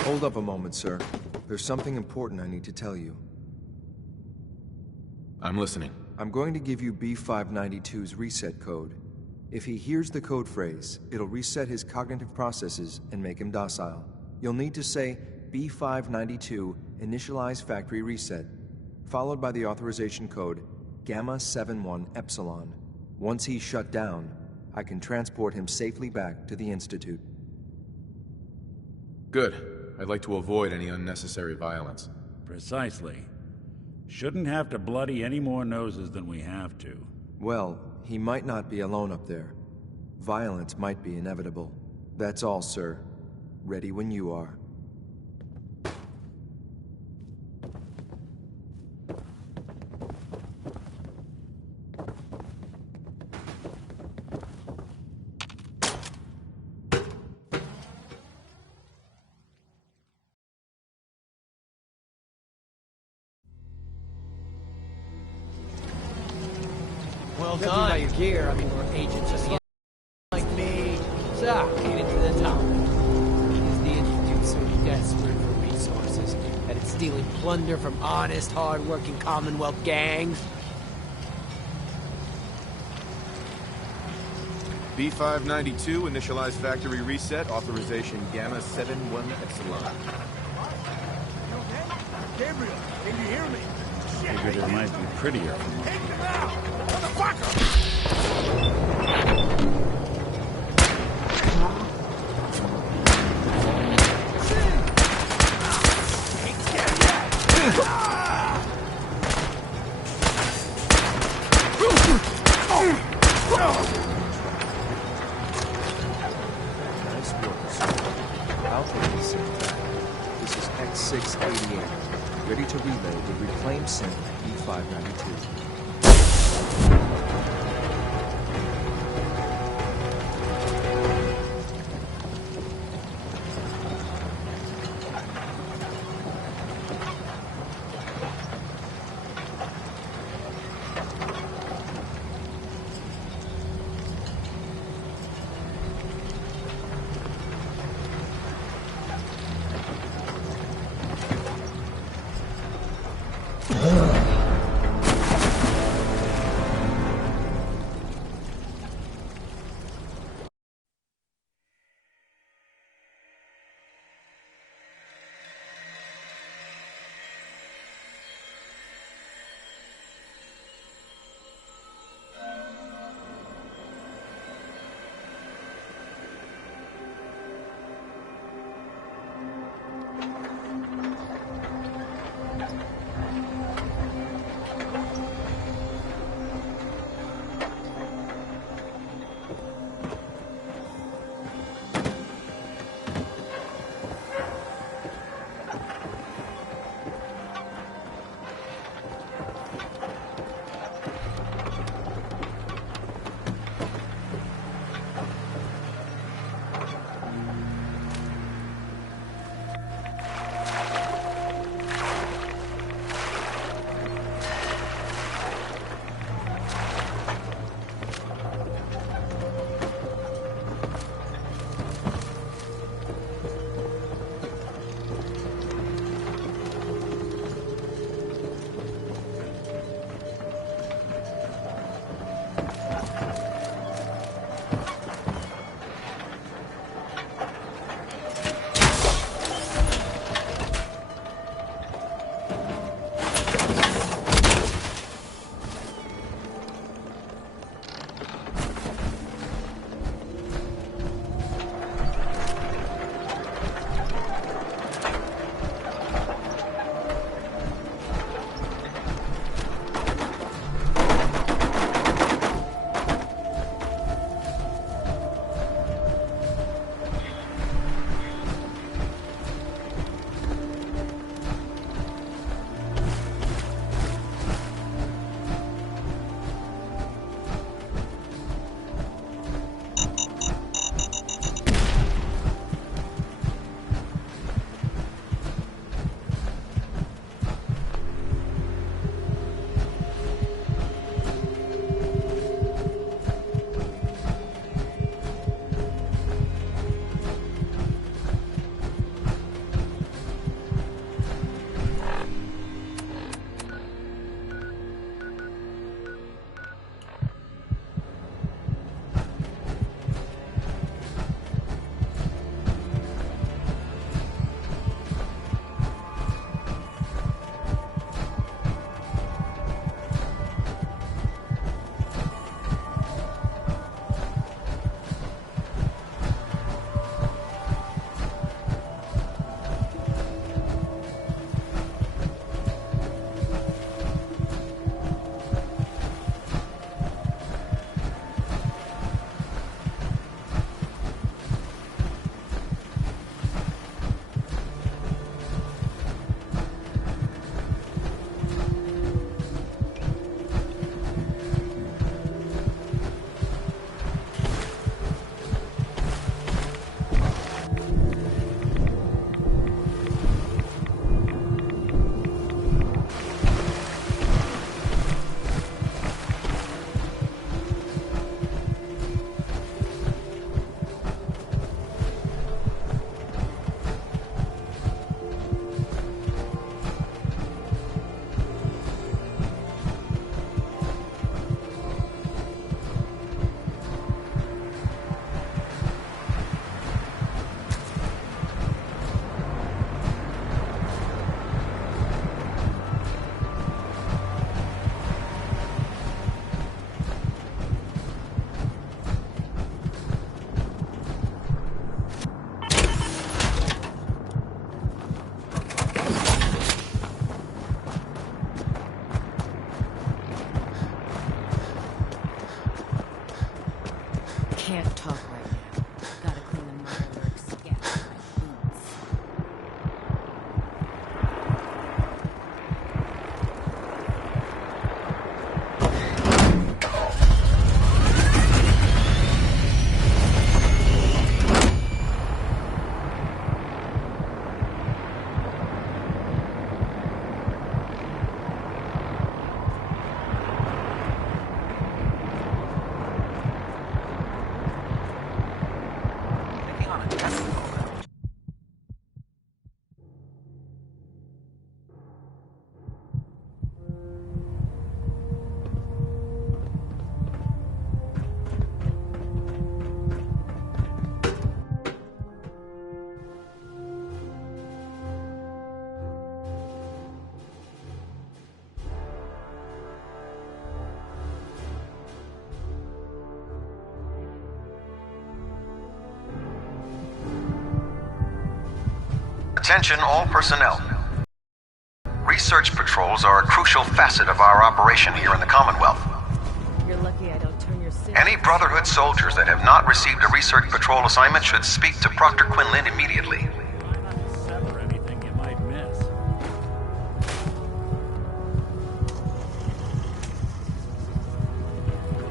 Hold up a moment, sir. There's something important I need to tell you. I'm listening. I'm going to give you B592's reset code. If he hears the code phrase, it'll reset his cognitive processes and make him docile. You'll need to say B592 initialize factory reset, followed by the authorization code Gamma 71 Epsilon. Once he's shut down, I can transport him safely back to the Institute. Good. I'd like to avoid any unnecessary violence. Precisely. Shouldn't have to bloody any more noses than we have to. Well, he might not be alone up there. Violence might be inevitable. That's all, sir. Ready when you are. Well done. By your gear, I mean, we're agents of the like me. So, get into the top. Is the Institute so desperate for resources that it's stealing plunder from honest, hard-working Commonwealth gangs? B592, initialize factory reset, authorization Gamma 71 Epsilon. Gabriel, can you hear me? Figured it might be prettier from up Take here. them out! Motherfucker! Nice work, sir. I'll take this thing back. This is X688, ready to relay the reclaimed synth B592. Attention all personnel. Research patrols are a crucial facet of our operation here in the Commonwealth. You're lucky I don't turn your city. Any Brotherhood soldiers that have not received a research patrol assignment should speak to Proctor Quinlan immediately. Sever anything you might miss.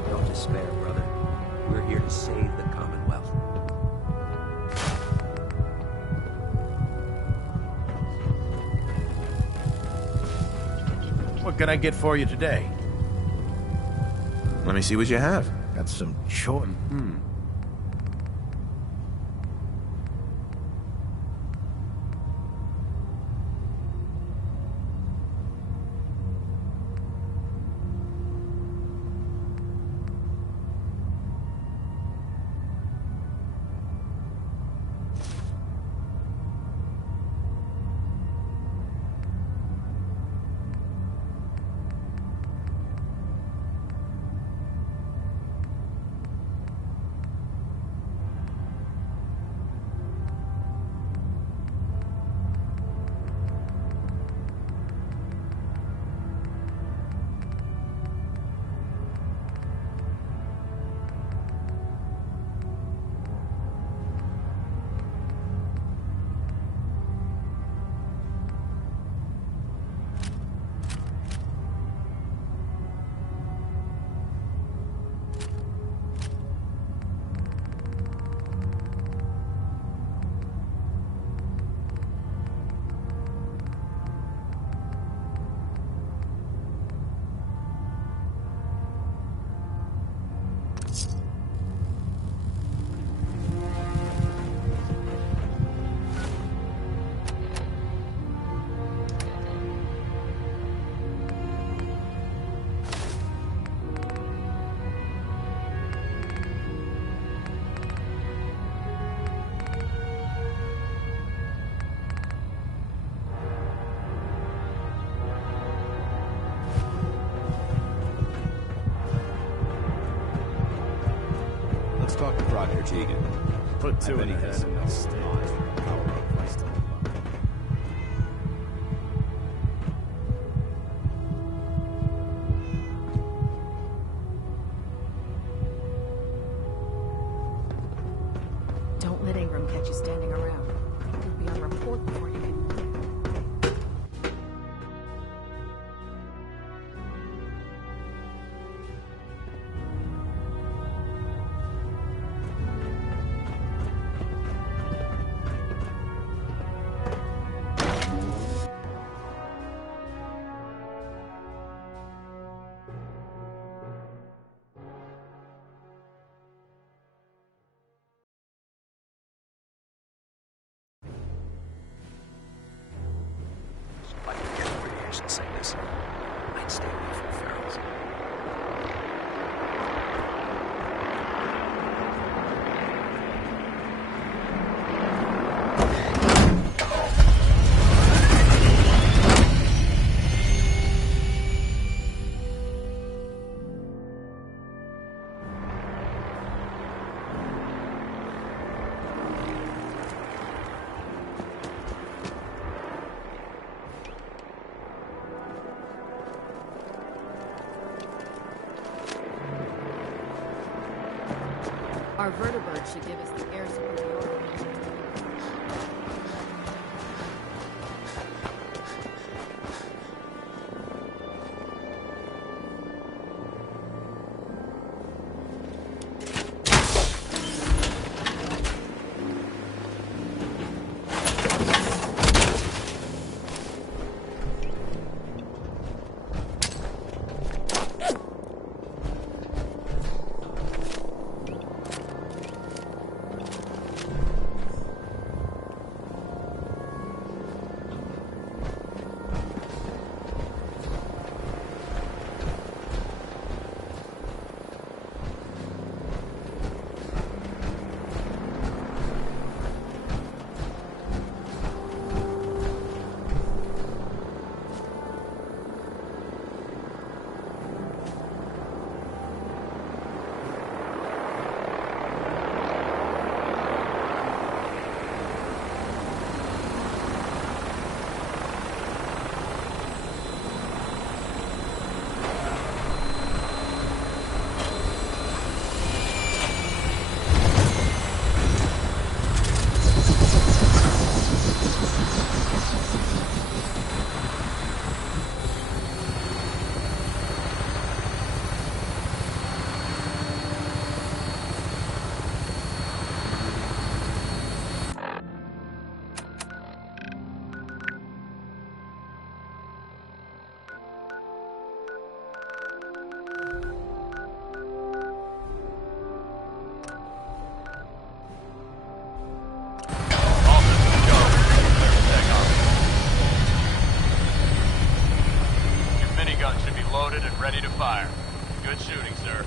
Don't despair, brother. We're here to save the Commonwealth. What can I get for you today? Let me see what you have. Got some choice. Let's talk to Proctor Tegan. Put two in the head and they'll stay. Don't let Ingram catch you standing around. You'll be on report before you can... If I could get radiation sickness, I'd stay away from ferals. Our vertibird should give us the air superiority. fire. Good shooting, sir.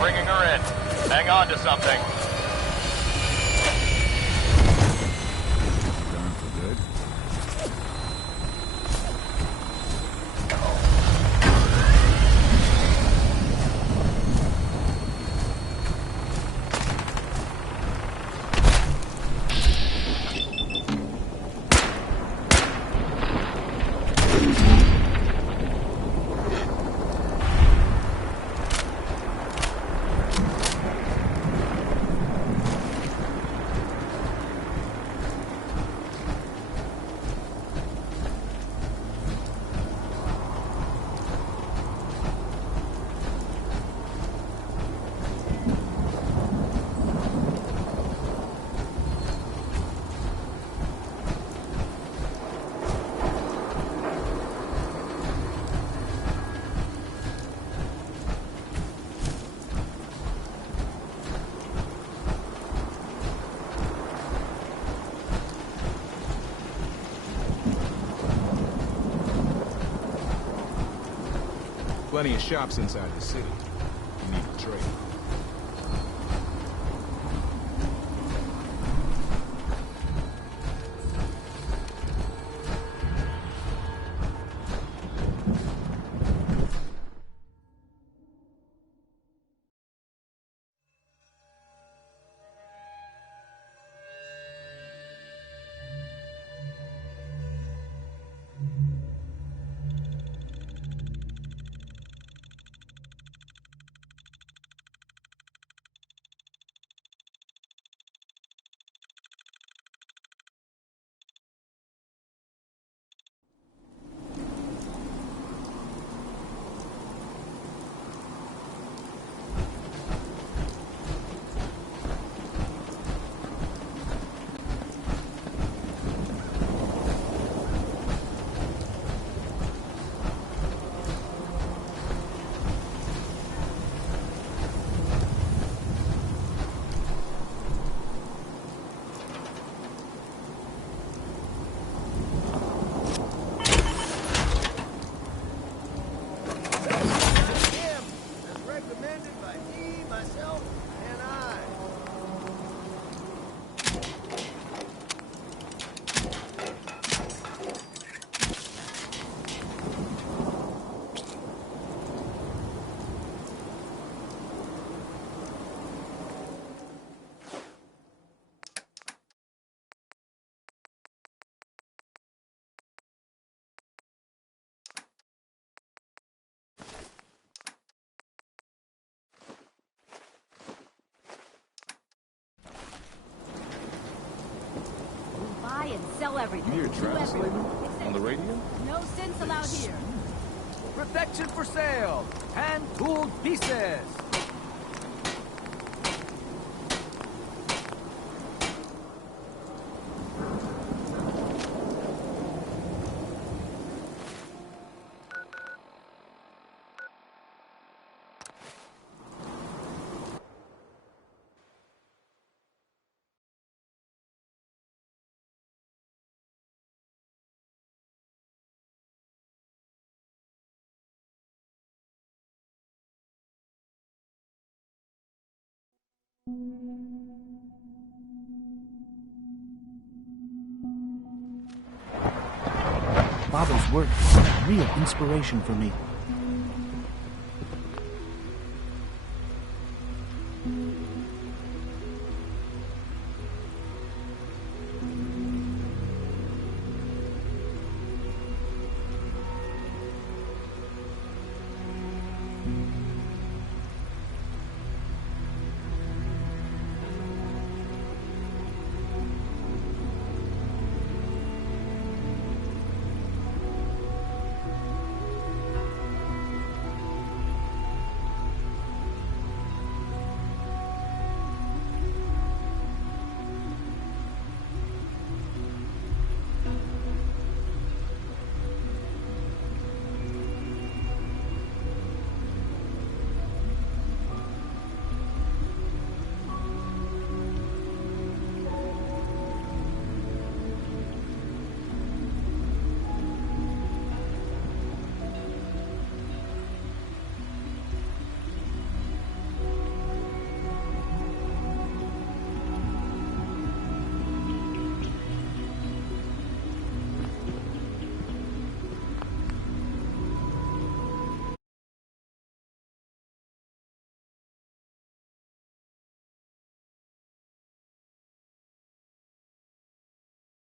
Bringing her in. Hang on to something. Done for good. Plenty of shops inside the city. You need to trade. Sell everything. You hear Do Travis everything. lately? On the radio? No sins allowed here. Perfection for sale. Hand-tooled pieces. Father's work is a real inspiration for me.